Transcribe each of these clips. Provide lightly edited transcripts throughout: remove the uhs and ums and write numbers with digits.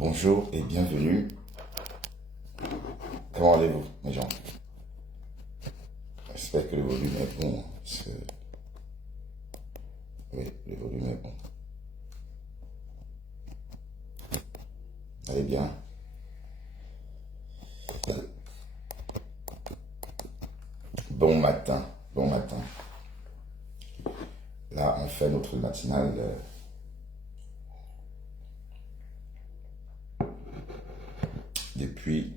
Bonjour et bienvenue. Comment allez-vous, mes gens? J'espère que le volume est bon. Oui, le volume est bon. Allez bien. Bon matin, bon matin. Là, on fait notre matinale depuis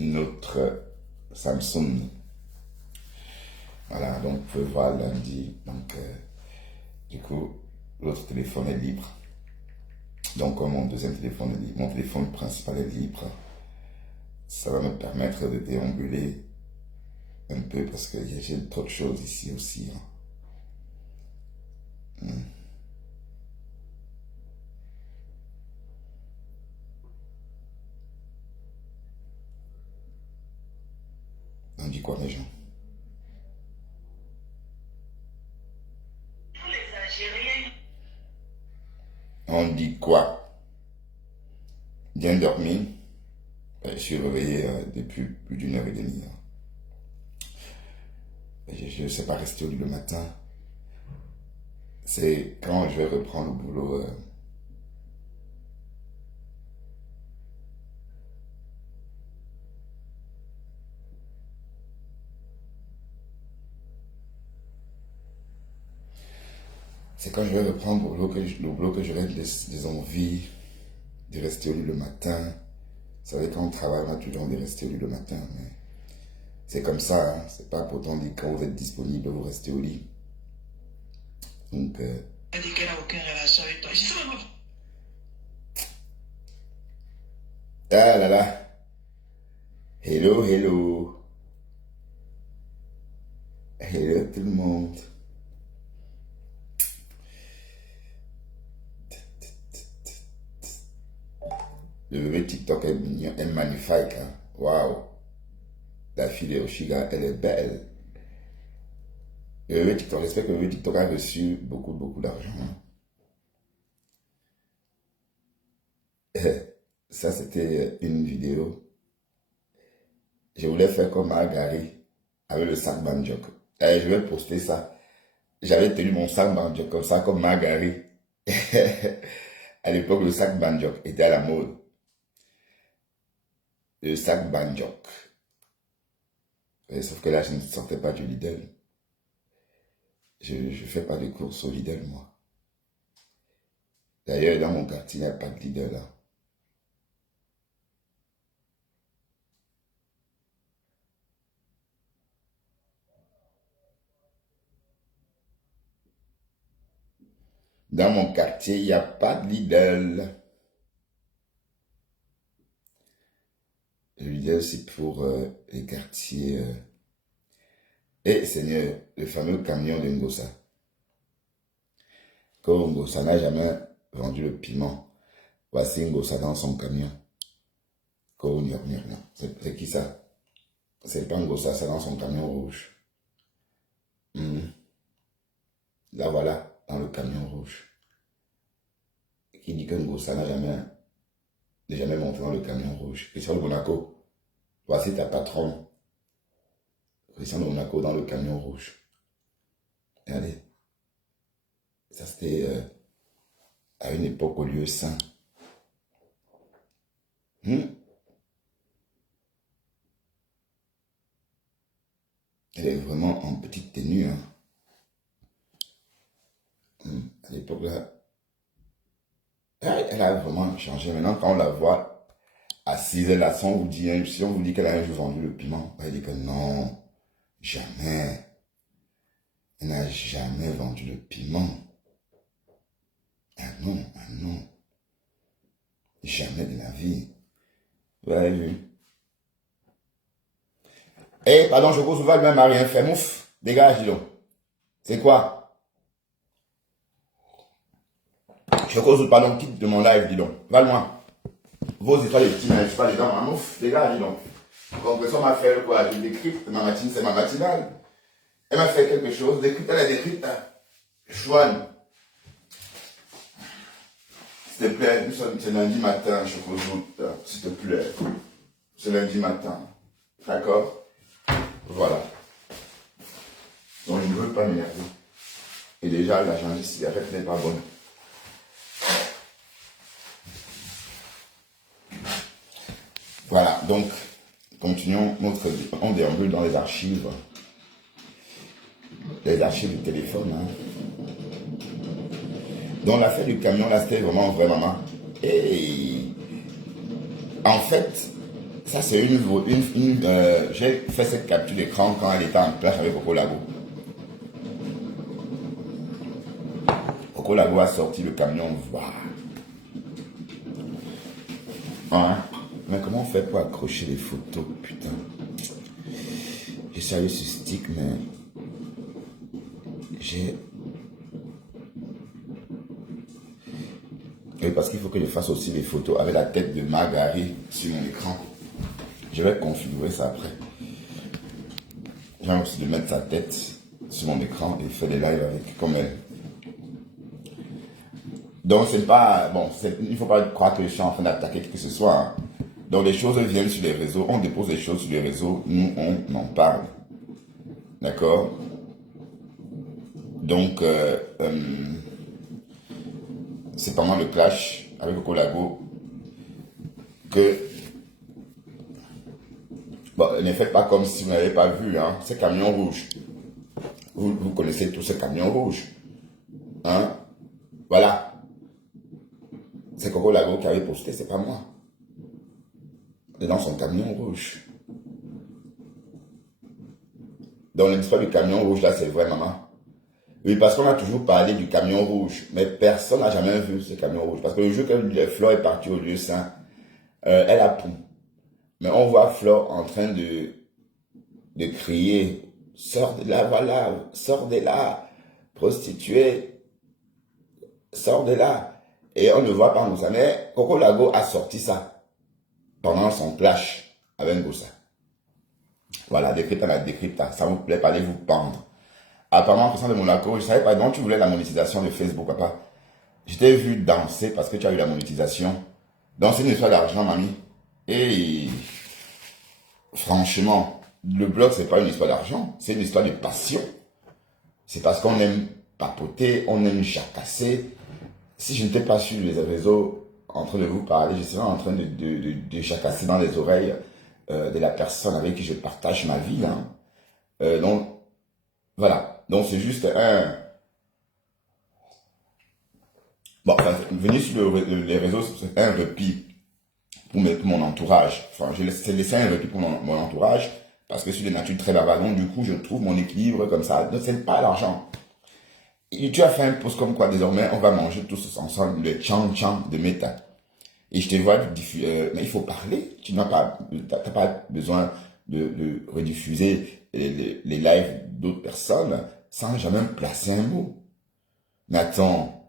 notre Samsung. Voilà, donc vous pouvez voir lundi. Donc, du coup, l'autre téléphone est libre. Donc, comme mon deuxième téléphone est libre, mon téléphone principal est libre, ça va me permettre de déambuler un peu parce que j'ai trop de choses ici aussi. On dit quoi, les gens? On dit quoi? Bien dormi. Je suis réveillé depuis plus d'une heure et demie. Je ne sais pas rester au lit le matin. C'est quand je vais reprendre le boulot. C'est quand je vais reprendre le boulot que j'aurai des envies de rester au lit le matin. Vous savez, quand on travaille, on a toujours envie de rester au lit le matin. Mais c'est comme ça. Hein. C'est pas pourtant dit quand vous êtes disponible, vous restez au lit. Donc. Elle dit qu'elle n'a aucune relation avec toi. Ah là là. Hello, hello. Hello tout le monde. Le bébé TikTok est mignon, est magnifique. Hein? Waouh. La fille de Oshiga, elle est belle. Le bébé TikTok, j'espère que le bébé TikTok a reçu beaucoup d'argent. Hein? Ça, c'était une vidéo. Je voulais faire comme Margari avec le sac Banjok. Je vais poster ça. J'avais tenu mon sac Banjok comme ça, comme Margari. À l'époque, le sac Banjok était à la mode. Le sac Banjok. Sauf que là, je ne sortais pas du Lidl. Je ne fais pas de courses au Lidl, moi. D'ailleurs, dans mon quartier, il n'y a pas de Lidl là. Dans mon quartier, il n'y a pas de Lidl. Le Lidl, c'est pour les quartiers. Et Seigneur, le fameux camion de Ngossa. Comme Ngossa n'a jamais vendu le piment, voici Ngossa dans son camion. C'est qui ça? C'est pas Ngossa, c'est dans son camion rouge. Là, voilà, dans le camion rouge. Qui dit que Ngossa n'a jamais monté dans le camion rouge. Christian de Monaco, voici ta patronne. Christian de Monaco dans le camion rouge. Regardez. Ça, c'était à une époque au lieu saint. Elle est vraiment en petite tenue. Hein. À l'époque là, elle a vraiment changé. Maintenant, quand on la voit assise là, si on vous dit qu'elle a un jour vendu le piment, elle dit que non, jamais. Elle n'a jamais vendu le piment. Ah non, ah non. Jamais de la vie. Vous avez vu? Eh, pardon, je cause souvent le même à rien fait. Mouf, dégage, dis donc. C'est quoi? Je cause, pardon, quitte de mon live, dis donc. Va loin. Vos étoiles, les petits, n'arrivent pas les dents. Ah, mouf, dégage, dis donc. Compression m'a fait quoi? Je décrypte ma matinée, c'est ma matinale. Elle m'a fait quelque chose, décrypte, elle a décrypte. Joanne. S'il te plaît, c'est lundi matin, je redoute, s'il te plaît. C'est lundi matin. D'accord? Voilà. Donc, je ne veux pas m'énerver. Et déjà, la de cigarette n'est pas bonne. Voilà, donc, continuons notre... On déambule dans les archives. Les archives du téléphone. Hein. Donc, l'affaire du camion, là, c'était vraiment... Et en fait, ça, c'est j'ai fait cette capture d'écran quand elle était en place avec Coco Lago. Coco Lago a sorti le camion. Voilà. Hein? Mais comment on fait pour accrocher les photos, putain? J'ai sérieux ce stick, mais j'ai... Et parce qu'il faut que je fasse aussi les photos avec la tête de Margari sur mon écran. Je vais configurer ça après. J'ai aussi de mettre sa tête sur mon écran et faire des lives avec, comme elle. Donc c'est pas... Bon, il ne faut pas croire que je suis en train d'attaquer qui que ce soit. Hein. Donc les choses viennent sur les réseaux, on dépose les choses sur les réseaux, nous on en parle. D'accord? Donc c'est pendant le clash avec Coco Lago que... Bon, ne faites pas comme si vous n'avez pas vu, hein, ces camions rouges. Vous connaissez tous ces camions rouges. Hein? Voilà. C'est Coco Lago qui avait posté, c'est pas moi. Dans son camion rouge. Donc l'histoire du camion rouge là, c'est vrai, maman. Oui, parce qu'on a toujours parlé du camion rouge, mais personne n'a jamais vu ce camion rouge. Parce que le jour que Flore est partie au lieu saint, elle a pris. Mais on voit Flore en train de crier, sors de là, voilà, sors de là, prostituée, sors de là. Et on ne voit pas Ngoussa. Mais Coco Lago a sorti ça pendant son clash avec Ngoussa. Voilà, décrypta, ça vous plaît pas, allez vous pendre. Apparemment, en de Monaco, je ne savais pas, donc tu voulais la monétisation de Facebook, papa. Je t'ai vu danser parce que tu as eu la monétisation. Donc c'est une histoire d'argent, mamie. Et franchement, le blog, c'est pas une histoire d'argent, c'est une histoire de passion. C'est parce qu'on aime papoter, on aime jacasser. Si je n'étais pas sur les réseaux en train de vous parler, je serais en train de jacasser dans les oreilles de la personne avec qui je partage ma vie. Hein. Donc, voilà. Donc, c'est juste un... Bon, enfin, venir sur les réseaux, c'est un répit pour mon entourage. Enfin, j'ai laissé un répit pour mon entourage parce que je suis de nature très bavarde. Du coup, je trouve mon équilibre comme ça. Donc, c'est pas l'argent. Et tu as fait un post comme quoi désormais, on va manger tous ensemble le tchan-tchan de Meta. Et je te vois diffuser, mais il faut parler. Tu n'as pas, t'as pas besoin de rediffuser les lives d'autres personnes sans jamais placer un mot. Mais attends,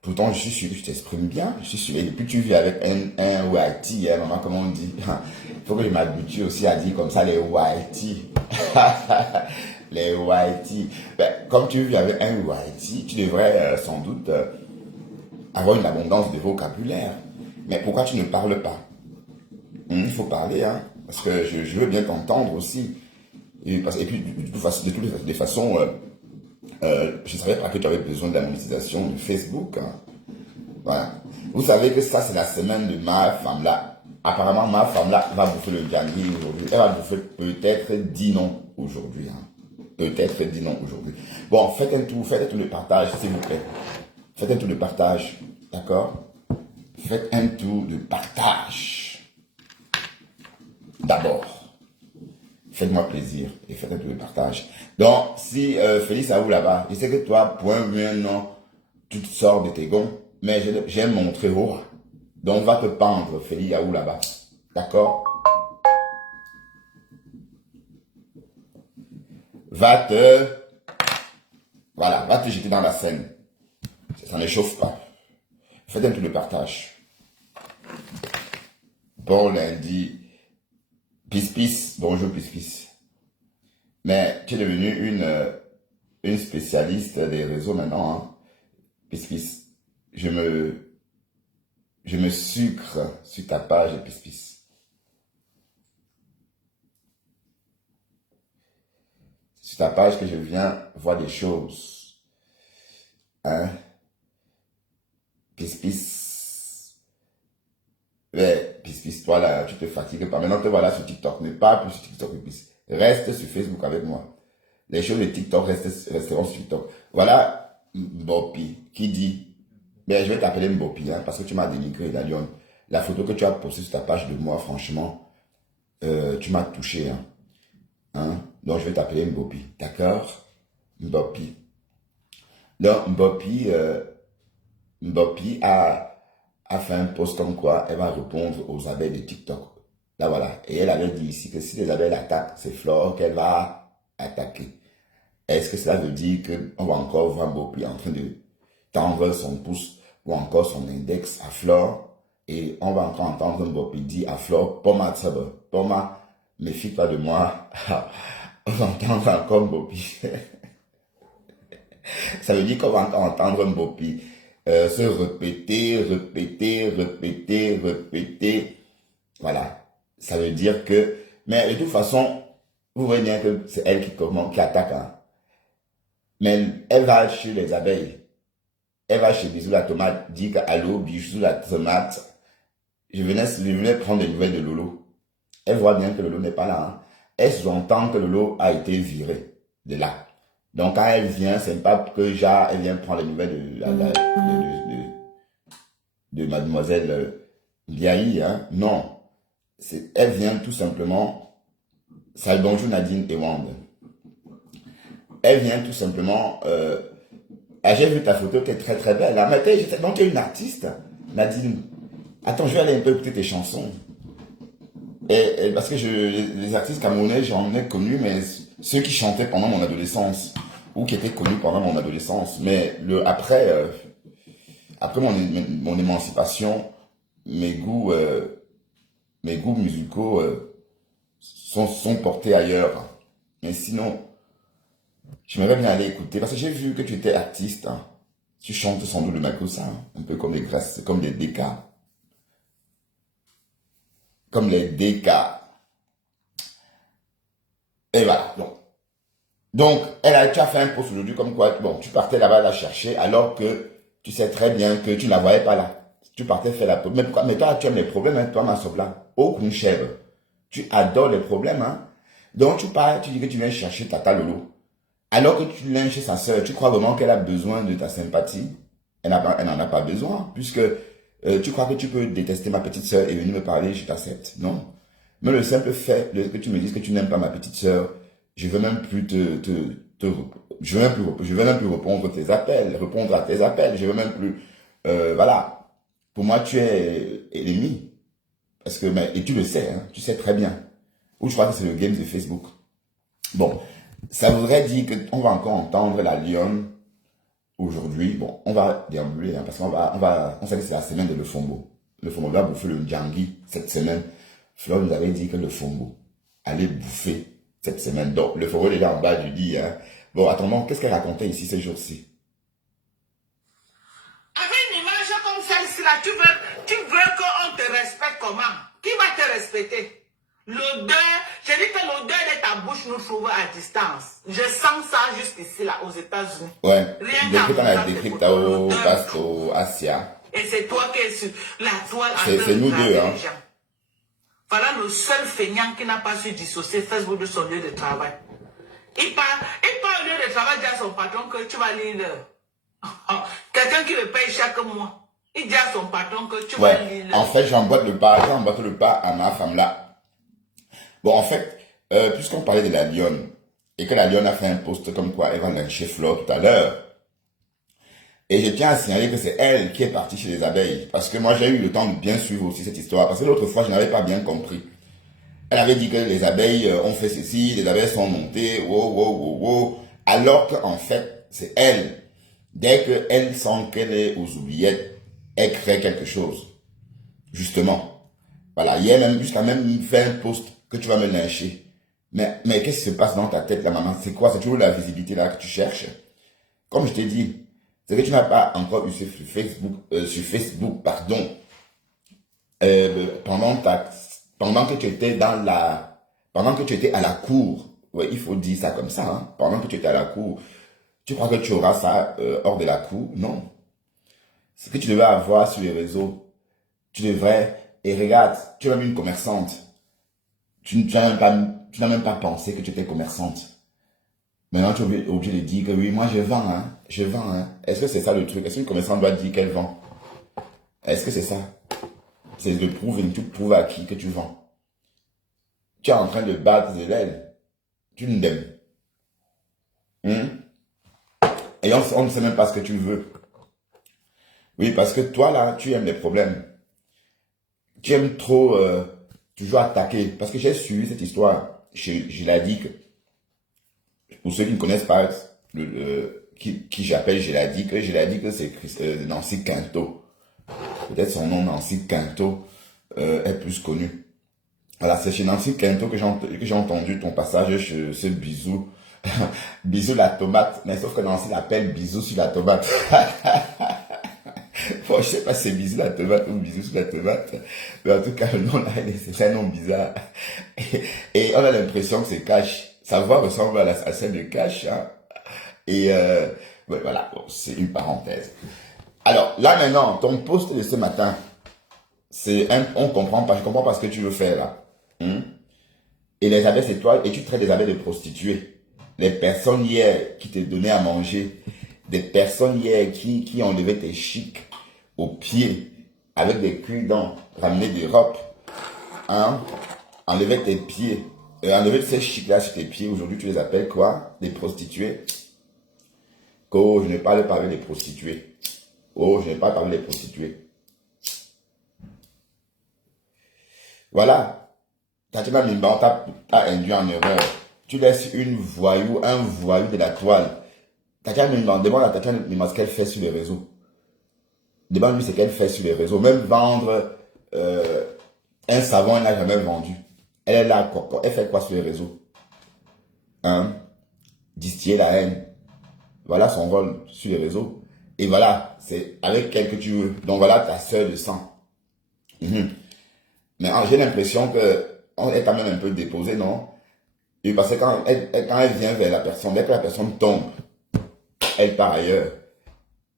pourtant je suis sûr que je t'exprime bien. Je suis sûr, et depuis que tu vis avec un whitey, hein, maman, comment on dit? Il faut que je m'habitue aussi à dire comme ça les whitey. Les whitey. Ben, comme tu vis avec un whitey, tu devrais sans doute avoir une abondance de vocabulaire. Mais pourquoi tu ne parles pas? Il faut parler, hein, parce que je veux bien t'entendre aussi. Et puis, de toutes les façons, je ne savais pas que tu avais besoin de la monétisation de Facebook. Hein. Voilà. Vous savez que ça, c'est la semaine de ma femme là. Apparemment, ma femme là va bouffer le gagné aujourd'hui. Elle va bouffer peut-être 10 noms aujourd'hui. Hein. Peut-être 10 noms aujourd'hui. Bon, faites un tour de partage, s'il vous plaît. Faites un tour de partage. D'accord? Faites un tour de partage. D'abord. Faites-moi plaisir et faites un tour de partage. Donc, si Félix à vous là-bas, je sais que toi, point vu un nom, tu te sors de tes gonds, mais j'aime montrer haut. Donc, va te pendre, Félix à vous là-bas. D'accord? Va te jeter dans la scène. Ça ne chauffe pas. Faites un tour de partage. Bon lundi. Pis, bonjour Pis. Mais tu es devenue une spécialiste des réseaux maintenant. Hein. Pis, je me sucre sur ta page Pis. Sur ta page que je viens voir des choses. Hein? Pis. Ouais, Pis, toi là, tu te fatigues pas. Maintenant, te voilà sur TikTok. Mais pas plus sur TikTok, Pis. Reste sur Facebook avec moi. Les choses de TikTok resteront sur TikTok. Voilà Mbopi qui dit, ben, je vais t'appeler Mbopi, hein, parce que tu m'as dénigré, la lionne. La photo que tu as postée sur ta page de moi, franchement, tu m'as touché. Hein. Donc, je vais t'appeler Mbopi. D'accord? Mbopi. Donc, Mbopi a fait un post comme quoi elle va répondre aux abeilles de TikTok. Là, voilà. Et elle avait dit ici que si les abeilles l'attaquent, c'est Flore qu'elle va attaquer. Est-ce que cela veut dire qu'on va encore voir Mbopi en train de tendre son pouce ou encore son index à Flore et on va encore entendre Mbopi dire à Flore, Poma Tsaba, Poma, méfie-toi de moi. On va entendre encore Mbopi. Ça veut dire qu'on va encore entendre Mbopi se répéter. Voilà. Ça veut dire que, mais de toute façon, vous voyez bien que c'est elle qui attaque. Hein. Mais elle va chez les abeilles. Elle va chez Bisou la tomate, dit que allô, Bisou la tomate. Je venais prendre des nouvelles de Lolo. Elle voit bien que Lolo n'est pas là. Hein. Elle s'entend que Lolo a été viré de là. Donc quand elle vient, c'est pas que elle vient prendre les nouvelles de mademoiselle Biaï. Hein. Non. Elle vient tout simplement. Salut, bonjour Nadine et Wande. Elle vient tout simplement. J'ai vu ta photo qui est très très belle. Donc tu es une artiste, Nadine. Attends, je vais aller un peu écouter tes chansons. Et parce que les artistes camerounais, j'en ai connus, mais ceux qui chantaient pendant mon adolescence, ou qui étaient connus pendant mon adolescence. Mais après mon émancipation, mes goûts musicaux sont portés ailleurs. Mais sinon, j'aimerais bien aller écouter, parce que j'ai vu que tu étais artiste. Hein. Tu chantes sans doute le makossa, hein, un peu comme les Grèces, comme les DK. Comme les DK. Et voilà. Donc tu as fait un post aujourd'hui comme quoi, bon, tu partais là-bas la chercher, alors que tu sais très bien que tu ne la voyais pas là. Tu partais faire la pause. Mais toi, tu aimes les problèmes, hein, toi, ma sobla. Aucune chèvre. Tu adores les problèmes, hein. Donc, tu pars, tu dis que tu viens chercher Tata Lolo. Alors que tu l'aimes chez sa sœur, tu crois vraiment qu'elle a besoin de ta sympathie? Elle n'en a pas besoin, puisque tu crois que tu peux détester ma petite sœur et venir me parler, je t'accepte. Non. Mais le simple fait que tu me dises que tu n'aimes pas ma petite sœur, je ne veux même plus je veux même plus répondre à tes appels. Je veux même plus, voilà. Pour moi, tu es ennemi. Parce que, et tu le sais, hein, tu sais très bien. Ou je crois que c'est le game de Facebook. Bon, ça voudrait dire qu'on va encore entendre la lionne aujourd'hui. Bon, on va déambuler, hein, parce on sait que c'est la semaine de Le Fombo. Le Fombo va bouffer le Djangui cette semaine. Flore nous avait dit que le Fombo allait bouffer cette semaine. Donc, le Fombo est là en bas du lit. Hein. Bon, attendons, qu'est-ce qu'elle racontait ici ces jours-ci? Tu veux qu'on te respecte comment? Qui va te respecter? L'odeur, je dis que l'odeur de ta bouche nous trouve à distance. Je sens ça juste ici, là, aux États-Unis. Ouais, décrit au Basto, Asia. Et c'est toi qui es sur la toile. C'est nous deux, hein. Voilà le seul feignant qui n'a pas su dissocier Facebook de son lieu de travail. Il part au lieu de travail, dit à son patron que tu vas lire l'heure. Quelqu'un qui le paye chaque mois. Il dit à son patron que tu vas lire l'heure. En fait, j'emboîte le pas à ma femme là. Bon, en fait, puisqu'on parlait de la lionne, et que la lionne a fait un post comme quoi elle va lyncher Flore tout à l'heure, et je tiens à signaler que c'est elle qui est partie chez les abeilles, parce que moi j'ai eu le temps de bien suivre aussi cette histoire, parce que l'autre fois je n'avais pas bien compris. Elle avait dit que les abeilles ont fait ceci, les abeilles sont montées, alors qu'en fait, c'est elle. Dès qu'elle sent qu'elle est aux oubliettes, elle crée quelque chose. Justement. Voilà, hier même, jusqu'à même fait un post que tu vas me lyncher. Mais qu'est-ce qui se passe dans ta tête là, maman? C'est quoi? C'est toujours la visibilité là que tu cherches. Comme je t'ai dit, c'est que tu n'as pas encore eu sur Facebook, pardon, pendant que tu étais pendant que tu étais à la cour, ouais, il faut dire ça comme ça, hein, pendant que tu étais à la cour, tu crois que tu auras ça hors de la cour? Non. Ce que tu devais avoir sur les réseaux, tu devrais, et regarde, tu es même une commerçante. Tu n'as même pas pensé que tu étais commerçante. Maintenant, tu es obligé de dire que oui, moi je vends, hein, je vends, hein. Est-ce que c'est ça le truc? Est-ce qu'une commerçante doit dire qu'elle vend? Est-ce que c'est ça? C'est de prouver, tu prouves à qui que tu vends. Tu es en train de battre de l'aile. Tu n'aimes. Et on ne sait même pas ce que tu veux. Oui, parce que toi, là, tu aimes les problèmes. Tu aimes trop toujours attaquer. Parce que j'ai suivi cette histoire. Je l'ai dit que, pour ceux qui ne connaissent pas qui j'appelle, je l'ai dit que c'est Nancy Quinto. Peut-être son nom, Nancy Quinto, est plus connu. Voilà, c'est chez Nancy Quinto que j'ai entendu ton passage sur ce bisou. Bisou la tomate. Mais sauf que Nancy l'appelle bisou sur la tomate. Bon, je sais pas si c'est bisou la tomate ou bisou sur la tomate. Mais en tout cas, le nom là, c'est un nom bizarre. Et on a l'impression que c'est Cash. Sa voix ressemble à celle de Cash. Hein. Et ouais, voilà, bon, c'est une parenthèse. Alors, là maintenant, ton post de ce matin, on comprend pas, je comprends pas ce que tu veux faire là. Et les abeilles, c'est toi, et tu traites des abeilles de prostituées. Les personnes hier qui te donnaient à manger, des personnes hier qui ont levé tes chics aux pieds, avec des cure-dents ramenés d'Europe, hein, enlever tes pieds, enlever ces chics-là sur tes pieds, aujourd'hui tu les appelles quoi? Des prostituées. Oh, je n'ai pas parlé des prostituées. Oh, je n'ai pas parlé des prostituées. Voilà. Tatiana Mimba, t'a induit en erreur. Tu laisses un voyou de la toile. Tatiana Mimba, demande à Tatiana Mimba ce qu'elle fait sur les réseaux. Demande-lui ce qu'elle fait sur les réseaux. Même vendre un savon, elle n'a jamais vendu. Elle est là, elle fait quoi sur les réseaux? Hein? Distiller la haine. Voilà son rôle sur les réseaux. Et voilà, c'est avec elle que tu veux. Donc voilà ta sœur de sang. Mais j'ai l'impression qu'on est quand même un peu déposé, non? Et parce que quand elle vient vers la personne, dès que la personne tombe, elle part ailleurs.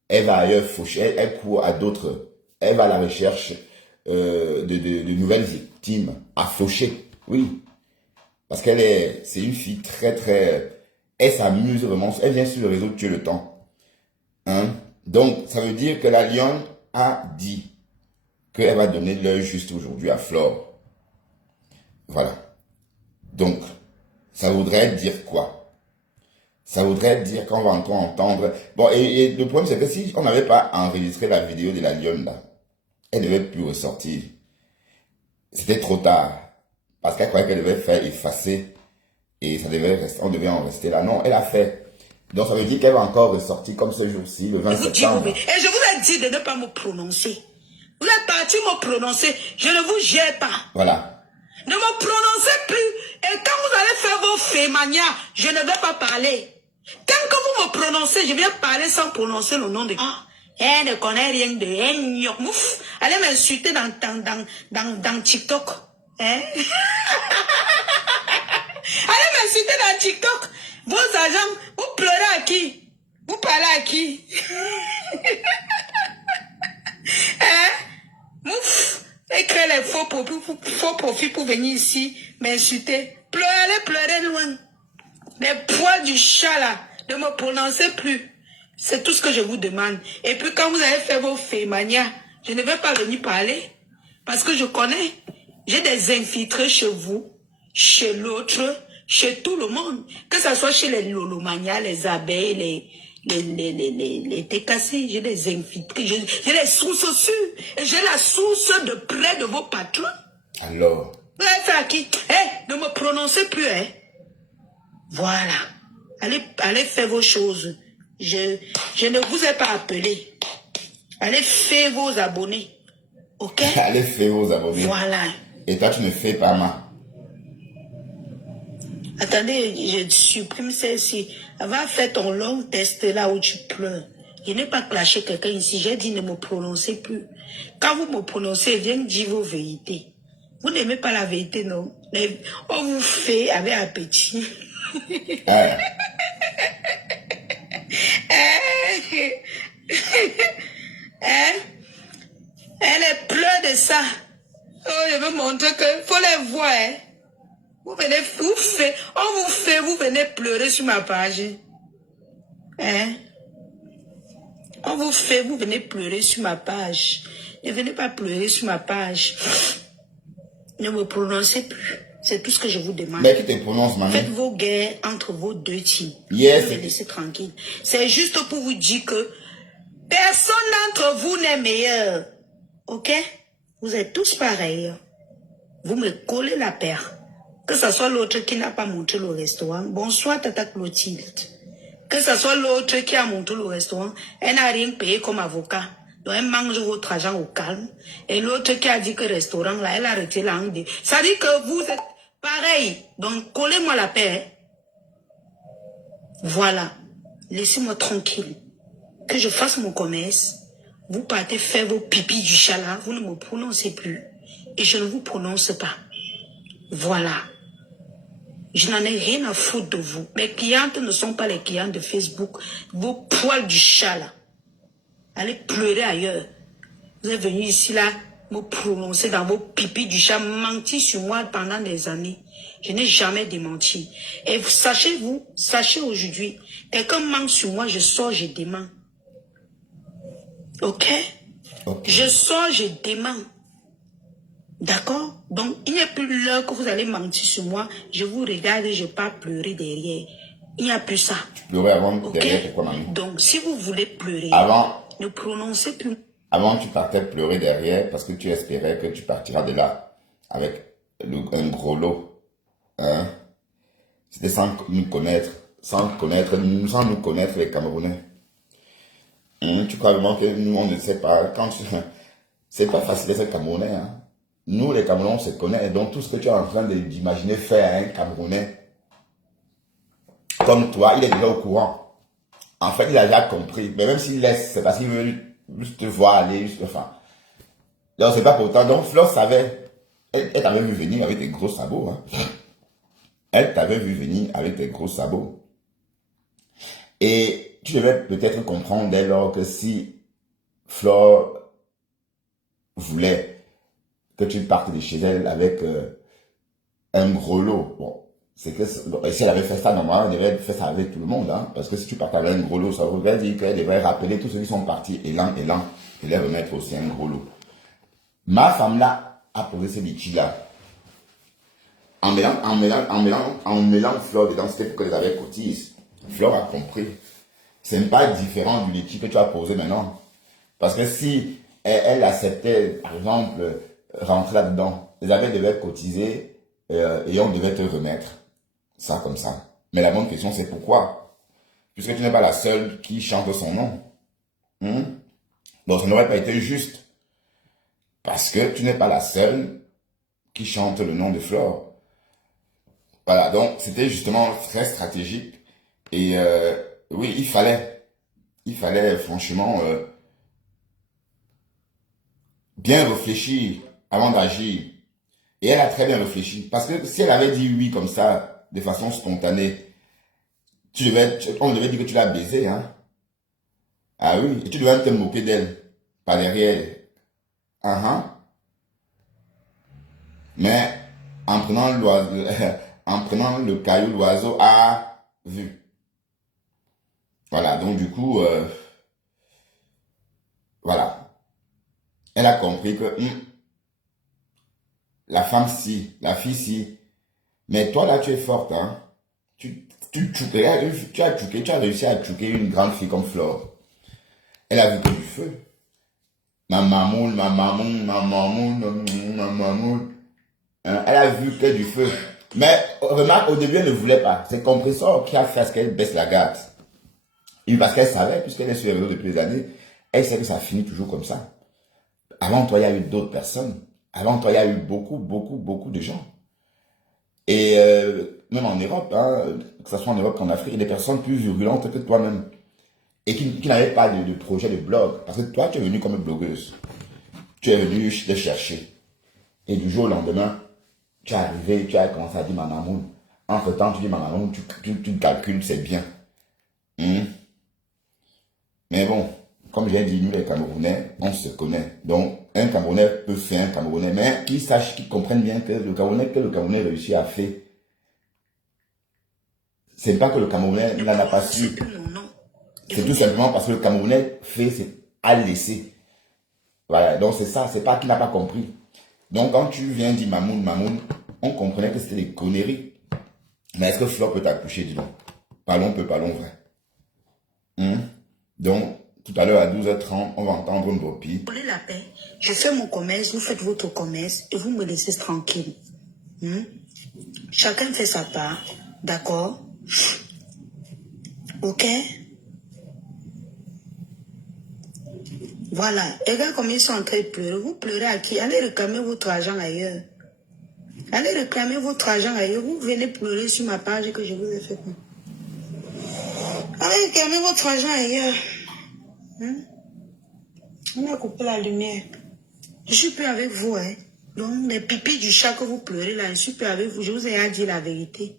Elle va ailleurs faucher, elle court à d'autres. Elle va à la recherche de nouvelles victimes à faucher. Oui. Parce c'est une fille très, très... Elle s'amuse vraiment. Elle vient sur le réseau tuer le temps. Hein? Donc, ça veut dire que la lionne a dit qu'elle va donner l'heure juste aujourd'hui à Flore. Voilà. Donc, ça voudrait dire quoi? Ça voudrait dire qu'on va encore entendre... Bon, et le problème, c'est que si on n'avait pas enregistré la vidéo de la lionne, là, elle ne devait plus ressortir. C'était trop tard. Parce qu'elle croyait qu'elle devait faire effacer. Et ça devait rester, on devait en rester là. Non, elle a fait. Donc, ça veut dire qu'elle va encore ressortir comme ce jour-ci, le 20 septembre. Et je vous ai dit de ne pas me prononcer. Vous êtes parti me prononcer. Je ne vous gère pas. Voilà. Ne me prononcez plus. Et quand vous allez faire vos fémania, je ne vais pas parler. Tant que vous me prononcez, je viens parler sans prononcer le nom de... Ah, elle ne connaît rien de... Allez m'insulter dans TikTok. Hein? Allez m'insulter dans TikTok. Vos agents, vous pleurez à qui? Vous parlez à qui? Hein? Ouf! Et créer les faux profils pour venir ici m'insulter. Pleurer loin. Les poils du chat là, ne me prononcez plus. C'est tout ce que je vous demande. Et puis quand vous allez faire vos fémania, je ne vais pas venir parler. Parce que je connais. J'ai des infiltrés chez vous, chez l'autre, chez tout le monde. Que ce soit chez les lolomania, les abeilles, les TKC, j'ai des infiltrés, j'ai des sources sûres. Et j'ai la source de près de vos patrons. Alors? Vous allez faire à qui? Ne me prononcez plus, hein. Voilà. Allez faire vos choses. Je ne vous ai pas appelé. Allez faire vos abonnés. Ok? Allez faire vos abonnés. Voilà. Et toi, tu ne fais pas ma. Attendez, je supprime celle-ci. Va faire ton long test là où tu pleures. Je n'ai pas clashé quelqu'un ici. J'ai dit ne me prononcez plus. Quand vous me prononcez, viens dire vos vérités. Vous n'aimez pas la vérité, non? Mais on vous fait avec appétit. Hein? Hein? Elle pleure de ça. Oh, je veux montrer que faut les voir. Hein? Vous venez, vous venez pleurer sur ma page. Hein? On vous fait, vous venez pleurer sur ma page. Ne venez pas pleurer sur ma page. Ne me prononcez plus. C'est tout ce que je vous demande. Mais qui te prononce, maman? Faites vos guerres entre vos deux teams. Yes. Vous me laissez tranquille. C'est juste pour vous dire que personne d'entre vous n'est meilleur. Ok? Vous êtes tous pareils. Vous me collez la paire. Que ce soit l'autre qui n'a pas montré le restaurant. Bonsoir, Tata Clotilde. Que ce soit l'autre qui a monté le restaurant, elle n'a rien payé comme avocat. Donc elle mange votre argent au calme. Et l'autre qui a dit que le restaurant, là, elle a arrêté la langue. Ça dit que vous êtes pareil. Donc collez-moi la paix. Voilà. Laissez-moi tranquille. Que je fasse mon commerce. Vous partez faire vos pipis du chat là. Vous ne me prononcez plus. Et je ne vous prononce pas. Voilà. Je n'en ai rien à foutre de vous. Mes clientes ne sont pas les clientes de Facebook. Vos poils du chat là. Allez pleurer ailleurs. Vous êtes venu ici là, me prononcer dans vos pipis du chat, mentir sur moi pendant des années. Je n'ai jamais démenti. Et sachez aujourd'hui, quelqu'un ment sur moi, je sors, je dément. Ok? Je sors, je dément. D'accord? Donc, il n'y a plus l'heure que vous allez mentir sur moi. Je vous regarde et je pars pleurer derrière. Il n'y a plus ça. Tu pleurais avant, Ok? derrière, pourquoi, maman? Donc, si vous voulez pleurer, ne prononcez plus. Avant, tu partais pleurer derrière parce que tu espérais que tu partiras de là avec un gros lot. Hein? C'était sans nous connaître, sans nous connaître les Camerounais. Tu crois vraiment que nous, on ne sait pas. C'est pas facile d'être Camerounais. Hein? Nous, les Camerounais, on se connaît. Donc, tout ce que tu es en train d'imaginer faire à un Camerounais comme toi, il est déjà au courant. En fait, il a déjà compris. Mais même s'il laisse, c'est parce qu'il veut juste te voir aller. Enfin. Donc, c'est pas pour autant. Donc, Flore savait. Elle t'avait vu venir avec des gros sabots. Hein. Elle t'avait vu venir avec des gros sabots. Et tu devais peut-être comprendre dès lors que si Flore voulait que tu partes de chez elle avec un gros lot. Bon, c'est que si elle avait fait ça normalement, elle devait faire ça avec tout le monde. Hein, parce que si tu partais avec un gros lot, ça voudrait dire qu'elle devrait rappeler tous ceux qui sont partis élan, et les remettre aussi un gros lot. Ma femme là a posé ce litige-là. En mêlant Flore dedans, c'était pour qu'elle avait cotise. Flore a compris. Ce n'est pas différent du litige que tu as posé maintenant. Parce que si elle acceptait, par exemple, rentrer là-dedans, les abeilles devaient cotiser et on devait te remettre ça comme ça. Mais la bonne question, c'est pourquoi? Puisque tu n'es pas la seule qui chante son nom. Donc, ça n'aurait pas été juste. Parce que tu n'es pas la seule qui chante le nom de Flore. Voilà, donc c'était justement très stratégique. Et oui, il fallait franchement bien réfléchir avant d'agir. Et elle a très bien réfléchi. Parce que si elle avait dit oui comme ça, de façon spontanée, on devait dire que tu l'as baisée. Hein? Ah oui, et tu devais te moquer d'elle, par derrière. Mais en prenant le caillou, l'oiseau a vu. Voilà, donc du coup, voilà. Elle a compris que la femme si, la fille si. Mais toi là, tu es forte, hein. Tu as réussi à tchouquer une grande fille comme Flore. Elle a vu que du feu. Ma mamoule. Hein, elle a vu que du feu. Mais remarque, au début, elle ne voulait pas. C'est Compressor qui a fait ce qu'elle baisse la garde. Et parce qu'elle savait, puisqu'elle est sur les réseaux depuis des années, elle sait que ça finit toujours comme ça. Avant toi, il y a eu d'autres personnes. Avant toi, il y a eu beaucoup de gens. Et même en Europe, hein, que ce soit en Europe qu'en Afrique, il y a des personnes plus virulentes que toi-même. Et qui n'avaient pas de projet de blog. Parce que toi, tu es venue comme blogueuse. tu es venu te chercher. Et du jour au lendemain, tu es arrivé, tu as commencé à dire Mamamoun. Entre-temps, tu dis Mamamoun, tu calcules, c'est bien. Mais bon, comme j'ai dit, nous les Camerounais, on se connaît. Donc, un Camerounais peut faire un Camerounais, mais qu'il sache, qu'il comprenne bien que le Camerounais réussit à faire, c'est pas que le Camerounais n'en a pas su. C'est tout simplement parce que le Camerounais fait, c'est à laisser. Voilà, donc c'est ça, c'est pas qu'il n'a pas compris. Donc quand tu viens dire Mamoun, on comprenait que c'était des conneries. Mais est-ce que Flore peut t'accoucher, dis donc? Parlons vrai. Donc, tout à l'heure à 12h30, on va entendre une copie. Vous voulez la paix? Je fais mon commerce, vous faites votre commerce et vous me laissez tranquille. Chacun fait sa part, d'accord? Ok? Voilà. Les gars, comme ils sont en train de pleurer, vous pleurez à qui? Allez réclamer votre argent ailleurs. Allez réclamer votre argent ailleurs. Vous venez pleurer sur ma page que je vous ai fait. Allez réclamer votre argent ailleurs. On a coupé la lumière. Je suis plus avec vous, hein. Donc, les pipis du chat que vous pleurez là, je suis plus avec vous. Je vous ai dit la vérité.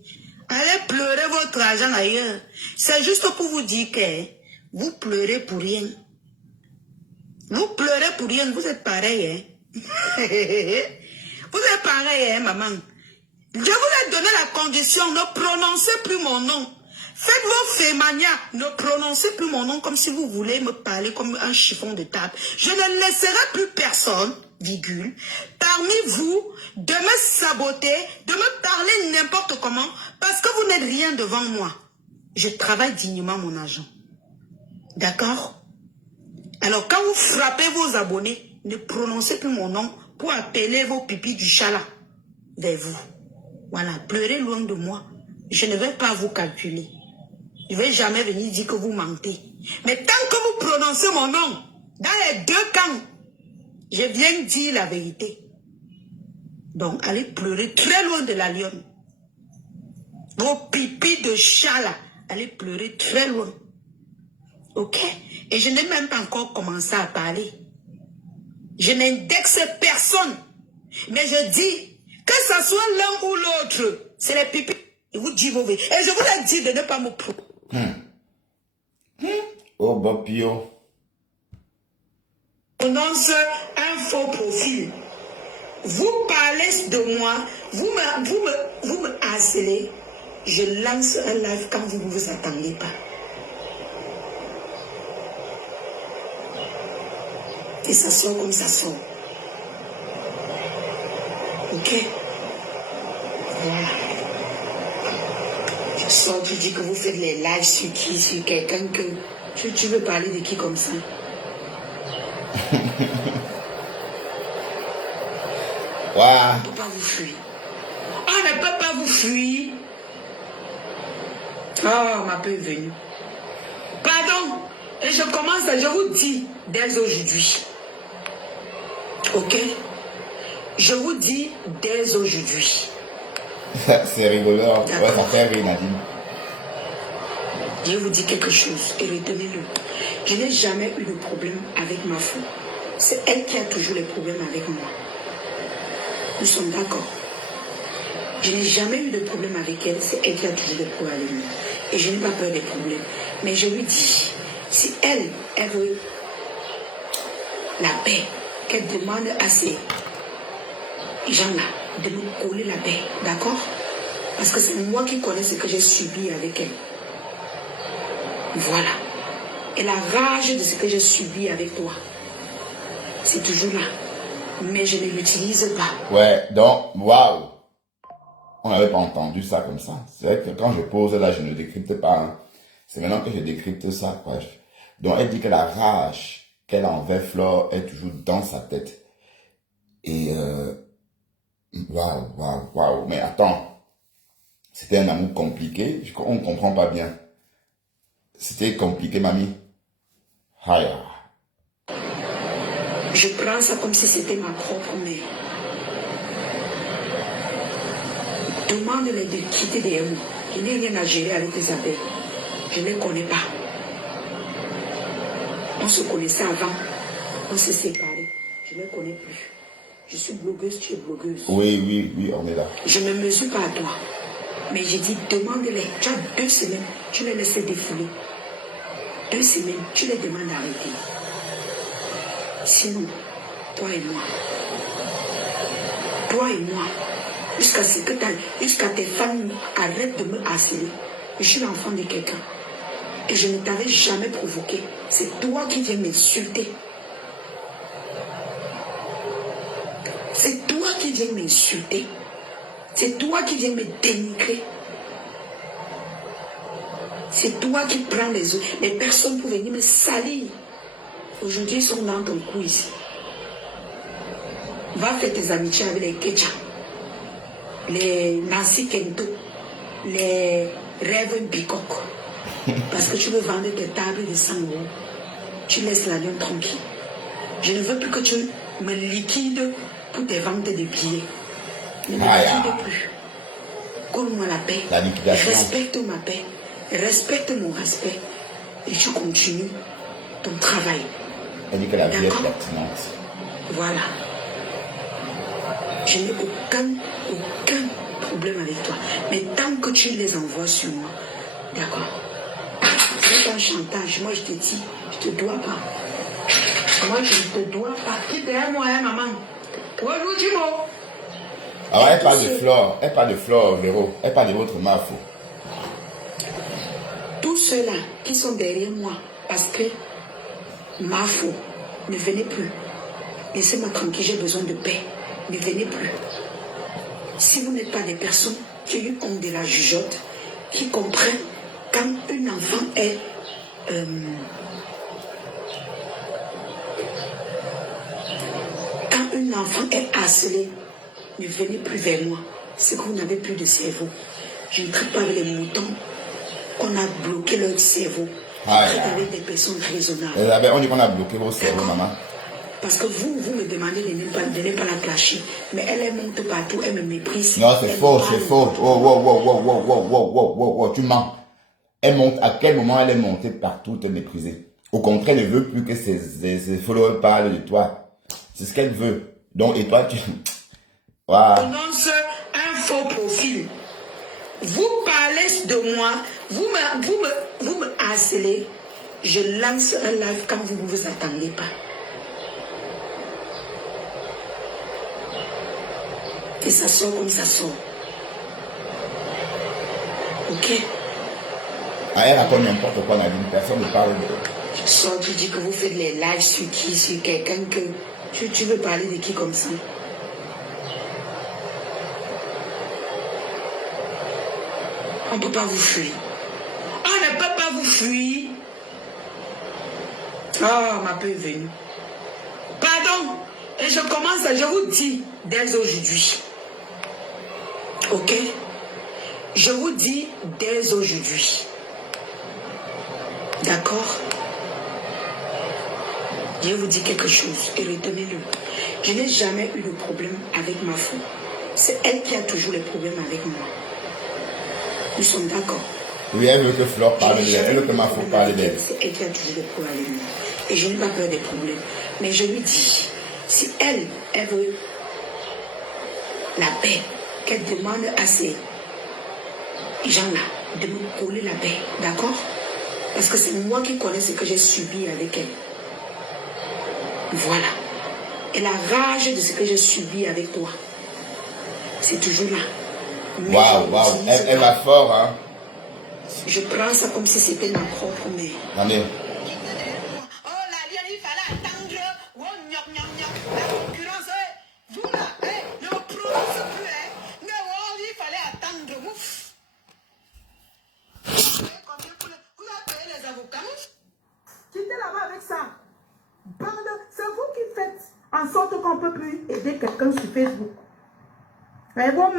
Allez pleurer votre argent ailleurs. C'est juste pour vous dire que vous pleurez pour rien. Vous pleurez pour rien, vous êtes pareil, hein. Vous êtes pareil, hein, maman. Je vous ai donné la condition, ne prononcez plus mon nom. Faites vos fémania, ne prononcez plus mon nom comme si vous voulez me parler comme un chiffon de table. Je ne laisserai plus personne, virgule, parmi vous, de me saboter, de me parler n'importe comment, parce que vous n'êtes rien devant moi. Je travaille dignement mon argent. D'accord? Alors, quand vous frappez vos abonnés, ne prononcez plus mon nom pour appeler vos pipis du chat là vers vous. Voilà, pleurez loin de moi. Je ne vais pas vous calculer. Je ne vais jamais venir dire que vous mentez. Mais tant que vous prononcez mon nom, dans les deux camps, je viens dire la vérité. Donc, allez pleurer très loin de la lionne. Vos pipis de chat là, allez pleurer très loin. Ok? Et je n'ai même pas encore commencé à parler. Je n'indexe personne. Mais je dis, que ce soit l'un ou l'autre, c'est les pipis. Et vous dites vos vies. Et je vous ai dit de ne pas me prouver. Oh, Bopio. Prononce un faux profil. Vous parlez de moi, vous me harcelez. Je lance un live quand vous ne vous attendez pas. Et ça sort comme ça sort. Ok? Voilà. Je sors, tu dis que vous faites les lives sur qui? Sur quelqu'un que... Tu veux parler de qui comme ça? Wow. On ne peut pas vous fuir. On ne peut pas vous fuir. Oh, ma peur est venue. Pardon. Et je commence, je vous dis dès aujourd'hui. Ok? Je vous dis dès aujourd'hui. C'est rigolo. Ouais, ça fait rire, Nadine. Je vous dis quelque chose et retenez-le. Je n'ai jamais eu de problème avec ma femme. C'est elle qui a toujours les problèmes avec moi. Nous sommes d'accord. Je n'ai jamais eu de problème avec elle. C'est elle qui a toujours des problèmes avec moi. Et je n'ai pas peur des problèmes. Mais je lui dis, si elle veut la paix, qu'elle demande à ces gens-là de nous coller la paix. D'accord? Parce que c'est moi qui connais ce que j'ai subi avec elle. Voilà. Et la rage de ce que j'ai subi avec toi, c'est toujours là. Mais je ne l'utilise pas. Ouais, donc, waouh. On n'avait pas entendu ça comme ça. C'est vrai que quand je pose là, je ne décrypte pas. Hein. C'est maintenant que je décrypte ça. Quoi. Donc, elle dit que la rage qu'elle a envers Flore est toujours dans sa tête. Et, waouh. Mais attends. C'était un amour compliqué. On ne comprend pas bien. C'était compliqué, mamie. Aïe. Je prends ça comme si c'était ma propre mère. Demande-les de quitter derrière moi. Je n'ai rien à gérer avec tes abeilles. Je ne les connais pas. On se connaissait avant. On s'est séparés. Je Je ne les connais plus. Je suis blogueuse, tu es blogueuse. Oui, on est là. Je ne me mesure pas à toi. Mais j'ai dit, demande-les. Tu as 2 semaines, tu les laisses défouler. 2 semaines, tu les demandes d'arrêter. Sinon, toi et moi, jusqu'à tes femmes arrêtent de me harceler. Je suis l'enfant de quelqu'un. Et je ne t'avais jamais provoqué. C'est toi qui viens m'insulter. C'est toi qui viens m'insulter. C'est toi qui viens me dénigrer. C'est toi qui prends les personnes pour venir me salir. Aujourd'hui, ils sont dans ton cou ici. Va faire tes amitiés avec les Kecha, les Nancy Kento, les Rêves Bikok. Parce que tu veux vendre tes tables de 100 €. Tu laisses la lion tranquille. Je ne veux plus que tu me liquides pour tes ventes de billets. Ne me liquide plus. Donne-moi la paix. La liquidation. Respecte ma paix. Respecte mon respect. Et tu continues ton travail. Elle dit que la vie est pertinente. Voilà. Je n'ai aucun problème avec toi. Mais tant que tu les envoies sur moi, d'accord. C'est un chantage. Moi, je te dis, je ne te dois pas. Moi, je ne te dois pas. Quitte derrière moi, hein, maman. Bonjour, Timo. Alors, elle parle de Flore, Véro. Elle parle de votre mafo. Tous ceux-là qui sont derrière moi, parce que mafo, ne venez plus. Laissez-moi tranquille, j'ai besoin de paix. Ne venez plus. Si vous n'êtes pas des personnes qui ont de la jugeote, qui comprennent quand un enfant est harcelé, ne venez plus vers moi. C'est que vous n'avez plus de cerveau. Je ne traite pas avec les moutons qu'on a bloqué leur cerveau. Je traite avec des personnes raisonnables. On dit qu'on a bloqué vos cerveaux, maman. Parce que vous me demandez de ne pas la clasher. Mais elle monte partout, elle me méprise. Non, c'est faux, c'est faux. Oh, tu mens. Elle monte, à quel moment elle est montée partout te mépriser? Au contraire, elle ne veut plus que ses followers parlent de toi. C'est ce qu'elle veut. Donc, et toi, tu... Wow. Annonce un faux profil. Vous parlez de moi, vous me harcelez. Je lance un live quand vous ne vous attendez pas. Et ça sort comme ça sort. Ok? Elle raconte n'importe quoi, Nadine. Personne ne parle de... Tu sors, tu dis que vous faites les lives sur qui? Sur quelqu'un que... Tu veux parler de qui comme ça? On ne peut pas vous fuir. On ne peut pas vous fuir. Oh, ma paix est venue. Pardon. Et je commence, je vous dis dès aujourd'hui. Ok? Je vous dis dès aujourd'hui. D'accord? Je vous dis quelque chose et retenez-le. Je n'ai jamais eu de problème avec ma femme. C'est elle qui a toujours les problèmes avec moi. Nous sommes d'accord. Oui, elle veut que Flore parle d'elle. Elle veut que ma femme parle d'elle. C'est elle qui a toujours des problèmes avec moi. Et je n'ai pas peur des problèmes. Mais je lui dis, si elle veut la paix, qu'elle demande à ces gens-là de me coller la paix. D'accord? Parce que c'est moi qui connais ce que j'ai subi avec elle. Voilà. Et la rage de ce que j'ai subi avec toi, c'est toujours là. Waouh, elle va fort, hein. Je prends ça comme si c'était ma propre mère. Attendez. Oh, la liane, il fallait attendre. Oh, gnoc, gnoc, gnoc. La concurrence, vous là, ne prononce plus, mais oh, il fallait attendre. Ouf. Vous avez payé les avocats? Quittez là-bas avec ça. Bande, c'est vous qui faites en sorte qu'on ne peut plus aider quelqu'un sur Facebook. Mais bon,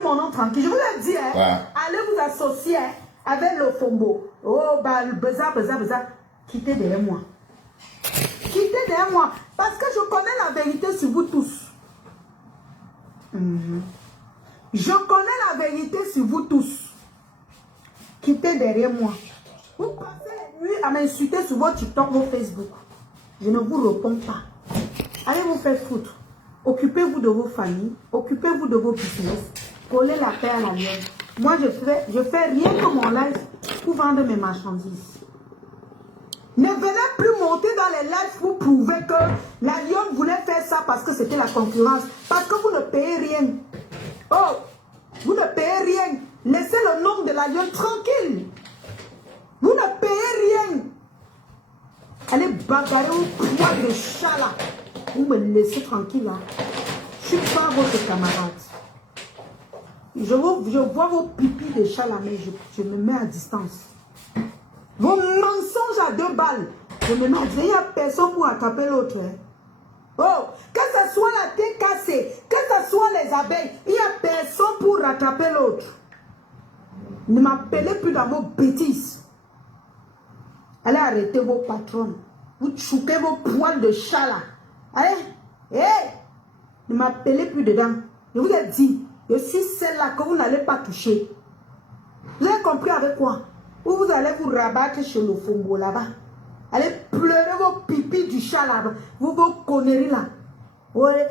mon nom tranquille. Je vous l'ai dit, hein, allez vous associer avec le Fombo. Oh, bah, beza. Quittez derrière moi. Quittez derrière moi. Parce que je connais la vérité sur vous tous. Je connais la vérité sur vous tous. Quittez derrière moi. Vous passez la nuit à m'insulter sur votre TikTok, vos Facebook. Je ne vous réponds pas. Allez vous faire foutre. Occupez-vous de vos familles. Occupez-vous de vos business. Collez la paix à la lionne. Moi, je fais rien que mon live pour vendre mes marchandises. Ne venez plus monter dans les lives pour prouver que la lionne voulait faire ça parce que c'était la concurrence. Parce que vous ne payez rien. Oh, vous ne payez rien. Laissez le nom de la lionne tranquille. Vous ne payez rien. Allez bagarrer au poids de chat là. Vous me laissez tranquille là. Je ne suis pas votre camarade. Je vois vos pipis de chat là, mais je me mets à distance. Vos mensonges à 2 balles. Je me mets à distance. Il n'y a personne pour attraper l'autre. Hein. Oh, que ce soit la TKC, que ce soit les abeilles, il n'y a personne pour rattraper l'autre. Ne m'appelez plus dans vos bêtises. Allez arrêter vos patrons. Vous chouquez vos poils de chat là. Allez, hey, ne m'appelez plus dedans. Je vous ai dit, je suis celle-là que vous n'allez pas toucher. Vous avez compris avec quoi? Ou vous allez vous rabattre chez le Fongo là-bas. Allez pleurer vos pipis du chat là-bas. Vos conneries là. Ouais,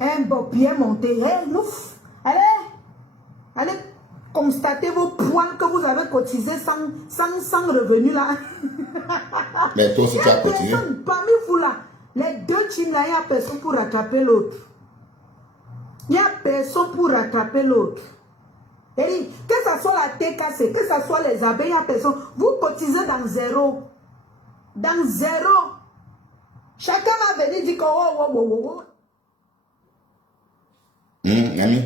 un beau pied monté. Mouf. Allez constater vos poils que vous avez cotisés sans revenus là. Mais toi aussi tu as cotisé. Parmi vous là, les 2 teams là, il n'y a personne pour rattraper l'autre. Il n'y a personne pour rattraper l'autre. Et que ce soit la TKC, que ce soit les abeilles, il n'y a personne. Vous cotisez dans zéro. Dans zéro. Chacun va venir dire que oh. Ami.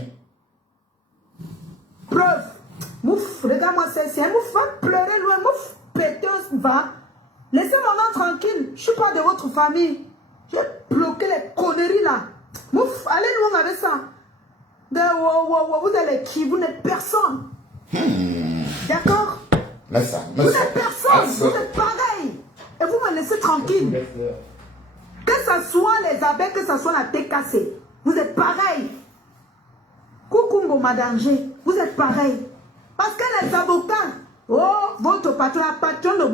Preuve. Mouf, regarde-moi, c'est un mouf, va pleurer loin, mouf, péteuse, va. Laissez mon nom tranquille. Je ne suis pas de votre famille. J'ai bloqué les conneries là. Mouf, allez loin avec ça. Vous allez qui? Vous n'êtes personne. D'accord? Mais ça. Vous n'êtes personne. Vous êtes pareil. Et vous me laissez tranquille. Que ce soit les abeilles, que ce soit la TKC. Vous êtes pareil. Coucou Bomadangé. Vous êtes pareil. Parce que les avocats, oh, votre patron, la patronne de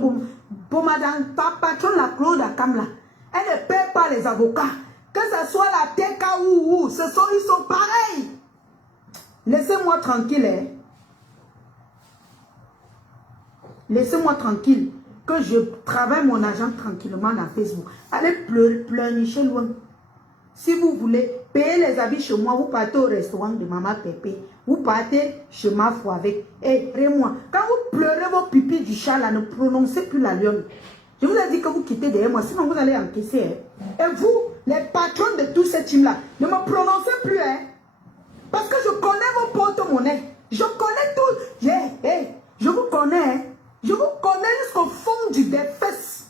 Bomadangé, patronne la Claude Akamla, elle ne paie pas les avocats. Que ce soit la TK ou ils sont pareils. Laissez-moi tranquille. Hein. Laissez-moi tranquille. Que je travaille mon argent tranquillement dans Facebook. Allez pleurnicher loin. Si vous voulez payer les habits chez moi, vous partez au restaurant de Maman Pépé. Vous partez chez ma foi avec. Moi, quand vous pleurez vos pipis du chat là, ne prononcez plus la lionne. Je vous ai dit que vous quittez derrière moi, sinon vous allez encaisser. Hein. Et vous, les patrons de tous ces teams là, ne me prononcez plus. Hein. Parce que je connais vos porte-monnaies. Je connais tout. Je vous connais. Hein. Je vous connais jusqu'au fond des fesses.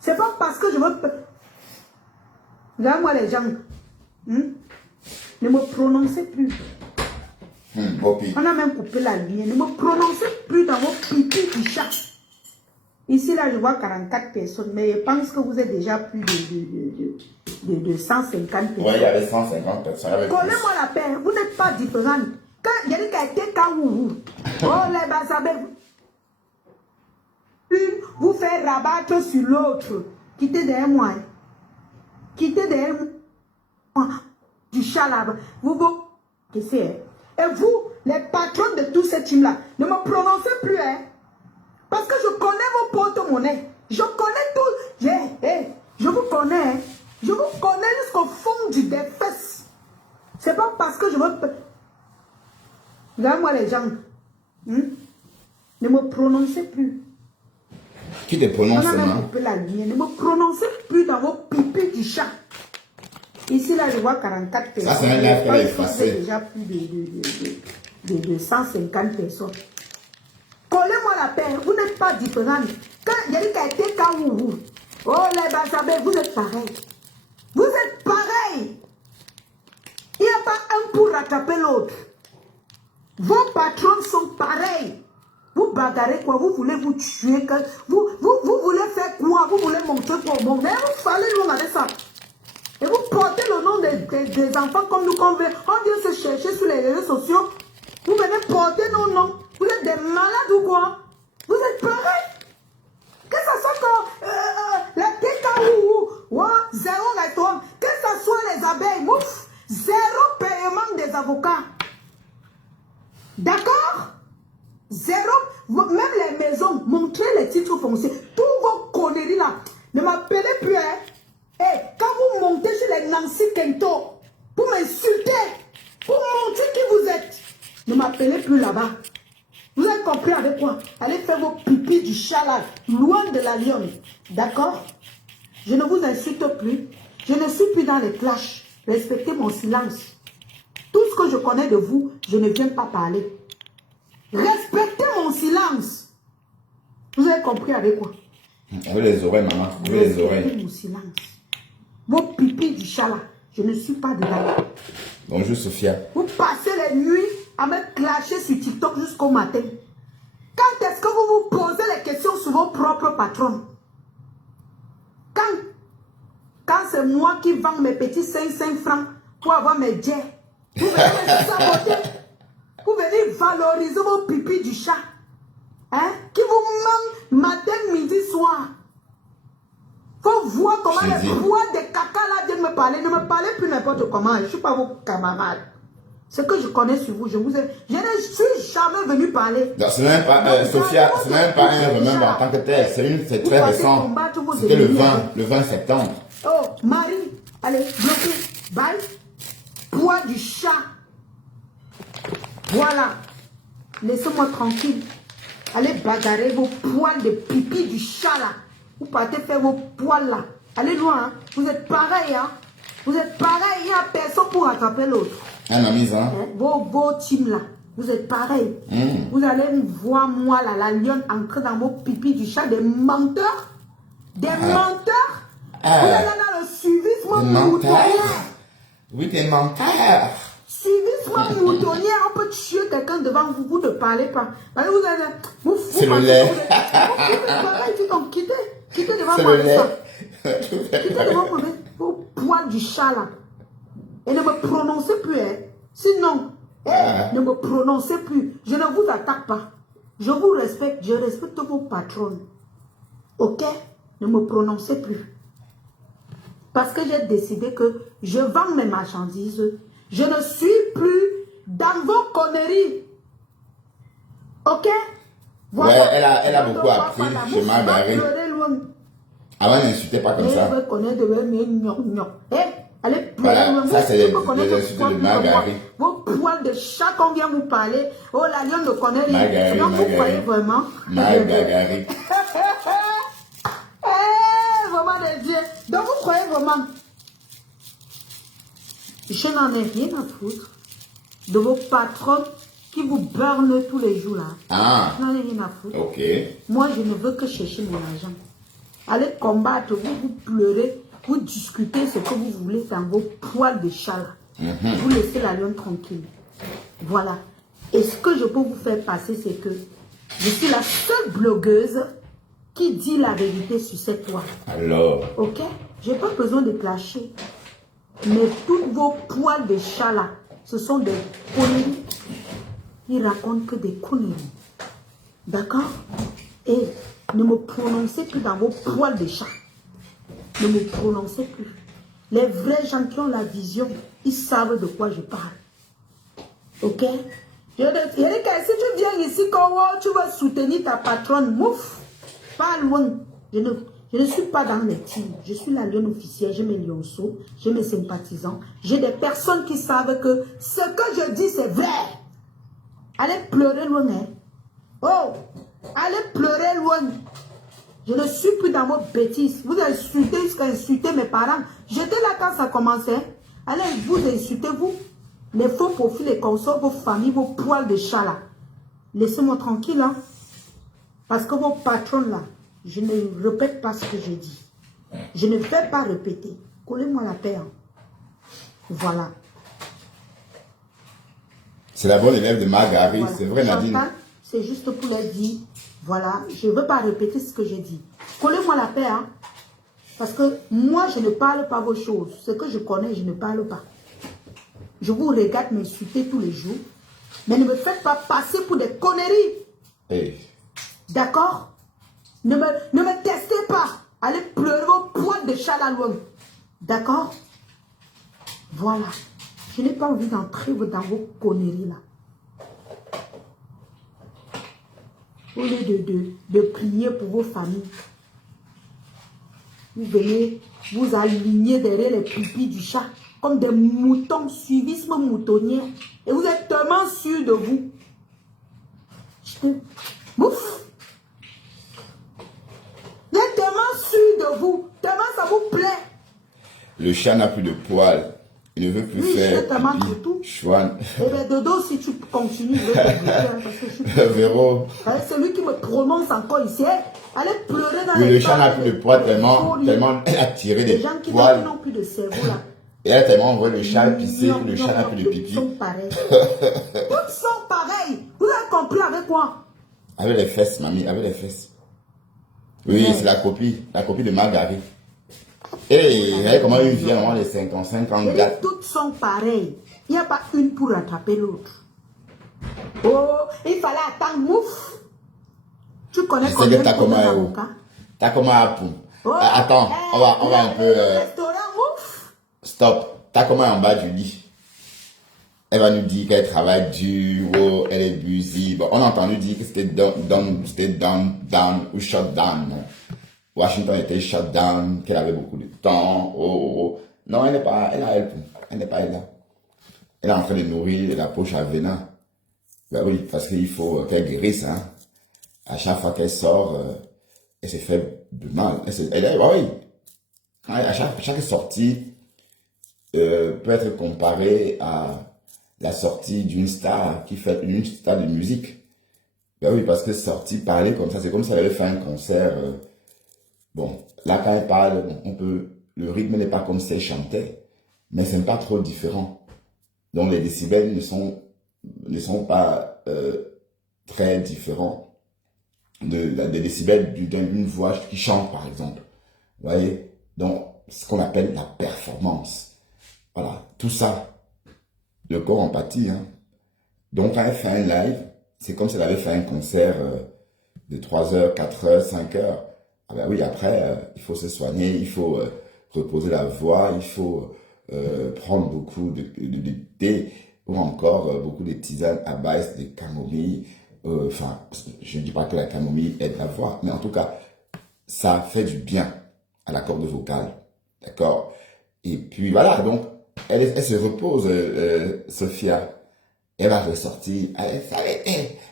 C'est pas parce que je veux... Regarde-moi les gens. Ne me prononcez plus. On a même coupé la ligne. Ne me prononcez plus dans vos pipis du chat. Ici, là, je vois 44 personnes. Mais je pense que vous êtes déjà plus de 150 personnes. Oui, il y avait 150 personnes. Collez-moi la paix. Vous n'êtes pas différents. Quand il y a quelqu'un qui oh, les basabés. Une, vous faites rabattre sur l'autre. Quittez derrière moi. Quittez derrière moi. Du chat là-bas. Vous. Et vous, les patrons de tous ces teams-là, ne me prononcez plus. Hein. Parce que je connais vos porte-monnaies. Je connais tout. Je vous connais. Hein. Je vous connais jusqu'au fond des fesses. C'est pas parce que je veux... Regarde-moi les gens. Ne me prononcez plus. Qui te prononce maintenant? Ne me prononcez plus dans vos pipis du chat. Ici, là, je vois 44 personnes. Ça, c'est un live qu'elle a effacé. Déjà plus de 150 personnes. Collez-moi la paix. Vous n'êtes pas différents. Quand il y a été cas où vous. Oh, les basabés, vous êtes pareils. Vous êtes pareils. Il n'y a pas un pour rattraper l'autre. Vos patrons sont pareils. Vous bagarrez quoi? Vous voulez vous tuer? Vous voulez faire quoi? Vous voulez montrer quoi au monde? Mais vous fallait nous avec ça. Et vous portez le nom des enfants comme nous qu'on veut. On vient se chercher sur les réseaux sociaux. Vous venez porter nos noms. Vous êtes des malades ou quoi? Vous êtes pareils. Que ce soit quand la TK ou zéro restaurant. que ce soit les abeilles, mouf, 0 paiement des avocats. D'accord? 0, même les maisons, montrez les titres fonciers. Tous vos conneries là, ne m'appelez plus, hein. Et quand vous montez sur les Nancy Kento, pour m'insulter, pour montrer qui vous êtes, ne m'appelez plus là-bas. Vous avez compris avec quoi? Allez faire vos pipis du chat là, loin de la lionne. D'accord? Je ne vous insulte plus. Je ne suis plus dans les clashs. Respectez mon silence. Tout ce que je connais de vous, je ne viens pas parler. Respectez mon silence. Vous avez compris avec quoi? Avec les oreilles, maman. Avec les oreilles. Respectez mon silence. Vos pipis du chat là, je ne suis pas dedans. Bonjour, Sophia. Vous passez les nuits à me clasher sur TikTok jusqu'au matin. Quand est-ce que vous vous posez les questions sur vos propres patrons? Quand c'est moi qui vends mes petits 5 francs pour avoir mes jets, vous venez me saboter. Vous venez valoriser vos pipis du chat. Hein? Qui vous manque matin, midi, soir. Faut voir comment les voix de caca là viennent me parler. Ne me parlez plus n'importe comment. Je ne suis pas vos camarades. Ce que je connais sur vous, je ne suis jamais venu parler. Ce n'est même pas, Sophia, ce n'est même pas un remember en tant que tel. C'est très récent. C'était le 20 septembre. Oh, Marie, allez, bloquez. Bye. Poids du chat. Voilà. Laissez-moi tranquille. Allez bagarrer vos poils de pipi du chat là. Vous partez faire vos poils là. Allez loin. Hein. Vous êtes pareil. Hein. Vous êtes pareil. Il n'y a personne pour attraper l'autre. Un ami, hein? Vos teams là. Vous êtes pareil. Vous allez voir moi là, la lionne entrer dans vos pipis du chat. Des menteurs. Des menteurs. Vous allez dans le suivisme moutonnier. Oui, des menteurs. Suivisme moutonnier, on peut tuer quelqu'un devant vous, vous ne parlez pas. C'est le lait. Quittez devant C'est moi le lait. Quittez devant moi vos poils du chat là. Et ne me prononcez plus, hein. Sinon, ne me prononcez plus. Je ne vous attaque pas. Je vous respecte, je respecte vos patrons. Ok? Ne me prononcez plus. Parce que j'ai décidé que je vends mes marchandises. Je ne suis plus dans vos conneries. Ok? Voilà. Ouais, elle a beaucoup appris chez Margaret. Avant, elle n'insultait pas comme ça. Allez pleurer. Voilà, ça c'est les insultes de Margaret. Vos poils de chat qu'on vient vous parler. Oh, la lionne ne connaît rien. Donc vous croyez vraiment? Margaret. Vraiment des dieux. Donc vous croyez vraiment? Je n'en ai rien à foutre de vos patrons qui vous burnent tous les jours là. Ah. Je n'en ai rien à foutre. Ok. Moi, je ne veux que chercher mon argent. Allez combattre, vous pleurez, vous discutez ce que vous voulez dans vos poils de chat là. Vous laissez la lionne tranquille. Voilà. Et ce que je peux vous faire passer, c'est que je suis la seule blogueuse qui dit la vérité sur cette toile. Alors. Ok? Je n'ai pas besoin de clasher. Mais tous vos poils de chat là, ce sont des conneries. Ils racontent que des conneries. D'accord? Et ne me prononcez plus dans vos poils de chat. Ne me prononcez plus. Les vrais gens qui ont la vision, ils savent de quoi je parle. Ok? Je dis que si tu viens ici, tu vas soutenir ta patronne, mouf, pas loin. Je ne suis pas dans les teams. Je suis la lionne officielle. J'ai mes lionceaux, j'ai mes sympathisants. J'ai des personnes qui savent que ce que je dis, c'est vrai. Allez pleurer loin. Hein? Oh, allez pleurer loin. Je ne suis plus dans vos bêtises. Vous insultez jusqu'à insulter mes parents. J'étais là quand ça commençait. Allez, vous insultez, vous. Les faux profils, les consorts, vos familles, vos poils de chat là. Laissez-moi tranquille. Hein? Parce que vos patrons là, je ne répète pas ce que j'ai dit. Je ne vais pas répéter. Collez-moi la paix. Hein. Voilà. C'est la bonne élève de Margaret. Voilà. C'est vrai, Nadine. C'est juste pour leur dire, voilà, je ne veux pas répéter ce que j'ai dit. Collez-moi la paix. Hein. Parce que moi, je ne parle pas vos choses. Ce que je connais, je ne parle pas. Je vous regarde m'insulter tous les jours. Mais ne me faites pas passer pour des conneries. Hey. D'accord? Ne me testez pas. Allez pleurer vos poils de chat à loin. D'accord? Voilà. Je n'ai pas envie d'entrer dans vos conneries là. Au lieu de prier pour vos familles, vous venez vous aligner derrière les pupilles du chat comme des moutons, suivisme moutonnier. Et vous êtes tellement sûr de vous. Ouf! Vous êtes tellement sûr de vous, tellement ça vous plaît. Le chat n'a plus de poils. Il ne veut plus faire pipi. Chouane. Eh bien, Dodo, si tu continues, je vais te bloquer, hein, parce que je suis... Véro. Celui qui me prononce encore ici, allez pleurer dans Oui, les le chat n'a plus de poils tellement elle a tiré des les gens qui poils. n'ont plus de cerveau là. Et elle a tellement envoyé le chat pisser que le chat n'a plus de pipi. Toutes sont pareilles. Toutes sont pareilles. Vous avez compris avec quoi? Avec les fesses, mamie, avec les fesses. Oui, c'est la copie de Marguerite. Et regardez comment une vient avant les 55 ans. Toutes sont pareilles. Il n'y a pas une pour rattraper l'autre. Oh, il fallait attendre mouf. Tu connais combien de avocats? T'as comment à Poum. Attends, on va un peu... Restaurant mouf. Stop. T'as comment en bas du lit? Elle va nous dire qu'elle travaille dur, oh, elle est busy. Bon, on a entendu dire que c'était down ou shut down. Washington était shut down, qu'elle avait beaucoup de temps. Oh. Non, elle n'est pas, elle n'est pas là. Elle est en train de nourrir la poche à venin. Ben oui, parce qu'il faut qu'elle guérisse, hein. À chaque fois qu'elle sort, elle se fait du mal. Oui. À chaque sortie peut être comparée à la sortie d'une star qui fait une star de musique. Ben oui, parce que sortie, parler comme ça, c'est comme si elle avait fait un concert. Bon, là, quand elle parle, le rythme n'est pas comme si elle chantait, mais c'est pas trop différent. Donc, les décibels ne sont pas très différents des décibels d'une voix qui chante, par exemple. Vous voyez? Donc, ce qu'on appelle la performance. Voilà, tout ça, le corps en pâtit, hein. Donc, quand elle fait un live, c'est comme si elle avait fait un concert de 3 heures, 4 heures, 5 heures. Ah ben oui, après, il faut se soigner, il faut reposer la voix, il faut prendre beaucoup de thé ou encore beaucoup de tisanes à base de camomille. Enfin, je ne dis pas que la camomille aide la voix, mais en tout cas, ça fait du bien à la corde vocale. D'accord? Et puis voilà, donc, elle se repose, Sophia. Elle va ressortir.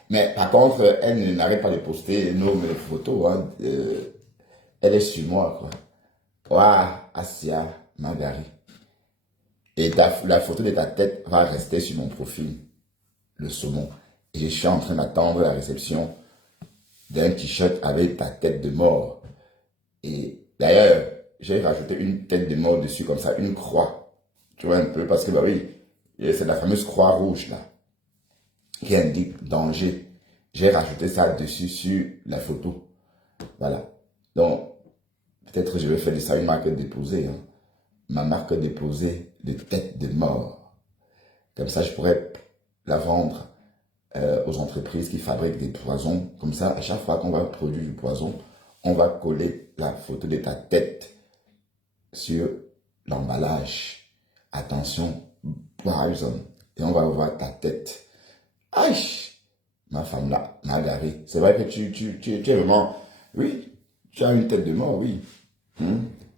Mais par contre, elle n'arrête pas de poster nos photos. Hein, elle est sur moi, quoi. Waouh, Asia Magari. Et la photo de ta tête va rester sur mon profil, le saumon. Et je suis en train d'attendre la réception d'un t-shirt avec ta tête de mort. Et d'ailleurs, j'ai rajouté une tête de mort dessus, comme ça, une croix. Tu vois un peu, parce que, bah oui, c'est la fameuse croix rouge, là, qui indique danger. J'ai rajouté ça dessus sur la photo. Voilà. Donc, peut-être que je vais faire de ça une marque déposée. Hein. Ma marque déposée de tête de mort. Comme ça, je pourrais la vendre aux entreprises qui fabriquent des poisons. Comme ça, à chaque fois qu'on va produire du poison, on va coller la photo de ta tête sur l'emballage. Attention, poison. Et on va voir ta tête. Aïe! Ma femme là, Marguerite. C'est vrai que tu es vraiment... Oui, tu as une tête de mort, oui.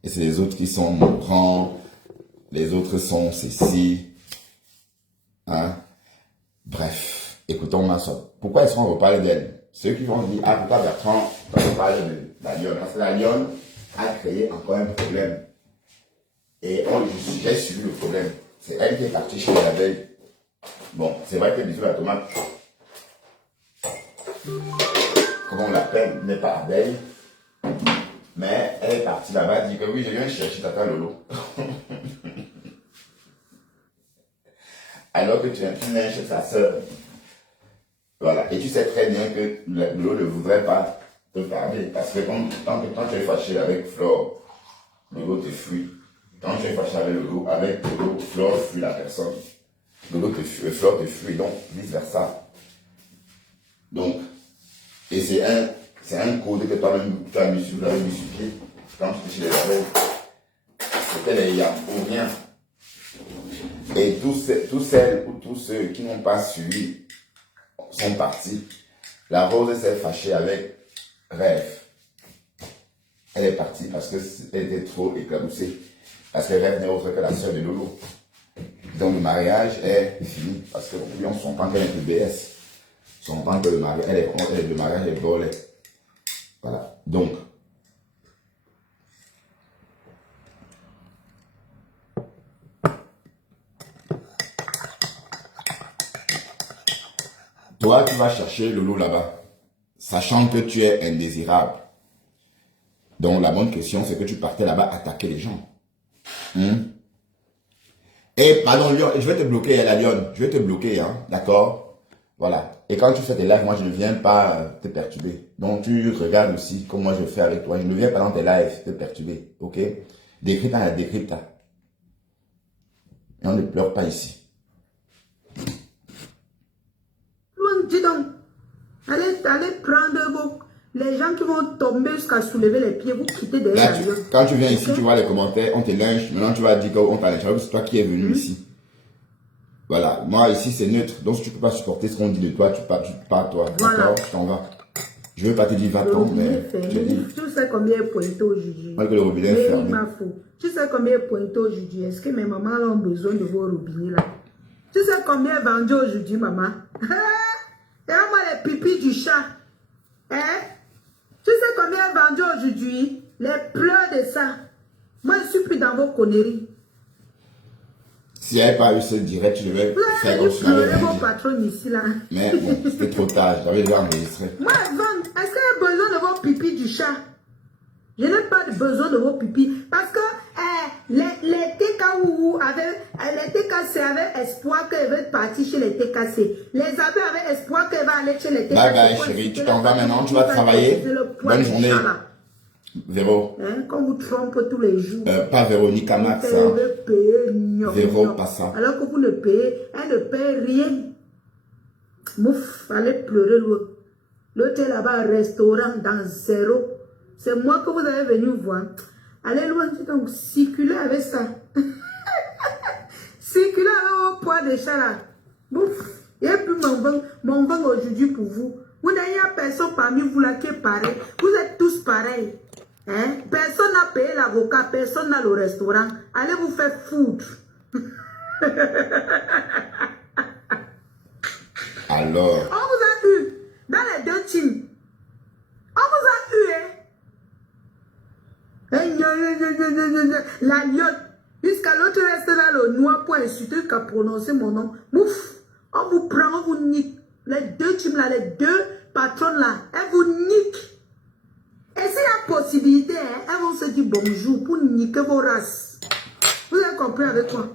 Et c'est les autres qui sont mourants. Les autres sont ceci. Hein? Bref, écoutons ma soeur. Pourquoi est-ce qu'on reparle d'elle? Ceux qui vont dire, ah, pourquoi Bertrand va reparler de la lionne? Parce que la lionne a créé encore un problème. Et j'ai suivi le problème. C'est elle qui est partie chez l'abeille. Bon, c'est vrai que bisous la tomate, comment on l'appelle, n'est pas abeille. Mais elle est partie là-bas, elle dit que oui, je viens chercher Tata Lolo. Alors que tu viens chez sa soeur. Voilà. Et tu sais très bien que Lolo ne voudrait pas te parler. Parce que quand tu es fâché avec Flore, Lolo te fuit. Quand tu es fâché avec Lolo, Flore fuit la personne. Flore te fuit, donc vice versa. Donc, et c'est un code que toi-même tu as mis sur pied quand tu es chez les abeilles. C'était les yams ou rien. Et tous celles ou tous ceux qui n'ont pas suivi sont partis. La Rose s'est fâchée avec Rêve. Elle est partie parce qu'elle était trop éclaboussée. Parce que Rêve n'est autre que la sœur de Lolo. Donc le mariage est fini. Parce qu'aujourd'hui, on s'entend qu'elle est un peu BS. On s'entend que le mariage est volé. Voilà. Donc, toi, tu vas chercher Lolo là-bas, sachant que tu es indésirable. Donc, la bonne question, c'est que tu partais là-bas attaquer les gens. Et, pardon, Lyon, je vais te bloquer, la Lyon. Je vais te bloquer, hein, d'accord? Voilà. Et quand tu fais tes lives, moi, je ne viens pas te perturber. Donc, tu regardes aussi comme moi je fais avec toi. Je ne viens pas dans tes lives te perturber, ok? Décrypte, hein, décrypte. Et on ne pleure pas ici. Dis donc, allez prendre les gens qui vont tomber jusqu'à soulever les pieds, vous quittez derrière la gueule. Quand tu viens ici, tu vois les commentaires, on te lynche. Maintenant, tu vas dire qu'on t'a lynché. C'est toi qui es venu ici. Voilà. Moi, ici, c'est neutre. Donc, si tu ne peux pas supporter ce qu'on dit de toi, tu pars toi. Voilà. D'accord, je t'en vas. Je ne veux pas te dire va-t'en, mais je te dis. Tu sais combien est pointé aujourd'hui? Malgré le robinet est fermé. Tu sais combien est pointé aujourd'hui? Est-ce que mes mamans ont besoin de vos robinets là? Tu sais combien est vendu aujourd'hui, maman? Et moi les pipis du chat. Hein? Tu sais combien est vendu aujourd'hui? Les pleurs de ça. Moi, je suis plus dans vos conneries. S'il n'y avait pas eu ce direct, je devais faire comme si pleurer vos patrons ici là. Mais bon, c'était trop tard. J'avais déjà enregistré. Moi, Van, est-ce qu'il y a besoin de vos pipis du chat? Je n'ai pas besoin de vos pipis. Parce que les TKU les TKC avaient espoir qu'elles veulent partir chez les TKC. Les abbés avaient espoir qu'elles vont aller chez les TKC. Bye bye chérie, tu t'en vas maintenant, tu vas travailler. Bonne journée. Véro. Hein, quand vous trompez tous les jours. Pas Véronica Max. Véro, pas ça. Alors que vous ne payez, elle ne paye rien. Mouf, allez pleurer loin. L'autre est là-bas, restaurant dans zéro. C'est moi que vous avez venu voir. Allez loin, donc circulez avec ça. Circulez avec vos poids de chat là. Bouf. Il n'y a plus mon vin aujourd'hui pour vous. Vous n'avez personne parmi vous là qui est pareil. Vous êtes tous pareils. Hein? Personne n'a payé l'avocat, personne n'a le restaurant. Allez vous faire foutre. Alors. On vous a eu dans les deux teams. On vous a eu, hein? La liotte. Jusqu'à l'autre reste là, le noir pour insulter qu'à prononcer mon nom. Ouf! On vous prend, on vous nique. Les deux teams là, les deux patrons là, elles vous niquent. Et s'il y a possibilité, hein, elles vont se dire bonjour pour niquer vos races. Vous avez compris avec moi?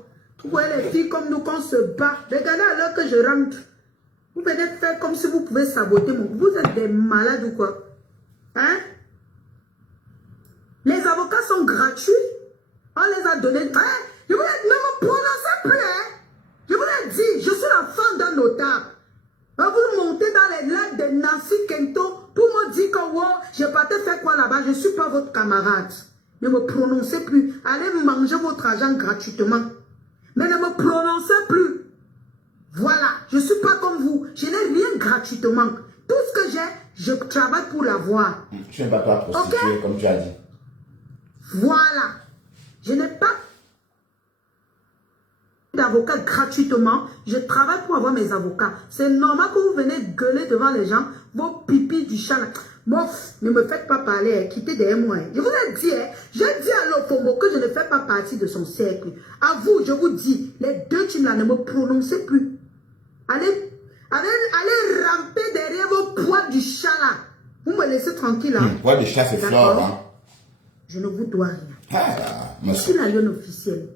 Vous voyez les filles comme nous qu'on se bat. Regardez à l'heure que je rentre. Vous venez faire comme si vous pouvez saboter mon... Vous êtes des malades ou quoi? Hein? Les avocats sont gratuits. On les a donnés. Hein? Je vous ai... Ne me prononcez plus. Hein? Je vous ai dit, je suis la femme d'un notable. Vous montez dans les lacs de Nancy Kento pour me dire que wow, je partais faire quoi là-bas. Je ne suis pas votre camarade. Ne me prononcez plus. Allez manger votre argent gratuitement. Mais ne me prononcez plus. Voilà, je ne suis pas comme vous. Je n'ai rien gratuitement. Tout ce que j'ai, je travaille pour l'avoir. Tu n'es pas toi prostituée, okay? Comme tu as dit. Voilà. Je n'ai pas d'avocat gratuitement. Je travaille pour avoir mes avocats. C'est normal que vous venez gueuler devant les gens. Vos pipis du chat. Mof, ne me faites pas parler. Quittez derrière moi. Je vous ai dit, j'ai dit à l'Opombo que je ne fais pas partie de son cercle. À vous, je vous dis, les deux teams là, ne me prononcez plus. Allez ramper derrière vos poids du chat là. Vous me laissez tranquille là. Poids du chat, c'est fort, hein. Je ne vous dois rien. Ah, je suis la lionne officielle.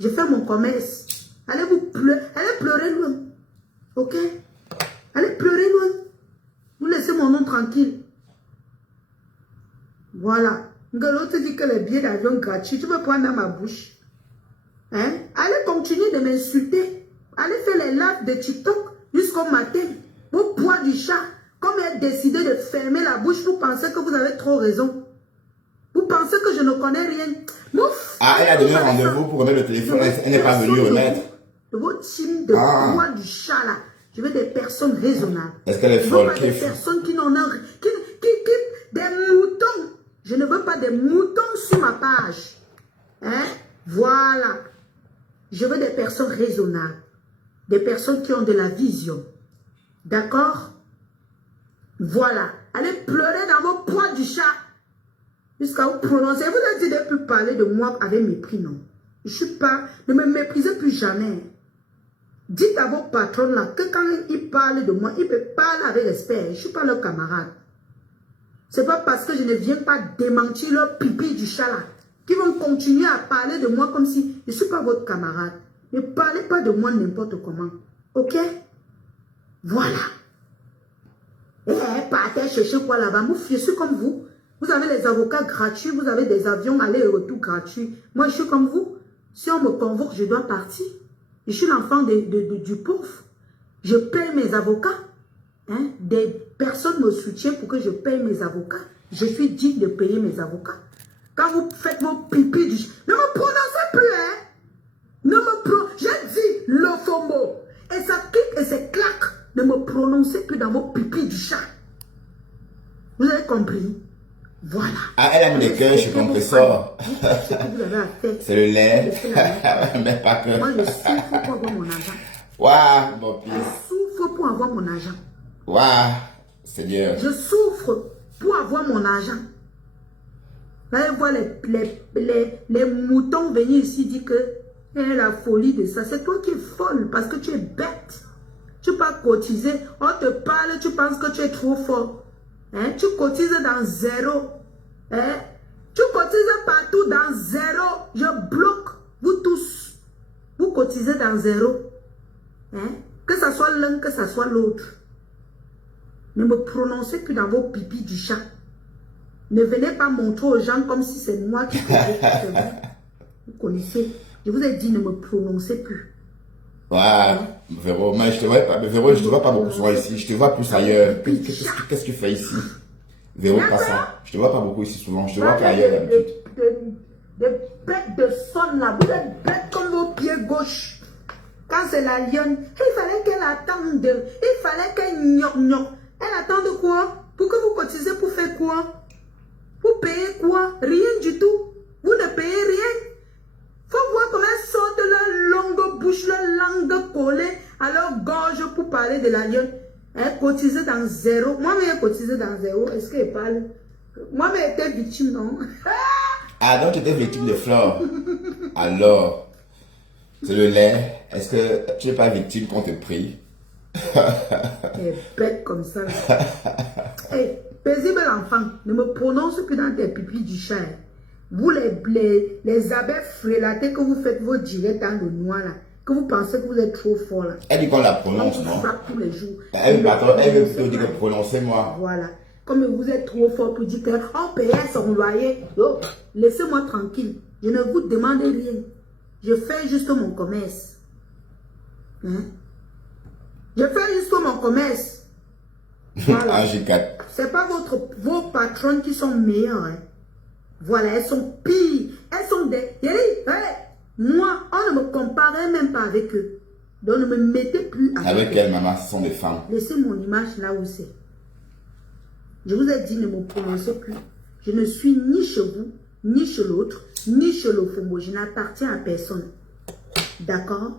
Je fais mon commerce. Allez pleurer loin. Ok? Allez pleurer loin. Vous laissez mon nom tranquille. Voilà. L'autre dit que les billets d'avion gratuits, tu veux prendre dans ma bouche. Hein? Allez continuer de m'insulter. Allez faire les lives de TikTok jusqu'au matin. Vos poids du chat. Comme elle a décidé de fermer la bouche, vous pensez que vous avez trop raison. Vous pensez que je ne connais rien. Mouf, elle a donné un rendez-vous pour remettre le téléphone. Elle n'est pas venue remettre. de vos teams de poids du chat là. Je veux des personnes raisonnables. Est-ce qu'elle est Je veux folle? pas des personnes qui n'en ont des moutons. Je ne veux pas des moutons sur ma page. Hein? Voilà. Je veux des personnes raisonnables. Des personnes qui ont de la vision. D'accord? Voilà. Allez pleurer dans vos poids du chat. Jusqu'à vous prononcer. Vous avez dit de ne plus parler de moi avec mépris, non? Je suis pas... Ne me méprisez plus jamais. Dites à vos patrons là que quand ils parlent de moi, ils me parlent avec respect. Je ne suis pas leur camarade. C'est pas parce que je ne viens pas démentir leur pipi du chat là qu'ils vont continuer à parler de moi comme si je ne suis pas votre camarade. Ne parlez pas de moi n'importe comment. Ok? Voilà. Eh, partez chercher quoi là-bas? Je suis comme vous. Vous avez les avocats gratuits, vous avez des avions aller et retour gratuits. Moi, je suis comme vous. Si on me convoque, je dois partir. Je suis l'enfant du pauvre. Je paye mes avocats. Hein? Des personnes me soutiennent pour que je paye mes avocats. Je suis digne de payer mes avocats. Quand vous faites vos pipis du... Ne me prononcez plus, hein? Ne me prononcez... J'ai dit le faux mot. Et ça clique et ça claque. Ne me prononcez plus dans vos pipis du chat. Vous avez compris? Voilà. Ah, elle a mis les cœurs chez compresseur. C'est le lait. Mais pas que. Moi, je souffre pour avoir mon argent. Waouh, mon fils. Je souffre pour avoir mon argent. Waouh, Seigneur. Je souffre pour avoir mon argent. Là, je vois les moutons venir ici dire que la folie de ça. C'est toi qui es folle parce que tu es bête. Tu peux pas cotiser. On te parle, tu penses que tu es trop fort. Hein? Tu cotises dans zéro. Hein? Tu cotises partout dans zéro. Je bloque vous tous. Vous cotisez dans zéro. Hein? Que ce soit l'un, que ce soit l'autre. Ne me prononcez plus dans vos pipis du chat. Ne venez pas montrer aux gens comme si c'est moi qui connais. Vous connaissez. Je vous ai dit, ne me prononcez plus. Ouais, Véro, mais je te vois pas, Véro, je te vois pas beaucoup souvent ici, je te vois plus ailleurs. Qu'est-ce que tu fais ici? Véro, pas ça. Je te vois pas beaucoup ici souvent, je te vois qu'ailleurs d'habitude. Des bêtes de sonne là, vous êtes bêtes comme vos pieds gauche. Quand c'est la lionne, il fallait qu'elle attende, il fallait qu'elle gnoc. Elle attend de quoi? Pour que vous cotisez pour faire quoi? Vous payez quoi? Rien du tout. Vous ne payez rien. Faut voir comment elles sortent leur longue bouche, leur langue collée à leur gorge pour parler de la lionne. Elle cotisait dans zéro. Moi-même, elle cotisait dans zéro. Est-ce qu'elle parle? Moi-même, elle était victime, non? Ah, donc tu étais victime de flore. Alors, c'est le lait. Est-ce que tu n'es pas victime qu'on te prie? Elle est bête comme ça. Hey, paisible enfant, ne me prononce plus dans tes pipis du chat. Vous, les abeilles frélatées que vous faites vos directs dans le noir là, que vous pensez que vous êtes trop fort là. Elle dit qu'on la prononce, non? Frappe tous les jours. Elle veut plutôt dire que prononcez-moi. Voilà. Comme vous êtes trop fort pour dire qu'on payait son loyer. Laissez-moi tranquille. Je ne vous demande rien. Je fais juste mon commerce. Hein? Je fais juste mon commerce. Voilà. C'est pas vos patrons qui sont meilleurs. Hein? Voilà, elles sont pires. Elles sont des... Moi, on ne me comparait même pas avec eux. Donc ne me mettez plus avec elles, maman, ce sont des femmes. Laissez mon image là où c'est. Je vous ai dit, ne me prononcez plus. Je ne suis ni chez vous, ni chez l'autre, ni chez le FOMO. Je n'appartiens à personne. D'accord?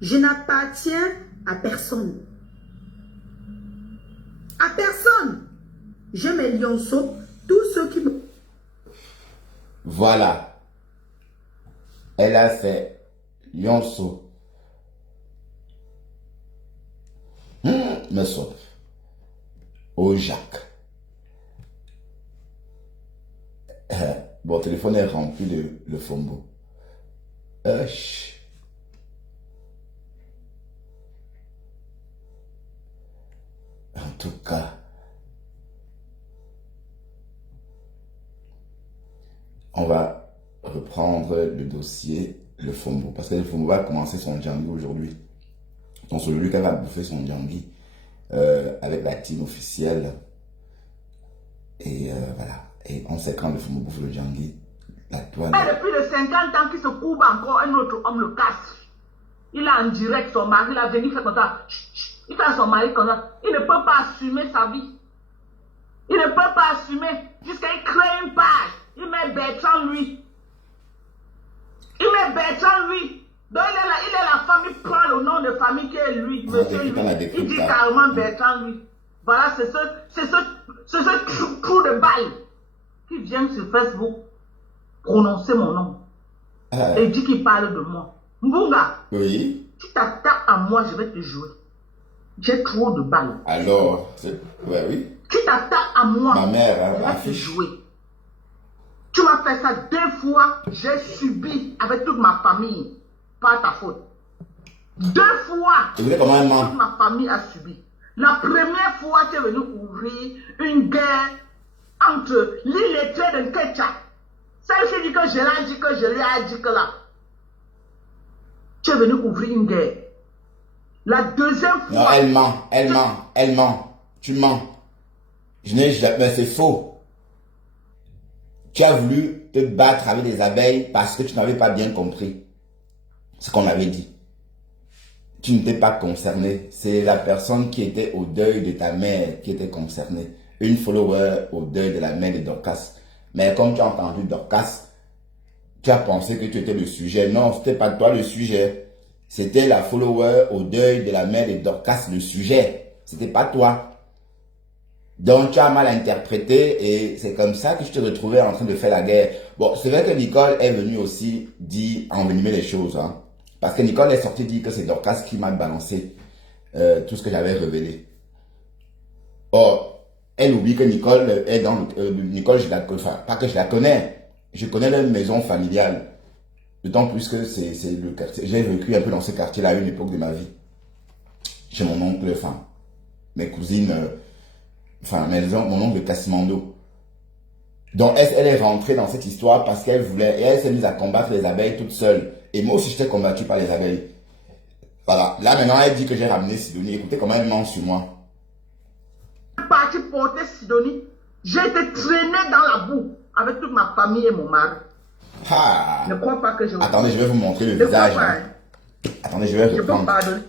Je n'appartiens à personne. À personne. Je mes lionceaux, tous ceux qui me... Voilà. Elle a fait lionceau. Me sauve. Au Jacques. Mon téléphone est rempli de le fombo. En tout cas, on va reprendre le dossier, le fombo. Parce que le fombo va commencer son djangui aujourd'hui. Donc c'est lui qui va bouffer son djangui avec la team officielle. Et voilà. Et on sait quand le fombo bouffe le djangui, la toile. Depuis de 50 ans qui se courbe encore, un autre homme le casse. Il est en direct, son mari, il a venu faire comme ça. Il fait à son mari comme ça. Il ne peut pas assumer sa vie. Il ne peut pas assumer. Jusqu'à il crée une page. Il met Bertrand lui. Il met Bertrand lui. Donc il est la femme, il prend le nom de famille qui est lui, monsieur lui. Il dit carrément Bertrand lui. Voilà, c'est ce trou de balle qui vient sur Facebook prononcer mon nom. Et dit qu'il parle de moi. Mbunga, Oui. tu t'attaques à moi, je vais te jouer. J'ai trop de balles. Alors, ouais, oui. Tu t'attaques à moi, Ma mère, hein, je ma vais te fille. jouer. Tu m'as fait ça 2 fois, j'ai subi avec toute ma famille. Pas ta faute. 2 fois, Et vous savez comment elle ment? toute ma famille a subi. La première fois, tu es venu ouvrir une guerre entre l'illettré de Nkecha. Celle qui dit que je l'ai dit, que je lui ai dit que là. Tu es venu ouvrir une guerre. La deuxième fois. Non, elle ment. Tu mens. Je n'ai jamais, c'est faux. Tu as voulu te battre avec des abeilles parce que tu n'avais pas bien compris ce qu'on avait dit. Tu n'étais pas concerné. C'est la personne qui était au deuil de ta mère qui était concernée. Une follower au deuil de la mère de Dorcas. Mais comme tu as entendu Dorcas, tu as pensé que tu étais le sujet. Non, c'était pas toi le sujet. C'était la follower au deuil de la mère de Dorcas le sujet. C'était pas toi. Donc tu as mal interprété et c'est comme ça que je te retrouvais en train de faire la guerre. Bon, c'est vrai que Nicole est venue aussi dire, envenimer les choses. Hein. Parce que Nicole est sortie dire que c'est Dorcas qui m'a balancé tout ce que j'avais révélé. Or, elle oublie que Nicole est dans Nicole, pas que je la connais. Je connais leur maison familiale. D'autant plus que c'est le quartier. J'ai vécu un peu dans ce quartier-là à une époque de ma vie. Chez mon oncle, enfin, mes cousines, mon oncle de Cassimando. Donc, elle est rentrée dans cette histoire parce qu'elle voulait, et elle s'est mise à combattre les abeilles toute seule. Et moi aussi, j'étais combattu par les abeilles. Voilà. Là, maintenant, elle dit que j'ai ramené Sidonie. Écoutez comment elle ment sur moi. Parti porter Sidonie. J'ai été traîné dans la boue avec toute ma famille et mon mari. Ah. Ne crois pas que je... Attendez, je vais vous montrer le Ne visage. crois pas, Hein. Attendez, je vais Je peux reprendre. pardonner.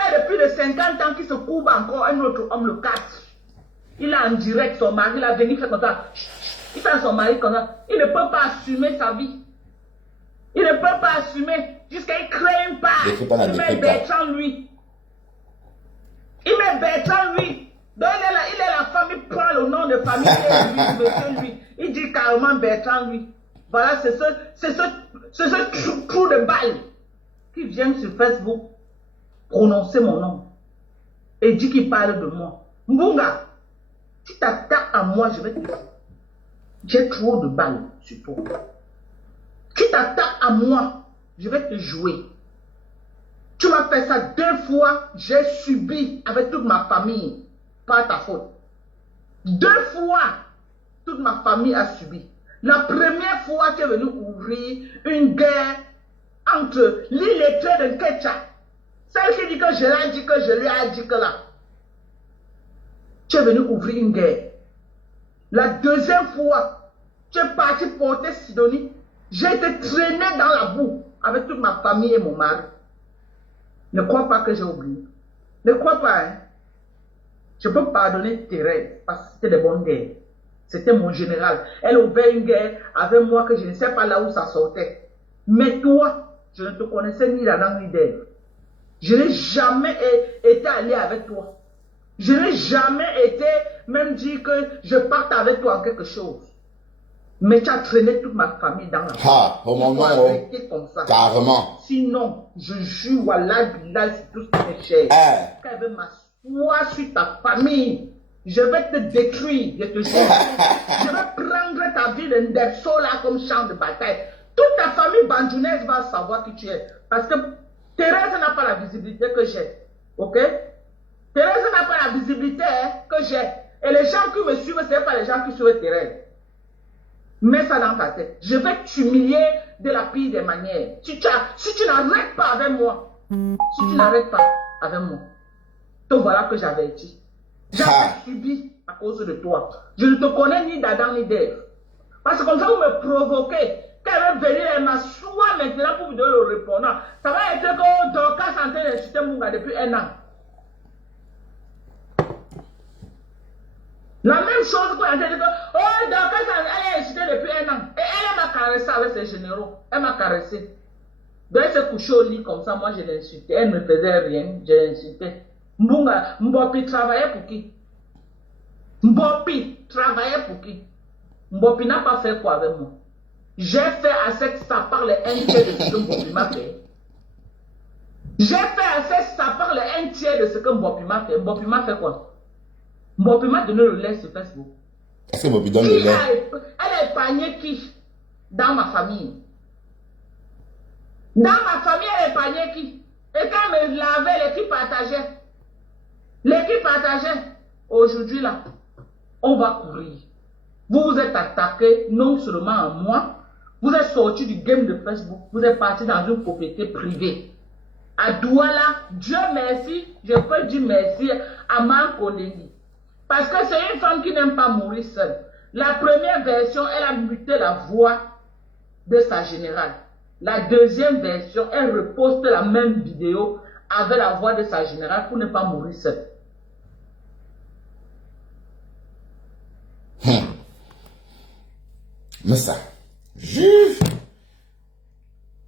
Et depuis les 50 ans qu'il se couvre encore, un autre homme le casse. Il est en direct, son mari, il a venu faire comme ça. Il fait à son mari comme ça. Il ne peut pas assumer sa vie. Il ne peut pas assumer jusqu'à il crée une part. Il met Bertrand lui. Il met Bertrand lui. Donc il est la femme, il prend le nom de famille et lui, monsieur lui. Il dit carrément Bertrand lui. Voilà, c'est ce trou de balle qui vient sur Facebook prononcer mon nom et dit qu'il parle de moi. Mbunga, tu t'attaques à moi, je vais te... J'ai trop de balles sur toi. Tu t'attaques à moi, je vais te jouer. Tu m'as fait ça 2 fois, j'ai subi avec toute ma famille. Pas ta faute. 2 fois, toute ma famille a subi. La première fois, tu es venu ouvrir une guerre entre l'illettré de Nkecha. Celle qui dit que je l'ai dit, que je lui ai dit que là. Tu es venu ouvrir une guerre. La deuxième fois, tu es parti porter Sidonie. J'ai été traîné dans la boue avec toute ma famille et mon mari. Ne crois pas que j'ai oublié. Ne crois pas, hein. Je peux pardonner tes rêves parce que c'était des bonnes guerres. C'était mon général. Elle ouvrait une guerre avec moi que je ne sais pas là où ça sortait. Mais toi, je ne te connaissais ni d'Adam ni d'Ève. Je n'ai jamais été allé avec toi. Je n'ai jamais été même dit que je parte avec toi en quelque chose. Mais tu as traîné toute ma famille dans la vie. Ah, au moment où, comme ça. Carrément. Sinon, je jure, wallah, billah, c'est tout ce qui m'est cher. Quand elle veut m'asseoir sur ta famille, je vais te détruire, je te jure. Je vais prendre ta vie de Ndepso là comme champ de bataille. Toute ta famille bandounaise va savoir qui tu es. Parce que Thérèse n'a pas la visibilité que j'ai. Ok? Thérèse n'a pas la visibilité que j'ai. Et les gens qui me suivent, ce n'est pas les gens qui suivent Thérèse. Mets ça dans ta tête. Je vais t'humilier de la pire des manières. Si tu n'arrêtes pas avec moi, donc voilà que j'avais dit. J'avais subi à cause de toi. Je ne te connais ni d'Adam ni d'Ève. Parce que comme ça, vous me provoquez. qu'elle veut venir, elle m'assoit maintenant pour vous donner le répondant. Ça va être que Dorcas est en train d'insulter Munga depuis 1 an. La même chose qu'on a dit que, oh, Dorcas, elle est insultée depuis 1 an. Et elle m'a caressé avec ses généraux. Elle m'a caressé. Donc elle s'est couchée au lit comme ça, moi je l'ai insultée. Elle ne faisait rien, je l'ai insultée. Mbopi travaillait pour qui? Mbopi travaillait pour qui? Mbopi n'a pas fait quoi avec moi? J'ai fait assez que ça parle un tiers de ce que Mbopi m'a fait. J'ai fait assez que ça parle un tiers de ce que Mbopi m'a fait. Mbopi m'a fait quoi? Mbopi m'a donné le lait sur Facebook. Est-ce que Mbopi donne le lait? Elle a épargné qui? Dans ma famille. Dans ma famille, elle épargnait qui? Et quand elle me lavait, l'équipe partageait. L'équipe partageait. Aujourd'hui, là, on va courir. Vous vous êtes attaqué non seulement à moi, vous êtes sorti du game de Facebook, vous êtes parti dans une propriété privée. À Douala, Dieu merci, je peux dire merci à Mankoleni. Parce que c'est une femme qui n'aime pas mourir seule. La première version, elle a muté la voix de sa générale. La deuxième version, elle reposte la même vidéo avec la voix de sa générale pour ne pas mourir seule. Mais ça, juge.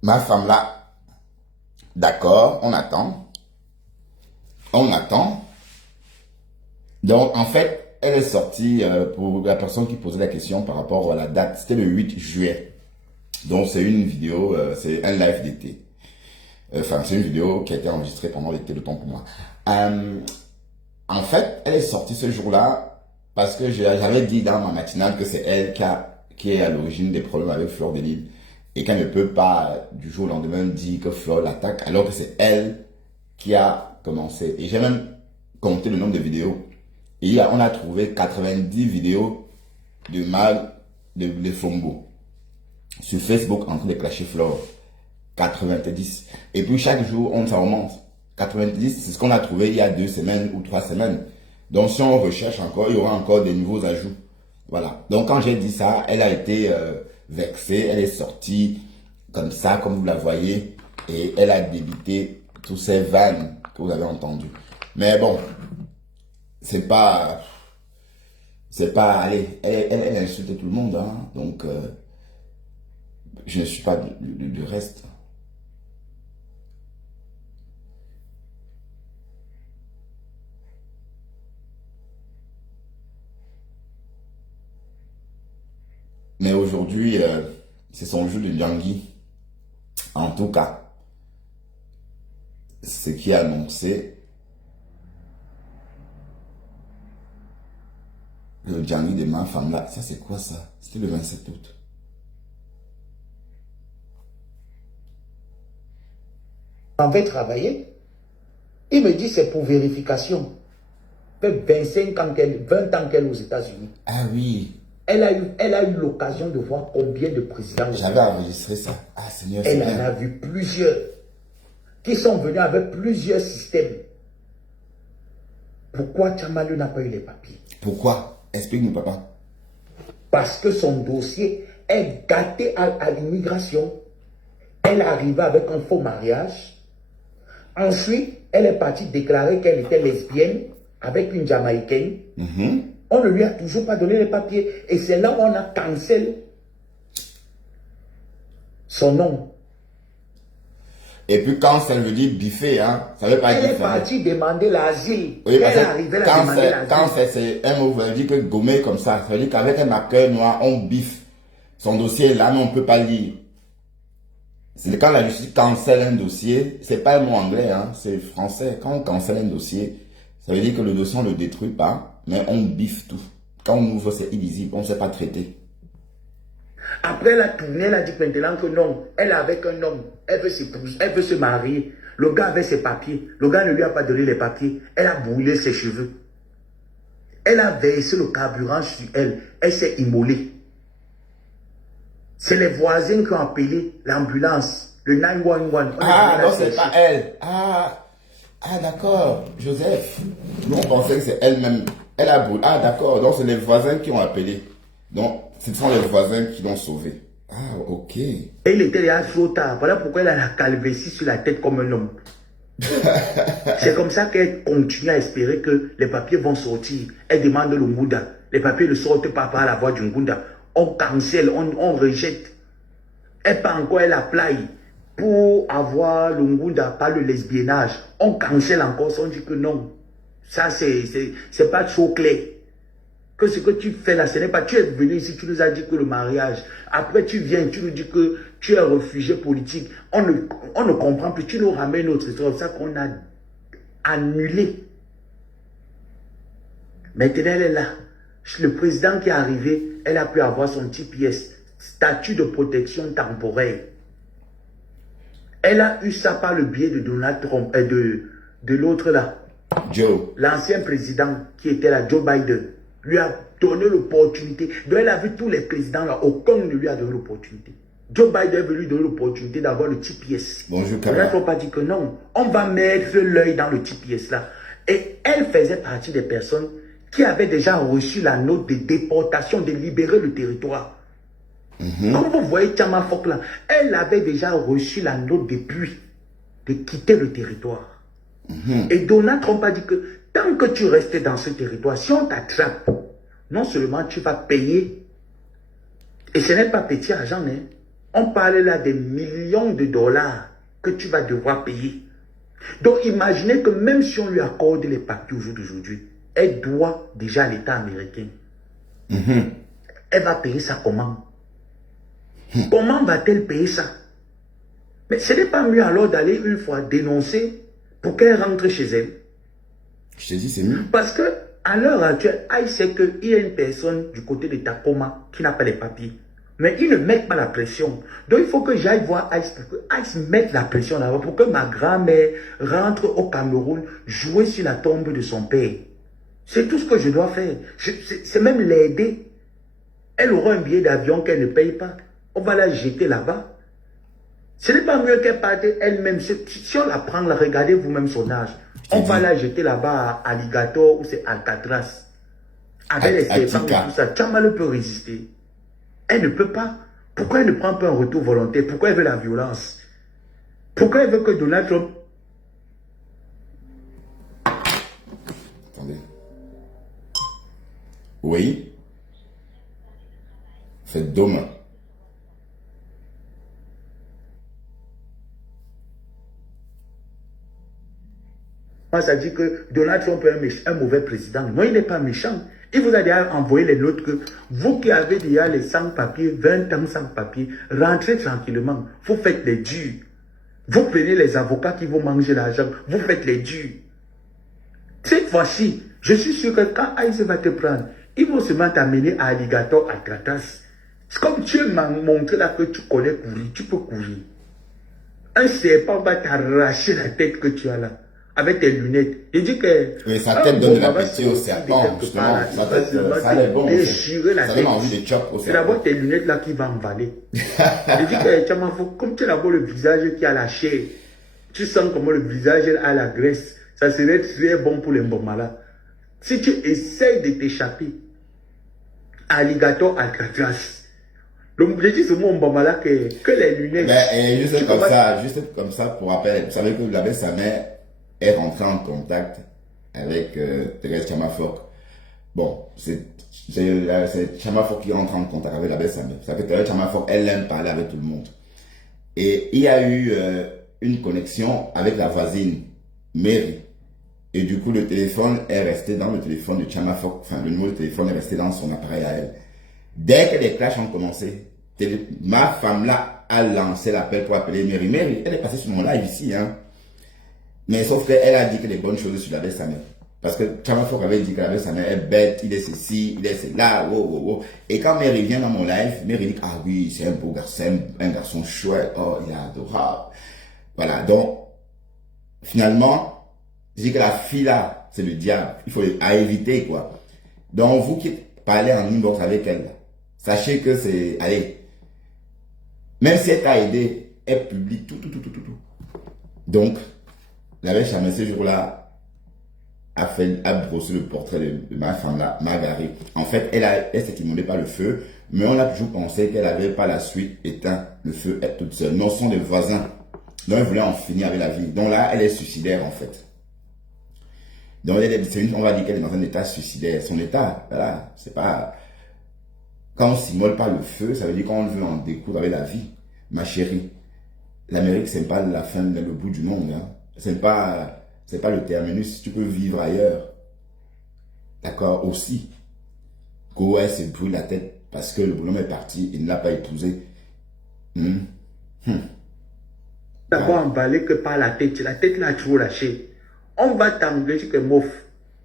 Ma femme là, d'accord, on attend. On attend. Donc, en fait, elle est sortie pour la personne qui posait la question par rapport à la date. C'était le 8 juillet. Donc, c'est une vidéo, c'est un live d'été. Enfin, c'est une vidéo qui a été enregistrée pendant l'été, le temps pour moi. En fait, elle est sortie ce jour-là parce que j'avais dit dans ma matinale que c'est elle qui est à l'origine des problèmes avec Fleur de Lille et qu'elle ne peut pas du jour au lendemain dire que Fleur l'attaque alors que c'est elle qui a commencé. Et j'ai même compté le nombre de vidéos. Et on a trouvé 90 vidéos de mal de Fombo sur Facebook en train de clasher Fleur. 90. Et puis chaque jour, on s'en remonte. 90, c'est ce qu'on a trouvé il y a 2 semaines ou 3 semaines. Donc si on recherche encore, il y aura encore des nouveaux ajouts. Voilà. Donc quand j'ai dit ça, elle a été vexée, elle est sortie comme ça, comme vous la voyez, et elle a débité tous ces vannes que vous avez entendus. Mais bon, c'est pas, allez, elle insulte tout le monde, hein. Donc je ne suis pas du reste. Mais aujourd'hui, c'est son jeu de Djangui. En tout cas, ce qui est annoncé, le Djangui de ma femme là, ça c'est quoi ça? C'était le 27 août. On va travailler. Il me dit c'est pour vérification. Ça fait 25 ans 20 ans qu'elle est aux États-Unis. Ah oui. Elle a eu l'occasion de voir combien de présidents. J'avais enregistré ça. Ah Seigneur, elle en a vu plusieurs qui sont venus avec plusieurs systèmes. Pourquoi Tchamalu n'a pas eu les papiers? Pourquoi? Explique-nous, papa. Parce que son dossier est gâté à l'immigration. Elle est arrivée avec un faux mariage. Ensuite, elle est partie déclarer qu'elle était lesbienne avec une Jamaïcaine. On ne lui a toujours pas donné les papiers. Et c'est là où on a cancellé son nom. Et puis quand ça veut dire biffer, hein, ça veut pas dire... Elle est partie demander l'asile. Oui, elle est arrivée à demander l'asile. Quand c'est un mot, ça veut dire que gommer comme ça veut dire qu'avec un marqueur noir, on biffe. Son dossier est là, mais on ne peut pas lire. C'est quand la justice cancelle un dossier, c'est pas un mot anglais, hein, c'est français. Quand on cancelle un dossier, ça veut dire que le dossier, on ne le détruit pas, mais on biffe tout. Quand on ouvre, c'est illisible, on ne sait pas traiter. Après, elle a tourné, elle a dit maintenant que non, elle est avec un homme, elle veut s'épouser, elle veut se marier. Le gars avait ses papiers, le gars ne lui a pas donné les papiers, elle a brûlé ses cheveux. Elle a versé le carburant sur elle s'est immolée. C'est les voisins qui ont appelé l'ambulance, le 911. Ah, non, c'est pas elle. Ah, d'accord, Joseph. Nous, on pensait que c'est elle-même. Ah, d'accord, donc c'est les voisins qui ont appelé. Donc, ce sont les voisins qui l'ont sauvée. Ah, ok. Et il était déjà trop tard. Voilà pourquoi elle a la calvétie sur la tête comme un homme. C'est comme ça qu'elle continue à espérer que les papiers vont sortir. Elle demande le Ngunda. Les papiers ne sortent pas par la voie du Ngunda. On cancelle, on rejette. Elle pas encore, elle apply pour avoir le Ngunda par le lesbiennage. On cancelle encore, on dit que non. Ça, c'est pas trop clair. Que ce que tu fais là, ce n'est pas... Tu es venu ici, tu nous as dit que le mariage... Après, tu viens, tu nous dis que tu es réfugié politique. On ne comprend plus. Tu nous ramènes notre histoire. C'est ça qu'on a annulé. Maintenant, elle est là. Le président qui est arrivé, elle a pu avoir son TPS, statut de protection temporaire. Elle a eu ça par le biais de Donald Trump et de l'autre là. Joe. L'ancien président qui était là, Joe Biden, lui a donné l'opportunité. Donc elle a vu tous les présidents là, aucun ne lui a donné l'opportunité. Joe Biden veut lui donner l'opportunité d'avoir le TPS. Bonjour, Donald Kara. Trump a dit que non, on va mettre l'œil dans le TPS là. Et elle faisait partie des personnes qui avaient déjà reçu la note de déportation de libérer le territoire. Comme vous voyez Tchama Fok là, elle avait déjà reçu la note depuis de quitter le territoire. Et Donald Trump a dit que tant que tu restes dans ce territoire, si on t'attrape, non seulement tu vas payer, et ce n'est pas petit argent, hein. On parle là des millions de dollars que tu vas devoir payer. Donc imaginez que même si on lui accorde les papiers au jour d'aujourd'hui, elle doit déjà à l'État américain. Elle va payer ça comment? Comment va-t-elle payer ça? Mais ce n'est pas mieux alors d'aller une fois dénoncer pour qu'elle rentre chez elle. Je te dis, c'est mieux. Parce que à l'heure actuelle, il sait qu'il y a une personne du côté de Tacoma qui n'a pas les papiers. Mais ils ne mettent pas la pression. Donc il faut que j'aille voir Ice pour que Ice mette la pression là-bas, pour que ma grand-mère rentre au Cameroun jouer sur la tombe de son père. C'est tout ce que je dois faire. C'est même l'aider. Elle aura un billet d'avion qu'elle ne paye pas. On va la jeter là-bas. Ce n'est pas mieux qu'elle parte elle-même. Si on la prend, là, regardez vous-même son âge. On va la jeter là-bas à Alligator ou c'est Alcatraz. Avec les serpents et tout ça. Tchama peut résister. Elle ne peut pas. Pourquoi elle ne prend pas un retour volontaire? Pourquoi elle veut la violence? Pourquoi elle veut que Donald Trump... Attendez. Oui. C'est dommage. Ça dit que Donald Trump est un mauvais président. Non, il n'est pas méchant. Il vous a déjà envoyé les notes que vous qui avez déjà les sans-papiers, 20 ans sans-papiers, rentrez tranquillement. Vous faites les durs. Vous prenez les avocats qui vont manger l'argent. Vous faites les durs. Cette fois-ci, je suis sûr que quand Aïs va te prendre, ils vont seulement t'amener à Alligator, à Kratas. C'est comme tu m'as montré là que tu connais courir. Tu peux courir. Un serpent va t'arracher la tête que tu as là. Avec tes lunettes. Il dit que... Oui, sa tête donne de l'appétit au serpent, justement. Sa tête, ça allait bon. Déchirer la tête. Ça donne envie de chop au serpent. C'est d'abord tes lunettes là qui vont emballer. Il dit que comme tu as d'abord le visage qui a la chair, tu sens comment le visage a la graisse. Ça serait très bon pour les Mbomala. Si tu essayes de t'échapper, Alligator Alcatraz. Donc, je dis ce mot Mbomala que les lunettes... Mais, juste comme ça, pour rappel, vous savez que la belle sa mère est rentrée en contact avec Thérèse Tchama Fok. Bon, c'est Tchama Fok qui rentre en contact avec la belle sa mère. Ça fait que Thérèse Tchama Fok, elle aime parler avec tout le monde. Et il y a eu une connexion avec la voisine, Mary. Et du coup, le téléphone est resté dans le téléphone de Tchama Fok. Enfin, le numéro de téléphone est resté dans son appareil à elle. Dès que les clashs ont commencé, ma femme là a lancé l'appel pour appeler Mary. Mary, elle est passée sur mon live ici, hein. Mais sauf qu'elle a dit que les bonnes choses sur la belle sa mère. Parce que Tchama Fok avait dit que la belle sa mère est bête, il est ceci, il est cela, wow, wow, wow. Et quand Mary vient dans mon live, Mary dit que, ah oui, c'est un beau garçon, un garçon chouette, oh, il est adorable. Voilà, donc, finalement, je dis que la fille là, c'est le diable. Il faut à éviter, quoi. Donc, vous qui parlez en inbox avec elle, sachez que c'est, allez, même si elle t'a aidé, elle publie tout. Donc, la belle Chamé ce jour-là a brossé le portrait de ma femme là, Marguerite. En fait, elle s'est immolée par le feu, mais on a toujours pensé qu'elle n'avait pas la suite éteint le feu elle toute seule. Non, ce sont des voisins. Donc, elle voulait en finir avec la vie. Donc là, elle est suicidaire en fait. Donc, on va dire qu'elle est dans un état suicidaire. Son état, voilà, c'est pas... Quand on s'immole par le feu, ça veut dire qu'on veut en découdre avec la vie. Ma chérie, l'Amérique, c'est pas la fin, le bout du monde. Hein. C'est pas le terminus. Tu peux vivre ailleurs. D'accord, aussi. Go, elle se brûle la tête parce que le bonhomme est parti, il ne l'a pas épousé. D'abord emballé que par la tête l'a trop lâché. On va t'engager que mof.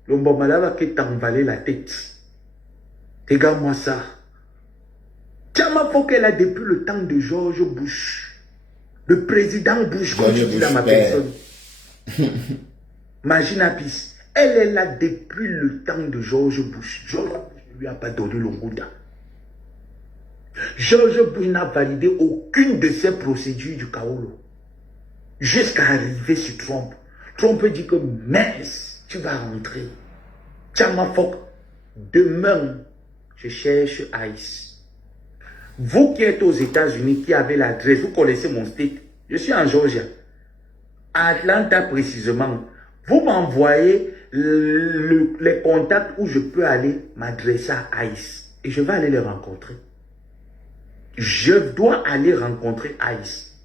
Le Mbomala va que t'emballer la tête. Regarde-moi ça. Tchama faut qu'elle a depuis le temps de George Bush. Le président Bush, comme tu dis là, ma personne. Imagine Apis. Elle est là depuis le temps de George Bush. George Bush ne lui a pas donné le Gouda. George Bush n'a validé aucune de ses procédures du Kaolo. Jusqu'à arriver sur Trump. Trump dit que mince, tu vas rentrer. Tchama Fok, demain, je cherche ICE. Vous qui êtes aux États-Unis, qui avez l'adresse, vous connaissez mon state. Je suis en Georgia. À Atlanta précisément. Vous m'envoyez les contacts où je peux aller m'adresser à ICE. Et je vais aller les rencontrer. Je dois aller rencontrer ICE.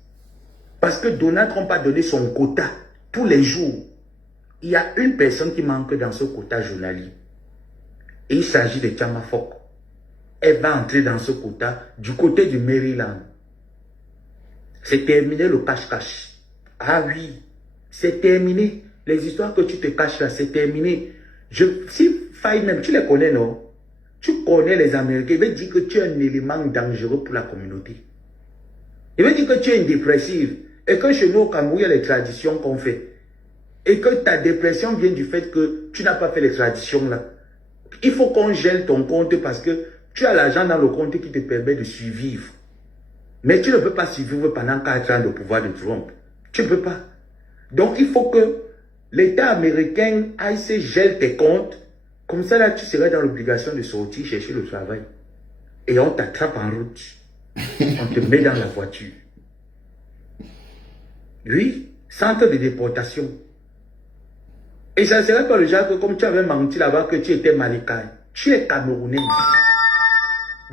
Parce que Donald Trump a donné son quota tous les jours. Il y a une personne qui manque dans ce quota journalier. Et il s'agit de Tchama Fok. Elle va entrer dans ce quota du côté du Maryland. C'est terminé le cache-cache. Ah oui, c'est terminé. Les histoires que tu te caches là, c'est terminé. Si faille même, tu les connais, non? Tu connais les Américains. Il veut dire que tu es un élément dangereux pour la communauté. Il veut dire que tu es une dépressive. Et que chez nous au Cameroun, il y a les traditions qu'on fait. Et que ta dépression vient du fait que tu n'as pas fait les traditions là. Il faut qu'on gèle ton compte parce que tu as l'argent dans le compte qui te permet de survivre. Mais tu ne peux pas survivre pendant 4 ans de pouvoir de Trump. Tu ne peux pas. Donc il faut que l'État américain aille se gèle tes comptes. Comme ça là, tu serais dans l'obligation de sortir chercher le travail. Et on t'attrape en route. On te met dans la voiture. Oui, centre de déportation. Et ça ne serait pas le genre que comme tu avais menti là-bas que tu étais malikaï. Tu es Camerounais.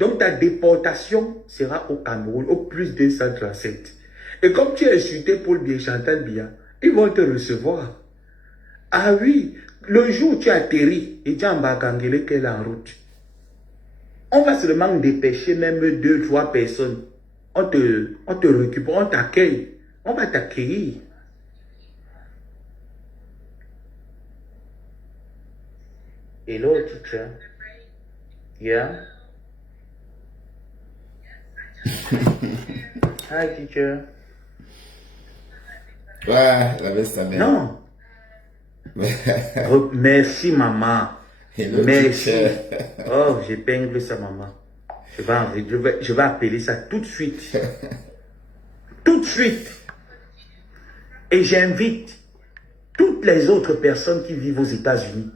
Donc ta déportation sera au Cameroun, au plus 237. Et comme tu es insulté pour le Chantal Biya, ils vont te recevoir. Ah oui, le jour où tu atterris, et tu as Mbakangele qu'elle est en route. On va seulement dépêcher même 2-3 personnes. On te récupère, on t'accueille. On va t'accueillir. Hello, teacher. Yeah? Hi, teacher. Ouais, la veste sa mère. Non. Merci, maman. Hello, Merci. teacher. Oh, j'épingle ça, maman. Je vais appeler ça tout de suite. Tout de suite. Et j'invite toutes les autres personnes qui vivent aux États-Unis,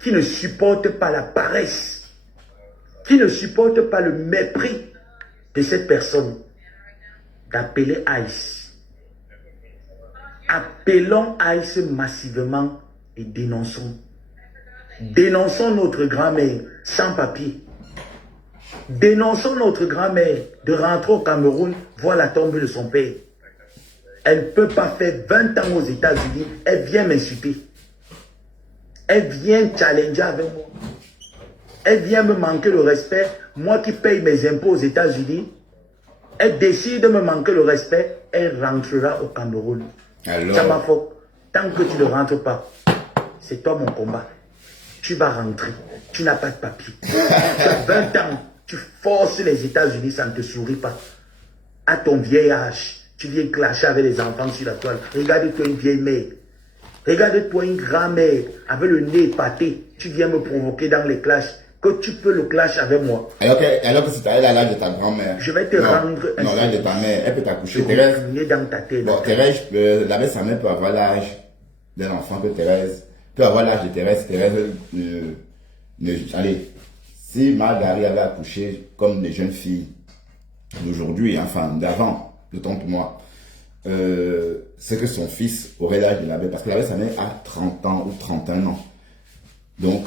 qui ne supportent pas la paresse, qui ne supportent pas le mépris de cette personne, d'appeler ICE. Appelons ICE massivement et dénonçons. Dénonçons notre grand-mère sans papier. Dénonçons notre grand-mère de rentrer au Cameroun voir la tombe de son père. Elle ne peut pas faire 20 ans aux États-Unis. Elle vient m'insulter. Elle vient challenger avec moi. Elle vient me manquer le respect. Moi qui paye mes impôts aux États-Unis, elle décide de me manquer le respect. Elle rentrera au Cameroun. Alors, Ça m'a fait. Tant que tu ne rentres pas, c'est toi mon combat. Tu vas rentrer. Tu n'as pas de papier. Tu as 20 ans. Tu forces les États-Unis, ça ne te sourit pas. À ton vieil âge, tu viens clasher avec les enfants sur la toile. Regarde-toi une vieille mère. Regarde-toi une grand-mère avec le nez épaté. Tu viens me provoquer dans les clashs. Que tu peux le clash avec moi. alors que c'est à l'âge de ta grand-mère. Je vais te rendre un Non, l'âge de ta mère, elle peut t'accoucher. Je vais Thérèse, crier dans ta tête. bon, Thérèse, la mère, sa mère peut avoir l'âge d'un enfant que Thérèse. peut avoir l'âge de Thérèse. Thérèse, allez, si Margaret avait accouché comme les jeunes filles d'aujourd'hui, enfin d'avant, d'autant pour moi, c'est que son fils aurait l'âge de l'abbé, parce que l'abbé sa mère a 30 ans ou 31 ans. Donc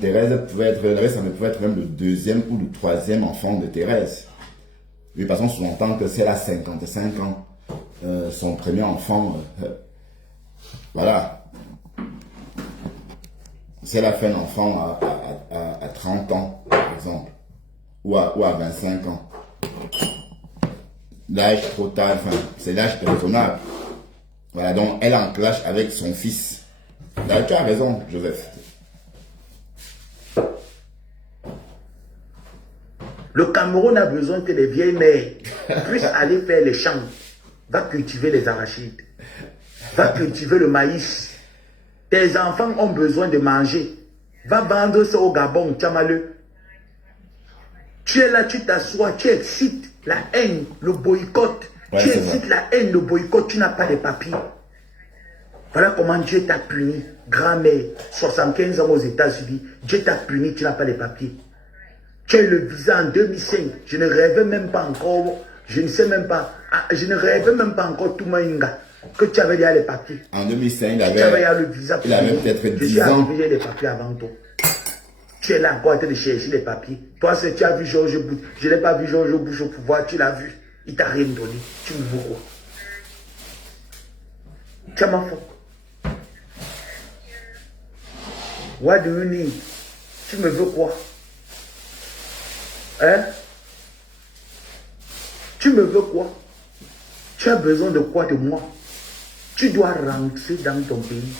Thérèse pouvait être, l'abbé sa mère pouvait être même le deuxième ou le troisième enfant de Thérèse. De toute façon, sous-entend que si elle a 55 ans, son premier enfant, voilà. Si elle a fait un enfant à 30 ans, par exemple, ou à 25 ans, l'âge trop tard, enfin, c'est l'âge raisonnable. Voilà, donc elle est en clash avec son fils. Là, tu as raison, Joseph. Le Cameroun a besoin que les vieilles mères puissent aller faire les champs. Va cultiver les arachides. Va cultiver le maïs. Tes enfants ont besoin de manger. Va vendre ça au Gabon, Tchamaleu. Tu es là, tu t'assois, tu excites la haine, le boycott. Ouais, tu excites la haine, le boycott, tu n'as pas de papiers. Voilà comment Dieu t'a puni. Grand-mère, 75 ans aux États-Unis. Dieu t'a puni, tu n'as pas de papiers. Tu as eu le visa en 2005. Je ne rêvais même pas encore. Je ne sais même pas. Je ne rêvais même pas encore tout Maïnga que tu avais déjà les papiers. En 2005, Tu avais déjà le visa. il avait peut-être 10 ans. Je suis arrivé, j'ai les papiers avant toi. Tu es là encore en train de chercher les papiers. Toi, tu as vu Georges Bush. Je n'ai pas vu Georges Bush au pouvoir. Tu l'as vu. Il t'a rien donné. Tu me veux quoi? Tu m'en fous. What do you need? Tu me veux quoi? Hein? Tu me veux quoi? Tu as besoin de quoi de moi? Tu dois rentrer dans ton pays.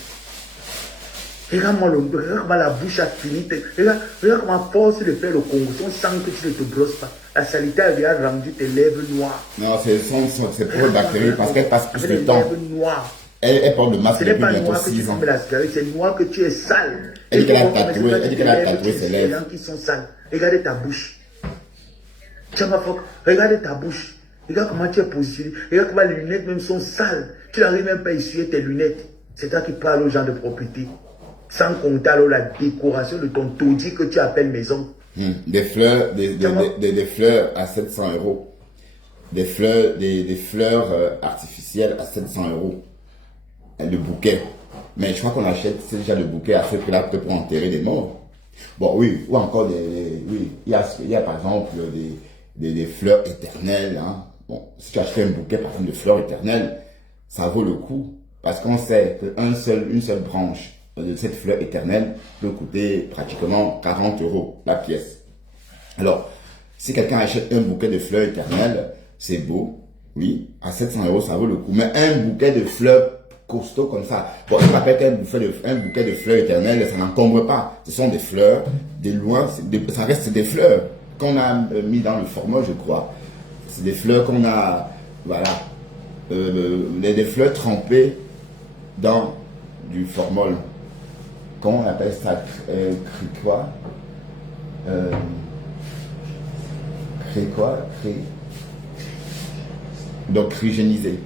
Regarde-moi la bouche a fini. Regarde comment force de faire le Congo. On sent que tu ne te brosses pas. La salité a déjà rendu tes lèvres noires. Non, c'est pour les bactéries parce qu'elle passe plus de temps. Lèvres noires. Elle porte le masque Ce n'est depuis pas bientôt noir que tu 6 ans. fumes la cigarette, c'est noir que tu es sale. Elle dit qu'elle a tatoué, ses lèvres. Les gens qui sont sales. Regardez ta bouche. Regarde ta bouche. Regarde comment tu es positionné. Regarde comment les lunettes même sont sales. Tu n'arrives même pas à essuyer tes lunettes. C'est toi qui parles aux gens de propriété. Sans compter alors la décoration de ton taudis que tu appelles maison. Des fleurs, des fleurs à 700 €. Des fleurs artificielles à 700 €. Le bouquet. Mais je crois qu'on achète déjà le bouquet à ce prix-là pour enterrer des morts. Bon, oui, ou encore oui, il y a par exemple des fleurs éternelles. Hein. Bon, si tu achètes un bouquet par exemple de fleurs éternelles, ça vaut le coup. Parce qu'on sait qu'une seule branche de cette fleur éternelle peut coûter pratiquement 40 € la pièce. Alors, si quelqu'un achète un bouquet de fleurs éternelles, c'est beau, oui, à 700 € ça vaut le coup. Mais un bouquet de fleurs costaud comme ça, bon, je rappelle qu'un bouquet de fleurs éternelles, ça n'encombre pas. Ce sont des fleurs, des loin, ça reste des fleurs qu'on a mis dans le formol, je crois. C'est des fleurs qu'on a, voilà, des fleurs trempées dans du formol. Comment on appelle ça? Donc cryogénisé.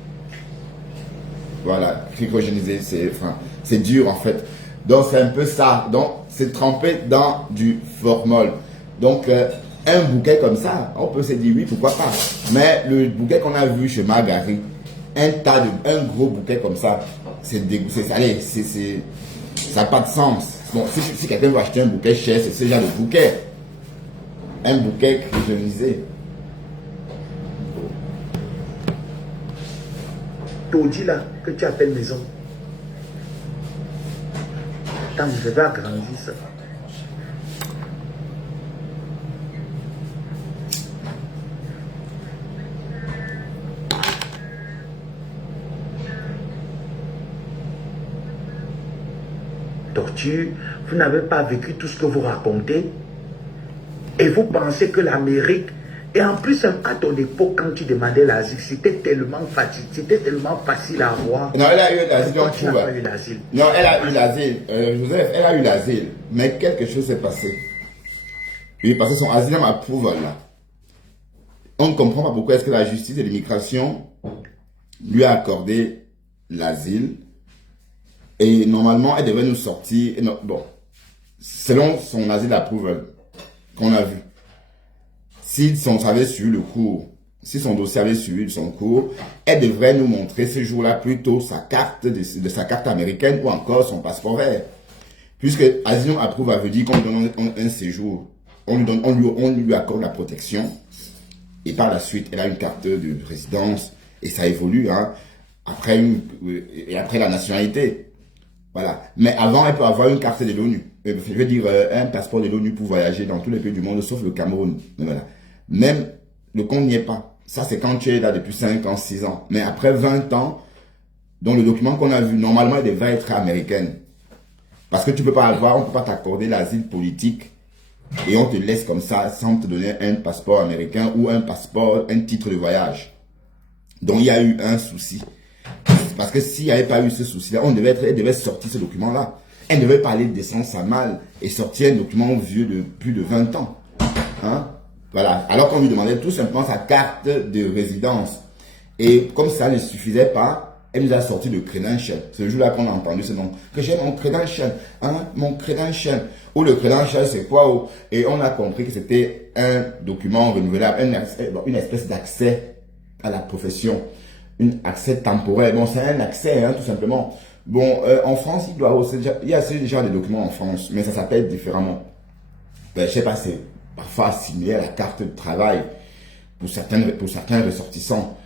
Voilà, cryogénisé, c'est dur en fait. Donc c'est un peu ça. Donc c'est trempé dans du formol. Donc un bouquet comme ça, on peut se dire oui, pourquoi pas. Mais le bouquet qu'on a vu chez Margaret, un gros bouquet comme ça, allez, ça n'a pas de sens. Bon, si quelqu'un veut acheter un bouquet cher, c'est ce genre de bouquet. Un bouquet cryogénisé. Taudis là, que tu appelles maison. Attends, je vais agrandir ça. Tortue, vous n'avez pas vécu tout ce que vous racontez et vous pensez que l'Amérique, et en plus à ton époque quand tu demandais l'asile, c'était tellement facile à avoir. Non, elle a eu l'asile, on tu n'as pas eu l'asile. Non, elle a eu l'asile, Joseph, elle a eu l'asile, mais quelque chose s'est passé. Oui, parce que son asile approuve là. On ne comprend pas pourquoi est-ce que la justice et l'immigration lui a accordé l'asile Et normalement, elle devrait nous sortir, non, bon, selon son asile d'approval qu'on a vu, si son avait suivi le cours, si son dossier avait suivi son cours, elle devrait nous montrer ce jour-là plutôt sa carte de sa carte américaine ou encore son passeport vert. Puisque Asylum Approval veut dire qu'on lui donne un séjour, on lui accorde la protection, et par la suite, elle a une carte de résidence, et ça évolue, hein, après la nationalité. Voilà. Mais avant, elle peut avoir une carte de l'ONU. Je veux dire, un passeport de l'ONU pour voyager dans tous les pays du monde, sauf le Cameroun. Mais voilà. Même le compte n'y est pas. Ça, c'est quand tu es là depuis 5 ans, 6 ans. Mais après 20 ans, dans le document qu'on a vu, normalement, elle devrait être américaine. Parce que tu peux pas avoir, on ne peut pas t'accorder l'asile politique et on te laisse comme ça sans te donner un passeport américain ou un passeport, un titre de voyage. Donc, il y a eu un souci. Parce que s'il n'y avait pas eu ce souci-là, elle devait sortir ce document-là. Elle devait parler de décence à mal et sortir un document vieux de plus de 20 ans. Hein? Voilà. Alors qu'on lui demandait tout simplement sa carte de résidence. Et comme ça ne suffisait pas, elle nous a sorti le credential. Ce jour-là qu'on a entendu ce nom. Que j'ai mon credential. Hein? Mon credential. Ou le credential, c'est quoi? Et on a compris que c'était un document renouvelable, une espèce d'accès à la profession. Un accès temporaire. Bon, c'est un accès, hein, tout simplement. Bon, en France, il y a ce genre de documents en France, mais ça s'appelle différemment. Ben, je sais pas, c'est parfois assimilé à la carte de travail pour certains ressortissants,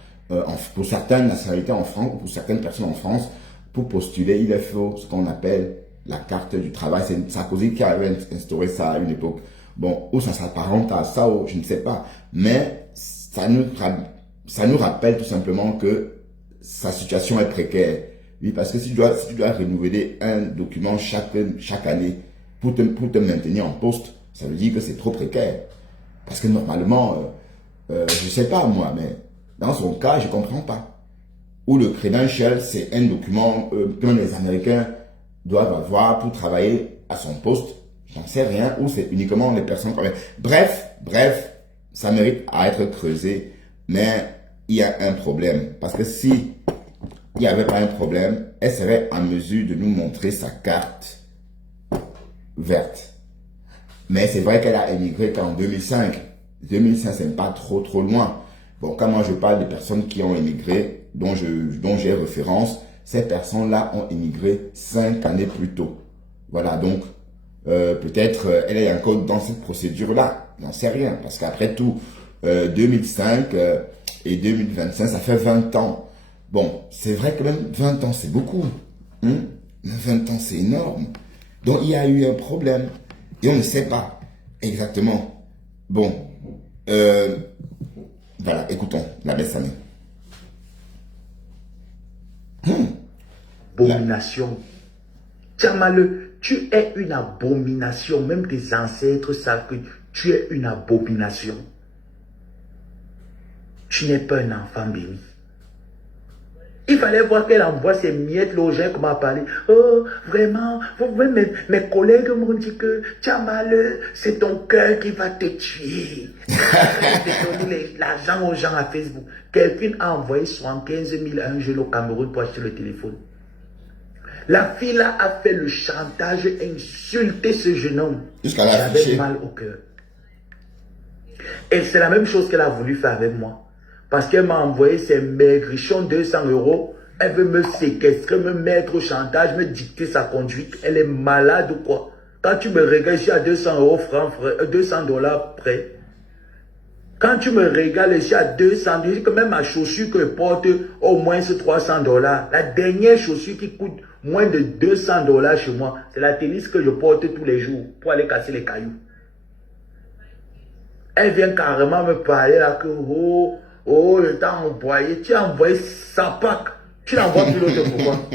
pour certaines nationalités en France, ou pour certaines personnes en France. Pour postuler, il faut ce qu'on appelle la carte du travail. C'est Sarkozy qui avait instauré ça à une époque. Bon, où ça s'apparente à ça, ou je ne sais pas. Mais ça nous rappelle tout simplement que sa situation est précaire. Oui, parce que si tu dois renouveler un document chaque année pour te maintenir en poste, ça veut dire que c'est trop précaire. Parce que normalement, je sais pas moi, mais dans son cas, je comprends pas. Ou le credential, c'est un document que les Américains doivent avoir pour travailler à son poste. J'en sais rien. Ou c'est uniquement les personnes comme... Bref, ça mérite à être creusé. Mais il y a un problème. Parce que si il n'y avait pas un problème, elle serait en mesure de nous montrer sa carte verte. Mais c'est vrai qu'elle a émigré qu'en 2005. 2005, c'est pas trop loin. Bon, quand moi je parle des personnes qui ont émigré, dont j'ai référence, ces personnes-là ont émigré 5 années plus tôt. Voilà, donc peut-être elle est encore dans cette procédure-là. J'en sais rien, parce qu'après tout, 2005 et 2025, ça fait 20 ans. Bon, c'est vrai que même 20 ans, c'est beaucoup. 20 ans, c'est énorme. Donc, il y a eu un problème. Et on ne sait pas exactement. Bon, voilà, écoutons la Bessane. Abomination. Tchamaleu, tu es une abomination. Même tes ancêtres savent que tu es une abomination. Tu n'es pas un enfant béni. Il fallait voir qu'elle envoie ses miettes aux gens qui m'ont parlé. Oh, vraiment, mes collègues m'ont dit que Tchamaleu, c'est ton cœur qui va te tuer. L'argent aux gens à Facebook. Quelqu'un a envoyé 75 000 à un jeune au Cameroun pour acheter le téléphone. La fille là a fait le chantage et insulté ce jeune homme. J'avais mal au cœur. Et c'est la même chose qu'elle a voulu faire avec moi. Parce qu'elle m'a envoyé ses maigrichons 200 €. Elle veut me séquestrer, me mettre au chantage, me dicter sa conduite. Elle est malade ou quoi? Quand tu me régales, je suis à 200 €, 200 $ près. Quand tu me régales, je suis à 200 $. Je dis que même ma chaussure que je porte, au moins c'est 300 $. La dernière chaussure qui coûte moins de 200 $ chez moi, c'est la tennis que je porte tous les jours pour aller casser les cailloux. Elle vient carrément me parler là que, oh, je t'ai envoyé. Tu as envoyé sa pack. Tu n'envoies plus l'autre pourquoi?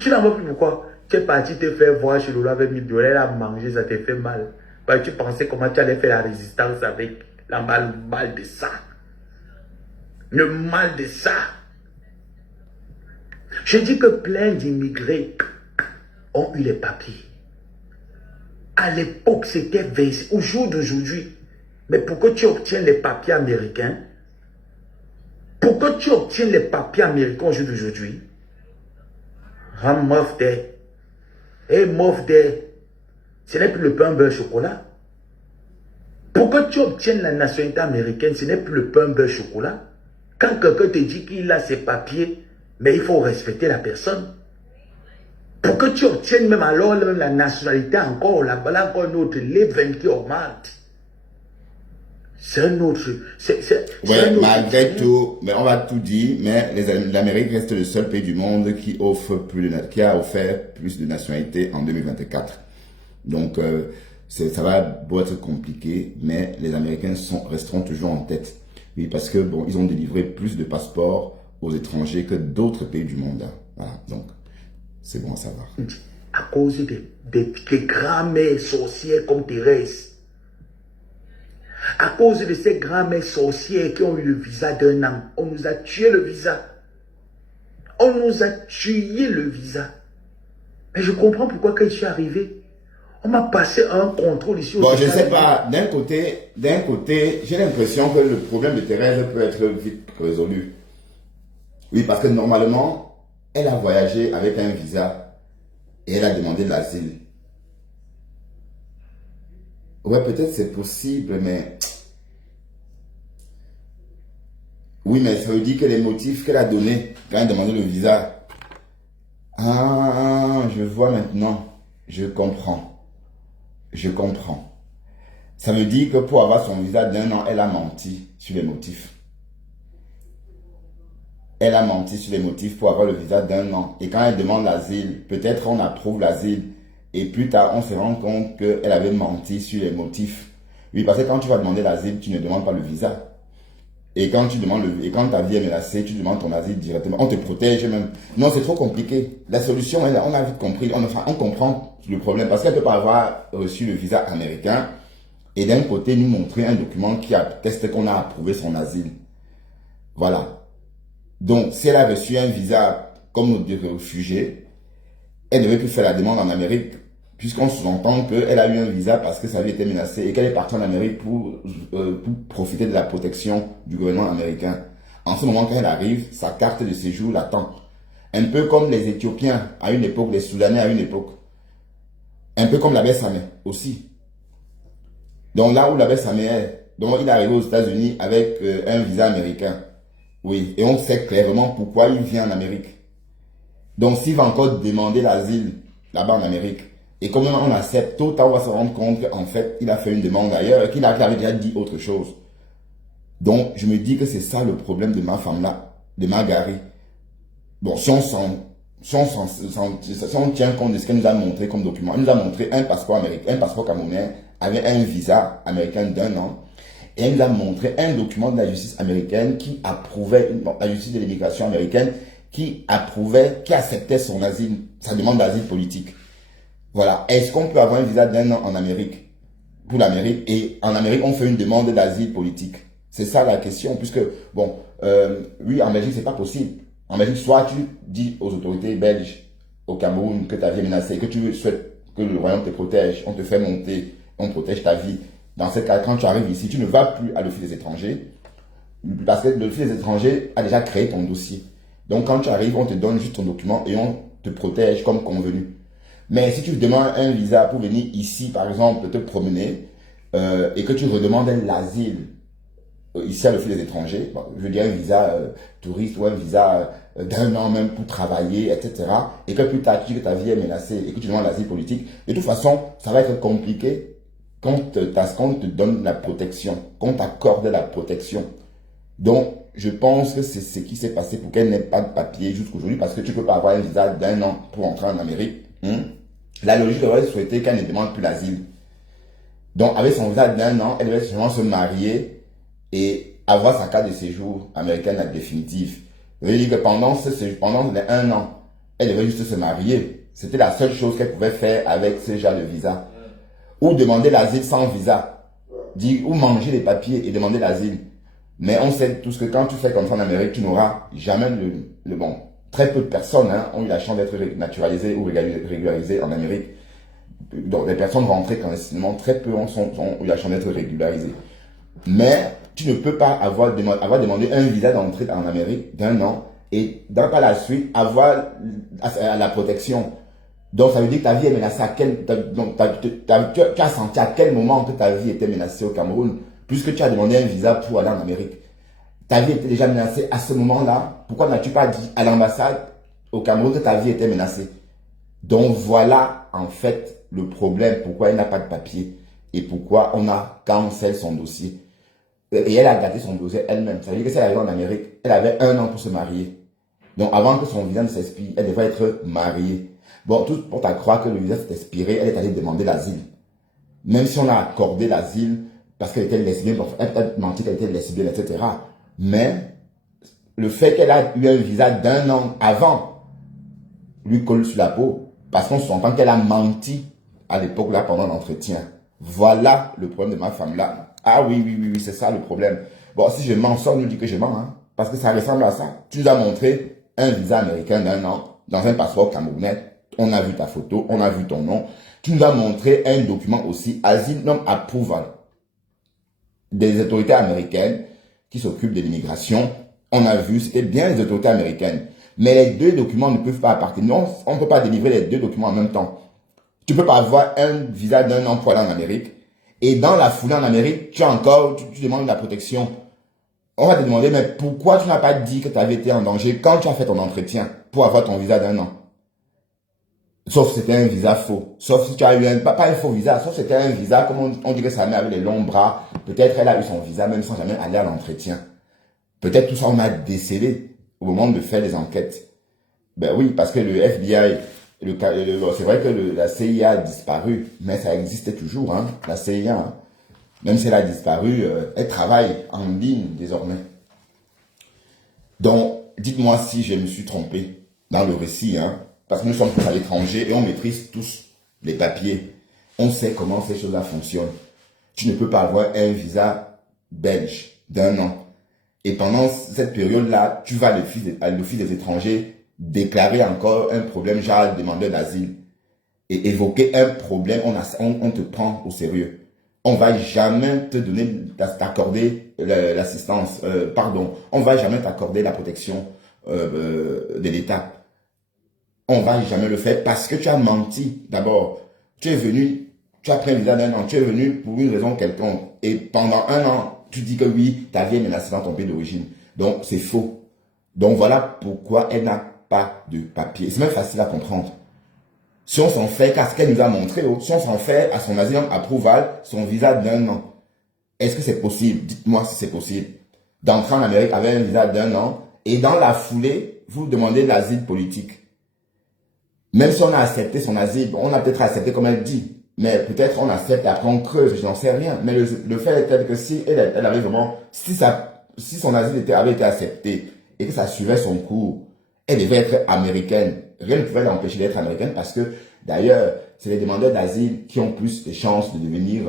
Tu n'envoies plus pourquoi? Tu es parti te faire voir chez Lolo avec 1000 $. Elle a mangé, ça t'a fait mal. Bah, tu pensais comment tu allais faire la résistance avec la mal de ça. Le mal de ça. Je dis que plein d'immigrés ont eu les papiers. À l'époque, c'était versé. Au jour d'aujourd'hui. Mais pourquoi tu obtiens les papiers américains? Pourquoi tu obtiens les papiers américains au jour d'aujourd'hui? Et Mofde, ce n'est plus le pain beurre chocolat. Pour que tu obtiennes la nationalité américaine, ce n'est plus le pain beurre chocolat. Quand quelqu'un te dit qu'il a ses papiers, mais il faut respecter la personne. Pour que tu obtiennes même alors la nationalité encore, là-bas encore un autre, les 20 qui augmentent. C'est un autre. Ouais, malgré tout, mais on va tout dire, mais l'Amérique reste le seul pays du monde qui offre qui a offert plus de nationalités en 2024. Donc, ça va beau être compliqué, mais les Américains resteront toujours en tête. Oui, parce que bon, ils ont délivré plus de passeports aux étrangers que d'autres pays du monde. Voilà, donc c'est bon à savoir. À cause des grands-mères sorcières comme Thérèse. À cause de ces grands-mères sorcières qui ont eu le visa d'1 an, on nous a tué le visa. On nous a tué le visa. Mais je comprends pourquoi quand je suis arrivé, on m'a passé un contrôle ici. Bon, je ne sais pas. D'un côté, j'ai l'impression que le problème de Thérèse peut être vite résolu. Oui, parce que normalement, elle a voyagé avec un visa et elle a demandé de l'asile. Ouais, peut-être c'est possible, mais... Oui, mais ça veut dire que les motifs qu'elle a donnés quand elle a demandé le visa... Ah, je vois maintenant. Je comprends. Je comprends. Ça veut dire que pour avoir son visa d'1 an, elle a menti sur les motifs. Elle a menti sur les motifs pour avoir le visa d'1 an. Et quand elle demande l'asile, peut-être on approuve l'asile. Et plus tard, on se rend compte qu'elle avait menti sur les motifs. Oui, parce que quand tu vas demander l'asile, tu ne demandes pas le visa. Et quand tu demandes et quand ta vie est menacée, tu demandes ton asile directement. On te protège même. Non, c'est trop compliqué. La solution, on a vite compris. On comprend le problème. Parce qu'elle ne peut pas avoir reçu le visa américain. Et d'un côté, nous montrer un document qui atteste qu'on a approuvé son asile. Voilà. Donc, si elle a reçu un visa comme de réfugié, elle ne devait plus faire la demande en Amérique, puisqu'on sous-entend qu'elle a eu un visa parce que sa vie était menacée et qu'elle est partie en Amérique pour profiter de la protection du gouvernement américain. En ce moment, quand elle arrive, sa carte de séjour l'attend. Un peu comme les Éthiopiens à une époque, les Soudanais à une époque. Un peu comme l'abbé Samé aussi. Donc là où l'abbé Samé est, donc il est arrivé aux États-Unis avec un visa américain. Oui, et on sait clairement pourquoi il vient en Amérique. Donc s'il va encore demander l'asile là-bas en Amérique, et comme on accepte, tôt ou tard on va se rendre compte qu'en fait, il a fait une demande ailleurs et qu'il avait déjà dit autre chose. Donc, je me dis que c'est ça le problème de ma femme-là, de Margari. Bon, si on tient compte de ce qu'elle nous a montré comme document, elle nous a montré un passeport américain, un passeport camerounais avec un visa américain d'1 an. Et elle nous a montré un document de la justice américaine qui approuvait, la justice de l'immigration américaine, qui acceptait son asile, sa demande d'asile politique. Voilà. Est-ce qu'on peut avoir un visa d'1 an en Amérique, pour l'Amérique, et en Amérique, on fait une demande d'asile politique? C'est ça la question, puisque, bon, oui, en Belgique, c'est pas possible. En Belgique, soit tu dis aux autorités belges, au Cameroun, que ta vie est menacée, que tu souhaites que le royaume te protège, on te fait monter, on protège ta vie. Dans ce cas, quand tu arrives ici, tu ne vas plus à l'Office des étrangers, parce que l'Office des étrangers a déjà créé ton dossier. Donc, quand tu arrives, on te donne juste ton document et on te protège comme convenu. Mais si tu demandes un visa pour venir ici, par exemple, te promener, et que tu redemandes l'asile ici à l'Office des étrangers, bon, je veux dire un visa touriste ou un visa d'1 an même pour travailler, etc. Et que plus tard tu dis que ta vie est menacée et que tu demandes l'asile politique, de toute façon, ça va être compliqué quand on te donne la protection, qu'on t'accorde la protection. Donc, je pense que c'est ce qui s'est passé pour qu'elle n'ait pas de papier jusqu'aujourd'hui, parce que tu ne peux pas avoir un visa d'1 an pour entrer en Amérique. La logique aurait souhaité qu'elle ne demande plus l'asile. Donc, avec son visa d'1 an, elle devait seulement se marier et avoir sa carte de séjour américaine la définitive. Ça veut dire que pendant les 1 an, elle devait juste se marier. C'était la seule chose qu'elle pouvait faire avec ce genre de visa. Ou demander l'asile sans visa. Ou manger les papiers et demander l'asile. Mais on sait tous que quand tu fais comme ça en Amérique, tu n'auras jamais le bon. Très peu de personnes ont eu la chance d'être naturalisées ou régularisées en Amérique. Donc les personnes rentrées clandestinement, très peu ont eu la chance d'être régularisées. Mais tu ne peux pas avoir demandé un visa d'entrée en Amérique d'1 an et par la suite avoir la protection. Donc ça veut dire que ta vie est menacée à quel... Donc tu as senti à quel moment que ta vie était menacée au Cameroun, puisque tu as demandé un visa pour aller en Amérique. Ta vie était déjà menacée à ce moment-là. Pourquoi n'as-tu pas dit à l'ambassade au Cameroun que ta vie était menacée? Donc voilà en fait le problème, pourquoi elle n'a pas de papier et pourquoi on a cancellé son dossier. Et elle a gâté son dossier elle-même. Ça veut dire que si elle arrivait en Amérique, elle avait 1 an pour se marier. Donc avant que son visa ne s'expire, elle devrait être mariée. Bon, tout pour t'as croire que le visa s'est expiré, elle est allée demander l'asile. Même si on a accordé l'asile parce qu'elle était lesbienne, elle a menti qu'elle était lesbienne, etc. Mais le fait qu'elle a eu un visa d'1 an avant lui colle sur la peau parce qu'on s'entend qu'elle a menti à l'époque là pendant l'entretien. Voilà le problème de ma femme là. Ah oui, c'est ça le problème. Bon, si je mens, ça nous dit que je mens, hein, parce que ça ressemble à ça. Tu nous as montré un visa américain d'1 an dans un passeport camerounais. On a vu ta photo, on a vu ton nom. Tu nous as montré un document aussi, Asylum Approval, des autorités américaines qui s'occupent de l'immigration. On a vu, c'était bien les autorités américaines. Mais les 2 documents ne peuvent pas appartenir. Non, on ne peut pas délivrer les 2 documents en même temps. Tu ne peux pas avoir un visa d'1 an pour aller en Amérique. Et dans la foulée en Amérique, tu demandes la protection. On va te demander, mais pourquoi tu n'as pas dit que tu avais été en danger quand tu as fait ton entretien pour avoir ton visa d'1 an? Sauf si c'était un visa faux. Sauf si tu as eu pas un faux visa, sauf si c'était un visa, comme on dit que sa mère avait les longs bras. Peut-être elle a eu son visa même sans jamais aller à l'entretien. Peut-être tout ça on a décelé au moment de faire les enquêtes. Ben oui, parce que le FBI, c'est vrai que la CIA a disparu, mais ça existait toujours, hein, la CIA. Hein. Même si elle a disparu, elle travaille en ligne désormais. Donc, dites-moi si je me suis trompé dans le récit, hein. Parce que nous sommes tous à l'étranger et on maîtrise tous les papiers. On sait comment ces choses-là fonctionnent. Tu ne peux pas avoir un visa belge d'1 an. Et pendant cette période-là, tu vas à l'Office des étrangers déclarer encore un problème, genre demandeur d'asile. Et évoquer un problème, on te prend au sérieux. On ne va jamais te t'accorder l'assistance, on ne va jamais t'accorder la protection de l'État. On ne va jamais le faire parce que tu as menti. D'abord, tu as pris un visa d'1 an, tu es venu pour une raison quelconque. Et pendant 1 an, tu dis que oui, ta vie est menacée dans ton pays d'origine. Donc, c'est faux. Donc, voilà pourquoi elle n'a pas de papier. C'est même facile à comprendre. Si on s'en fait qu'à ce qu'elle nous a montré, si on s'en fait à son asylum approval, son visa d'1 an, est-ce que c'est possible? Dites-moi si c'est possible. D'entrer en Amérique avec un visa d'1 an et dans la foulée, vous demandez l'asile politique. Même si on a accepté son asile, on a peut-être accepté comme elle dit, mais peut-être on accepte et après on creuse, je n'en sais rien. Mais le fait est tel que si elle avait vraiment, si son asile avait été accepté et que ça suivait son cours, elle devait être américaine. Rien ne pouvait l'empêcher d'être américaine parce que, d'ailleurs, c'est les demandeurs d'asile qui ont plus de chances de devenir,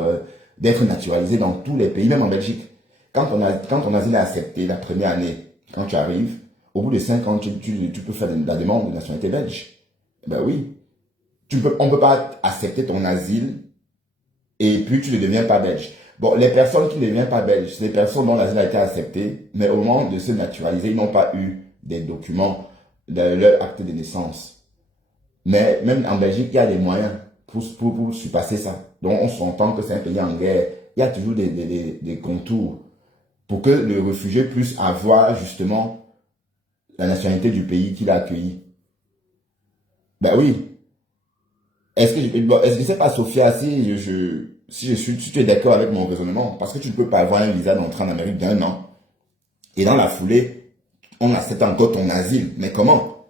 d'être naturalisés dans tous les pays, même en Belgique. Quand ton asile est accepté la première année, quand tu arrives, au bout de 5 ans, tu peux faire la demande de nationalité belge. Ben oui. On ne peut pas accepter ton asile et puis tu ne deviens pas belge. Bon, les personnes qui ne deviennent pas belges, c'est les personnes dont l'asile a été accepté, mais au moment de se naturaliser, ils n'ont pas eu des documents de leur acte de naissance. Mais même en Belgique, il y a des moyens pour surpasser ça. Donc on s'entend que c'est un pays en guerre. Il y a toujours des contours pour que le réfugié puisse avoir justement la nationalité du pays qu'il a accueilli. Ben oui. Est-ce que je sais pas, Sophia, si tu es d'accord avec mon raisonnement, parce que tu ne peux pas avoir un visa d'entrée en Amérique d'1 an. Et dans la foulée, on accepte encore ton asile. Mais comment?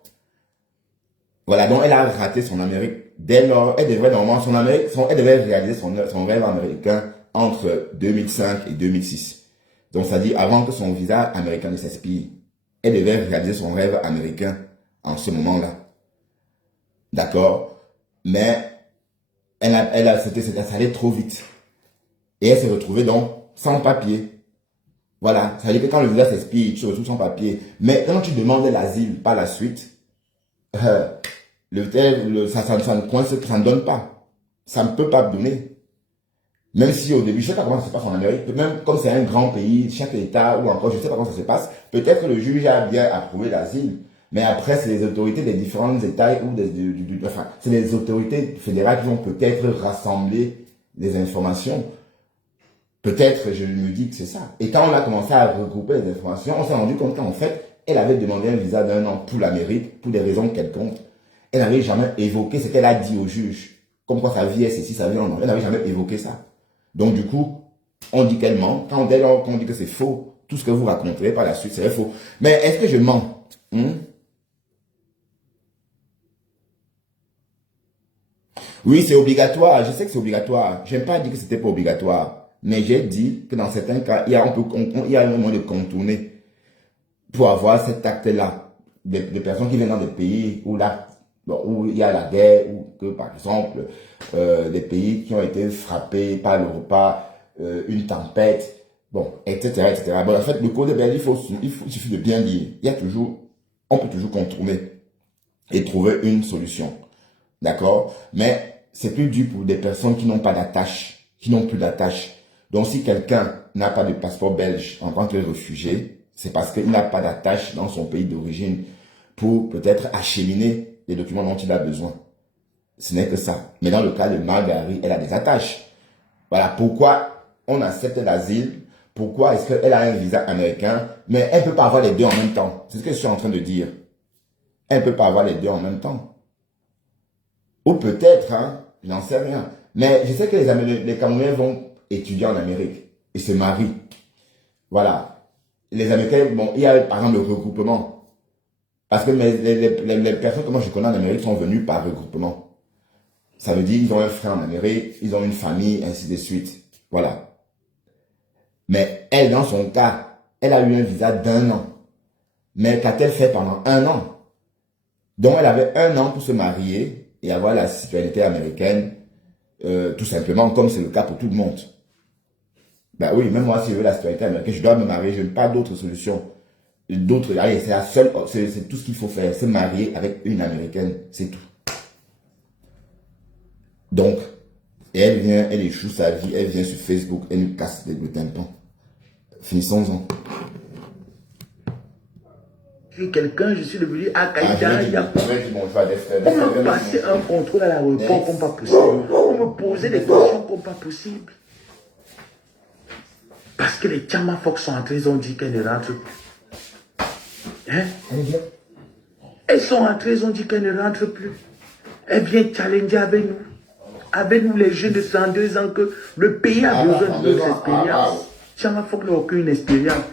Voilà, donc elle a raté son Amérique. Dès lors, elle devrait normalement, elle devait réaliser son rêve américain entre 2005 et 2006. Donc, ça dit, avant que son visa américain ne s'expire, elle devait réaliser son rêve américain en ce moment-là. D'accord? Mais ça allait trop vite. Et elle s'est retrouvée donc sans papier. Voilà, ça veut dire que quand le visa s'expire, tu te retrouves sans papier. Mais quand tu demandes l'asile par la suite, ça ne donne pas. Ça ne peut pas donner. Même si au début, je ne sais pas comment ça se passe en Amérique, même comme c'est un grand pays, chaque État, ou encore, je ne sais pas comment ça se passe, peut-être que le juge a bien approuvé l'asile, mais après, c'est les autorités des différents États, ou enfin, c'est les autorités fédérales qui vont peut-être rassembler les informations. Peut-être, je me dis que c'est ça. Et quand on a commencé à regrouper les informations, on s'est rendu compte qu'en fait, elle avait demandé un visa d'1 an pour l'Amérique, pour des raisons quelconques. Elle n'avait jamais évoqué ce qu'elle a dit au juge. Comme quoi sa vie est ceci, sa vie en non. Elle n'avait jamais évoqué ça. Donc du coup, on dit qu'elle ment. Quand dès lors qu'on dit que c'est faux, tout ce que vous raconterez par la suite serait faux. Mais est-ce que je mens? Oui, c'est obligatoire. Je sais que c'est obligatoire. Je n'ai pas dit que c'était pas obligatoire. Mais j'ai dit que dans certains cas, il y a un moyen de contourner pour avoir cet acte-là. Des personnes qui viennent dans des pays où, où il y a la guerre, ou que par exemple, des pays qui ont été frappés par le repas, une tempête, bon, etc., etc. Bon, en fait, le code belge, il suffit de bien lire. On peut toujours contourner et trouver une solution. D'accord? Mais c'est plus dur pour des personnes qui n'ont pas d'attache, qui n'ont plus d'attache. Donc, si quelqu'un n'a pas de passeport belge en tant que réfugié, c'est parce qu'il n'a pas d'attache dans son pays d'origine pour peut-être acheminer les documents dont il a besoin. Ce n'est que ça. Mais dans le cas de Marguerite, elle a des attaches. Voilà pourquoi on accepte l'asile. Pourquoi est-ce qu'elle a un visa américain, mais elle ne peut pas avoir les deux en même temps. C'est ce que je suis en train de dire. Elle ne peut pas avoir les deux en même temps. Ou peut-être, hein, je n'en sais rien. Mais je sais que les Camerounais vont étudier en Amérique et se marient. Voilà. Les Américains, bon, il y a par exemple le regroupement. Parce que les personnes que moi je connais en Amérique sont venues par regroupement. Ça veut dire qu'ils ont un frère en Amérique, ils ont une famille, ainsi de suite. Voilà. Mais elle, dans son cas, elle a eu un visa d'1 an. Mais qu'a-t-elle fait pendant 1 an? Donc elle avait 1 an pour se marier et avoir la citoyenneté américaine, tout simplement, comme c'est le cas pour tout le monde. Ben oui, même moi, si je veux la citoyenneté américaine, je dois me marier, je n'ai pas d'autre solution. Allez, c'est la seule, c'est tout ce qu'il faut faire, se marier avec une américaine, c'est tout. Donc, elle vient, elle échoue sa vie, elle vient sur Facebook, elle nous casse le tympan. Finissons-en. Je suis quelqu'un, je suis devenu Al-Qaïda. On m'a passé un contrôle à l'aéroport comme pas possible. On me posait des questions comme pas possible. Parce que les Tchamafoks sont entrés, ils ont dit qu'elles ne rentrent plus. Hein? Elles sont entrées, ils ont dit qu'elles ne rentrent plus. Elles viennent challenger avec nous. Avec nous, les jeunes de 102 ans, que le pays a besoin de notre expérience. Tchamafok n'a aucune expérience.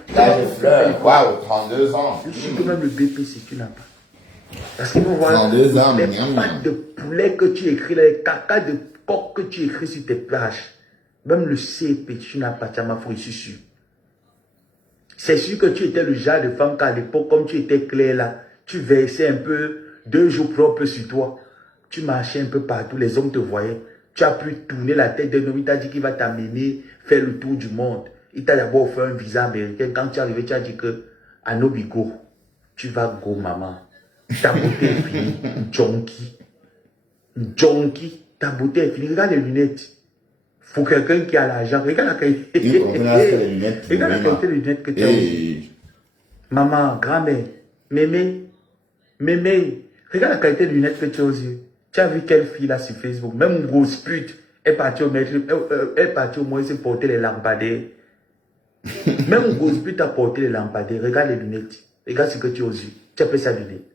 Waouh, 32 ans. Je suis quand même le BP si tu n'as pas. Parce qu'il faut voir 32 ans, les pattes de poulet que tu écris, les caca de coq que tu écris sur tes plages. Même le CP, tu n'as pas Tchamafok, je suis sûr. C'est sûr que tu étais le genre de femme qu'à l'époque, comme tu étais clair là, tu versais un peu 2 jours propres sur toi. Tu marchais un peu partout, les hommes te voyaient. Tu as pu tourner la tête d'un homme, il t'a dit qu'il va t'amener faire le tour du monde. Il t'a d'abord offert un visa américain. Quand tu es arrivé, tu as dit que à Nobigo, tu vas go maman. Ta beauté est finie. Junkie. Junkie. Ta beauté est finie. Regarde les lunettes. Faut quelqu'un qui a l'argent. Regarde la qualité. Regarde la qualité des lunettes que tu as aussi. Maman, grand-mère, mémé, mémé. Regarde la qualité des lunettes que tu as aux yeux. Tu as vu quelle fille là sur Facebook. Même une grosse pute. Elle est partie au maître. Elle est partie au moins se porter les lampadaires. Même une grosse pute a porté les lampadaires. Regarde les lunettes. Regarde ce que tu as aux yeux. Tu appelles ça lunettes.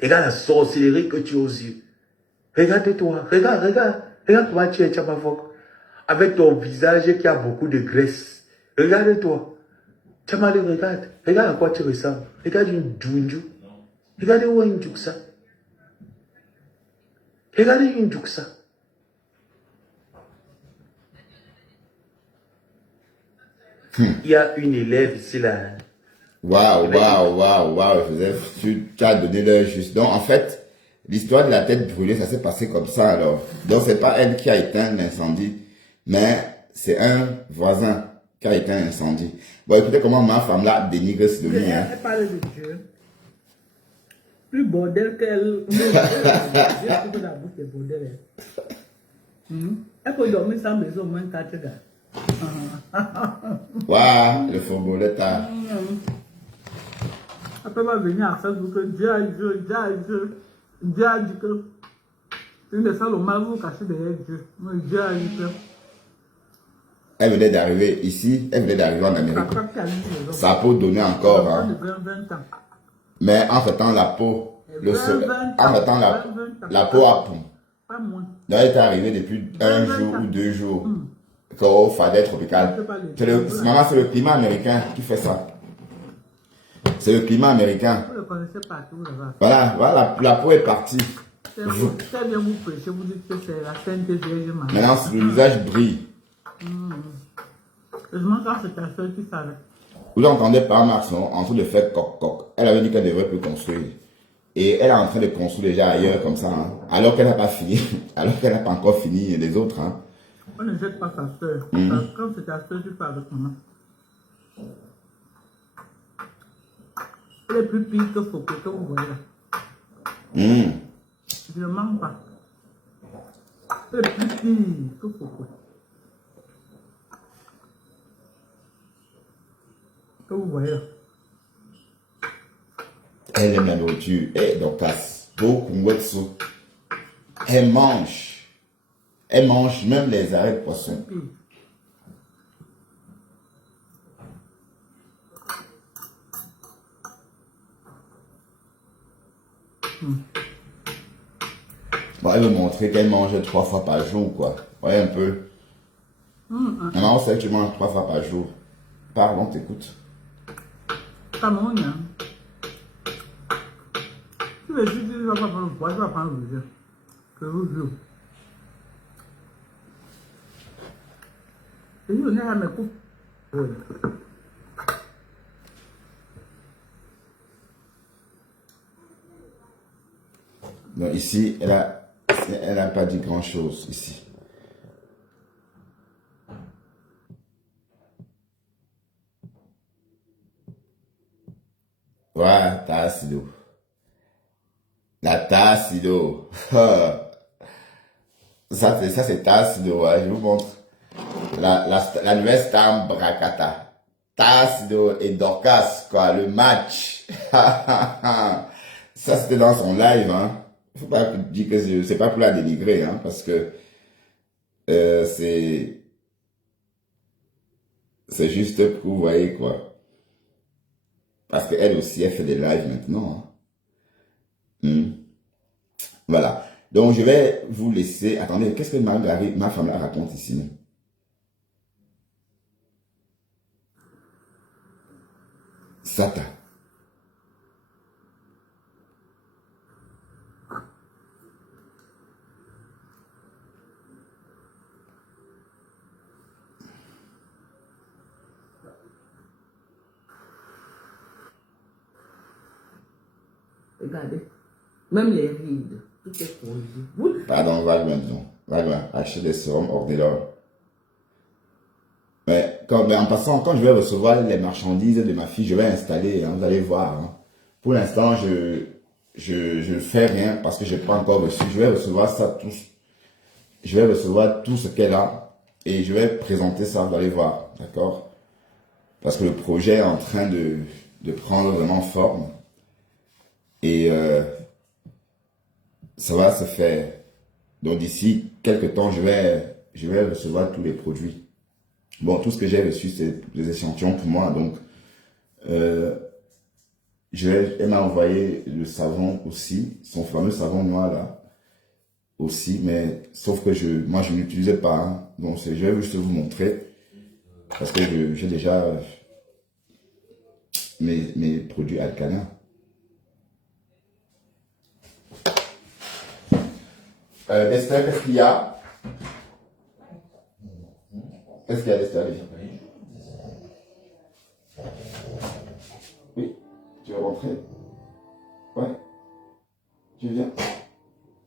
Regarde la sorcellerie que tu as aux yeux. Regarde-toi. Regarde comment tu es, Tchamafok. Avec ton visage qui a beaucoup de graisse. Regarde-toi. Tchamale, regarde. Regarde à quoi tu ressembles. Regarde une djunju. Regardez où est une djuksa. Regardez une djuksa. Il y a une élève ici là. Waouh. Tu as donné l'heure juste. Donc, en fait, l'histoire de la tête brûlée, ça s'est passé comme ça alors. Donc, c'est pas elle qui a éteint l'incendie, mais c'est un voisin qui a éteint l'incendie. Bon, écoutez comment ma femme là dénigre ce demi. Hein. Elle parle de Dieu. Plus bordel qu'elle. Dieu, la bouche est bordel. Elle peut dormir sans maison au moins 4 gars. Waouh, le fourbolette. Après, elle va venir à Facebook, Dieu a dit que une des salles au mal vous cachez derrière Dieu. Dieu a dit que. Elle venait d'arriver ici, elle venait d'arriver en Amérique. Sa peau donnait encore. Hein. Mais en fait, la peau, la peau a pont. Pas moins. Donc, elle était arrivée depuis un jour ou 2 jours. Au Fadet tropical. Maman, c'est le climat américain qui fait ça. C'est le climat américain. Vous le connaissez partout là-bas. Voilà, la peau est partie. Très bien vous prêchez, vous dites que c'est la Sainte Vierge Marie. Maintenant, le visage brille. Je me demande quand c'est ta soeur qui savait. Vous entendez par Marson en train de faire coq-coq. Elle avait dit qu'elle devrait plus construire. Et elle est en train de construire déjà ailleurs comme ça. Hein, alors qu'elle n'a pas fini. Alors qu'elle n'a pas encore fini les autres. Hein. On ne jette pas sa soeur. Quand c'est ta soeur, tu parles avec maman. Elle est plus pire que Foucault, que vous voyez là. Je ne mens pas. Elle est plus pire que Foucault. Que vous voyez là. Elle aime la nourriture. Et donc, beaucoup de sous. Elle mange. Elle mange même les arrêts de poisson. Bon, elle veut montrer qu'elle mange 3 fois par jour, quoi. Voyez un peu. Maman, on sait que tu manges 3 fois par jour. Parle, on t'écoute. Pas mon hein. Tu veux dire, tu vas pas prendre le poids, tu vas prendre le jeu. Que vous jouez. Et je venais à mes coups. Donc ici, elle a pas dit grand chose ici. Voilà, tasse d'eau. La tasse d'eau. Ça c'est tasse d'eau. Hein. Je vous montre. La nouvelle star Bracata. Tasse d'eau et Dorcas, quoi. Le match. Ça c'était dans son live. Hein. Faut pas dire que c'est pas pour la dénigrer, hein, parce que c'est juste pour, vous voyez quoi. Parce qu'elle aussi, elle fait des lives maintenant. Hein. Voilà. Donc, je vais vous laisser. Attendez, qu'est-ce que ma femme la raconte ici? Sata. Regardez. Même les rides. Tout est corrigé. Pardon, va loin. Acheter des serums hors de l'or. Mais en passant, quand je vais recevoir les marchandises de ma fille, je vais installer, hein, vous allez voir. Hein. Pour l'instant, je fais rien parce que je n'ai pas encore reçu. Je vais recevoir ça tous. Je vais recevoir tout ce qu'elle a et je vais présenter ça, vous allez voir. D'accord? Parce que le projet est en train de prendre vraiment forme. Et ça va se faire. Donc d'ici quelques temps, je vais recevoir tous les produits. Bon, tout ce que j'ai reçu, c'est des échantillons pour moi. Donc, elle m'a envoyé le savon aussi, son fameux savon noir là, aussi. Mais sauf que moi, je ne l'utilisais pas. Hein. Donc, je vais juste vous montrer. Parce que j'ai déjà mes produits alcalins. Esther, qu'est-ce qu'il y a? Qu'est-ce qu'il y a, Esther? Oui, tu veux rentrer? Ouais. Tu viens?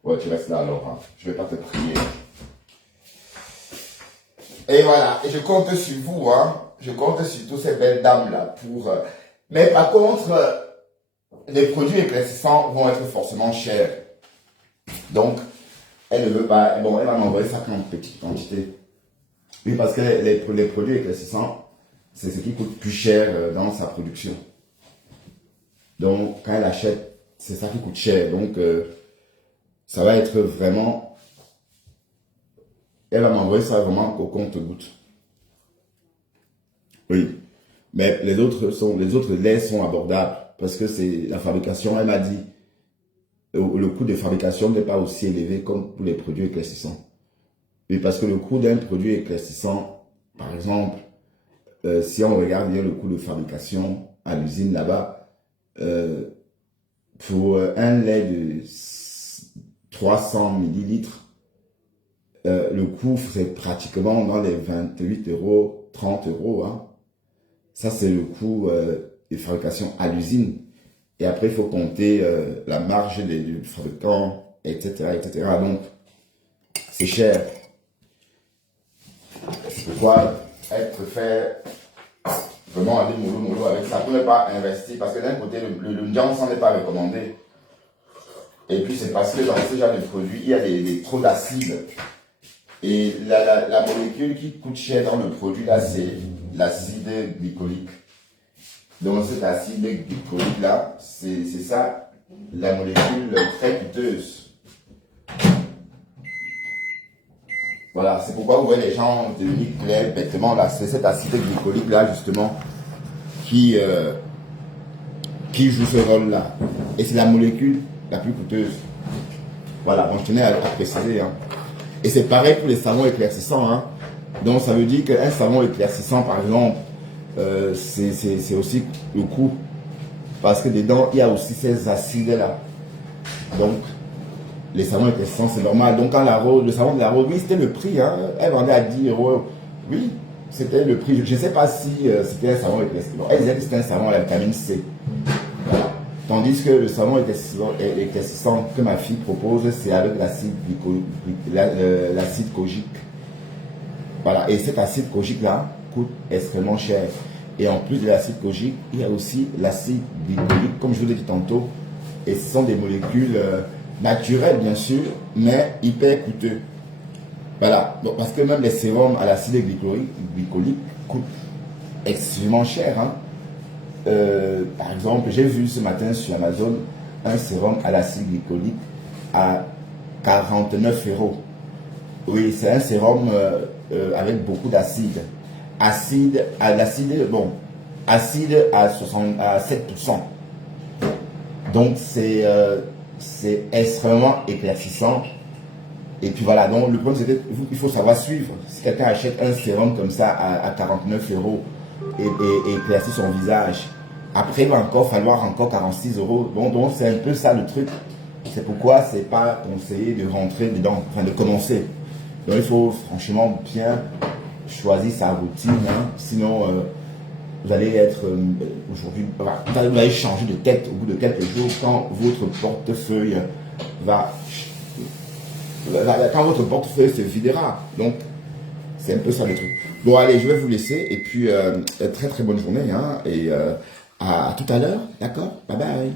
Ouais, tu restes là alors. Hein. Je vais pas te prier. Et voilà, et je compte sur vous. Hein. Je compte sur toutes ces belles dames-là pour... Mais par contre, les produits éclaircissants vont être forcément chers. Donc, Elle ne veut pas. Bon, elle va m'envoyer ça en petite quantité. Oui, parce que les produits éclaircissants, c'est ce qui coûte plus cher dans sa production. Donc, quand elle achète, c'est ça qui coûte cher. Donc, ça va être vraiment... Elle va m'envoyer ça vraiment au compte-gouttes. Oui. Mais les autres laits sont abordables. Parce que c'est la fabrication, elle m'a dit, le coût de fabrication n'est pas aussi élevé comme pour les produits éclaircissants. Oui, parce que le coût d'un produit éclaircissant, par exemple, si on regarde bien le coût de fabrication à l'usine là-bas, pour un lait de 300 millilitres, le coût c'est pratiquement dans les 28 euros, 30 euros. Hein. Ça, c'est le coût de fabrication à l'usine. Et après, il faut compter la marge du fabricant, etc., etc. Donc, c'est cher. C'est pourquoi elle préfère vraiment aller mollo avec ça pour ne pas investir. Parce que d'un côté, le Ndian, ça n'est pas recommandé. Et puis, c'est parce que dans ce genre de produit, il y a trop d'acide. Et la molécule qui coûte cher dans le produit, là, c'est l'acide glycolique. Donc, cet acide glycolique, là, c'est ça, la molécule très coûteuse. Voilà, c'est pourquoi vous voyez les gens devenir clairs bêtement, là, c'est cet acide glycolique, là, justement, qui joue ce rôle-là. Et c'est la molécule la plus coûteuse. Voilà, bon, je tenais à préciser, hein. Et c'est pareil pour les savons éclaircissants. Hein. Donc ça veut dire qu'un savon éclaircissant, par exemple, c'est aussi le coût. Parce que dedans, il y a aussi ces acides-là. Donc, les savons éclaircissants, c'est normal. Donc, quand le savon de la Rose, oui, c'était le prix. Hein. Elle vendait à 10 euros. Oui, c'était le prix. Je ne sais pas si c'était un savon éclaircissant. Elle disait que c'était un savon à la vitamine C. Voilà. Tandis que le savon éclaircissant que ma fille propose, c'est avec l'acide kojique. Voilà, et cet acide kojique-là coûte extrêmement cher. Et en plus de l'acide kojique, il y a aussi l'acide glycolique, comme je vous l'ai dit tantôt. Et ce sont des molécules naturelles, bien sûr, mais hyper coûteux. Voilà, donc, parce que même les sérums à l'acide glycolique coûtent excessivement cher. Hein. Par exemple, j'ai vu ce matin sur Amazon un sérum à l'acide glycolique à 49 euros. Oui, c'est un sérum avec beaucoup d'acide. Acide à 7%. Donc c'est extrêmement éclaircissant. Et puis voilà, donc le problème c'est qu'il faut savoir suivre. Si quelqu'un achète un sérum comme ça à 49 euros et éclaircit son visage, après il va encore falloir encore 46 euros. Donc c'est un peu ça le truc. C'est pourquoi c'est pas conseillé de rentrer dedans, enfin de commencer. Donc il faut franchement bien choisir sa routine, hein. Sinon vous allez être aujourd'hui, vous allez changer de tête au bout de quelques jours quand votre portefeuille quand votre portefeuille se videra. Donc c'est un peu ça le truc. Bon allez, je vais vous laisser et puis très très bonne journée, hein, et à tout à l'heure, d'accord, bye bye.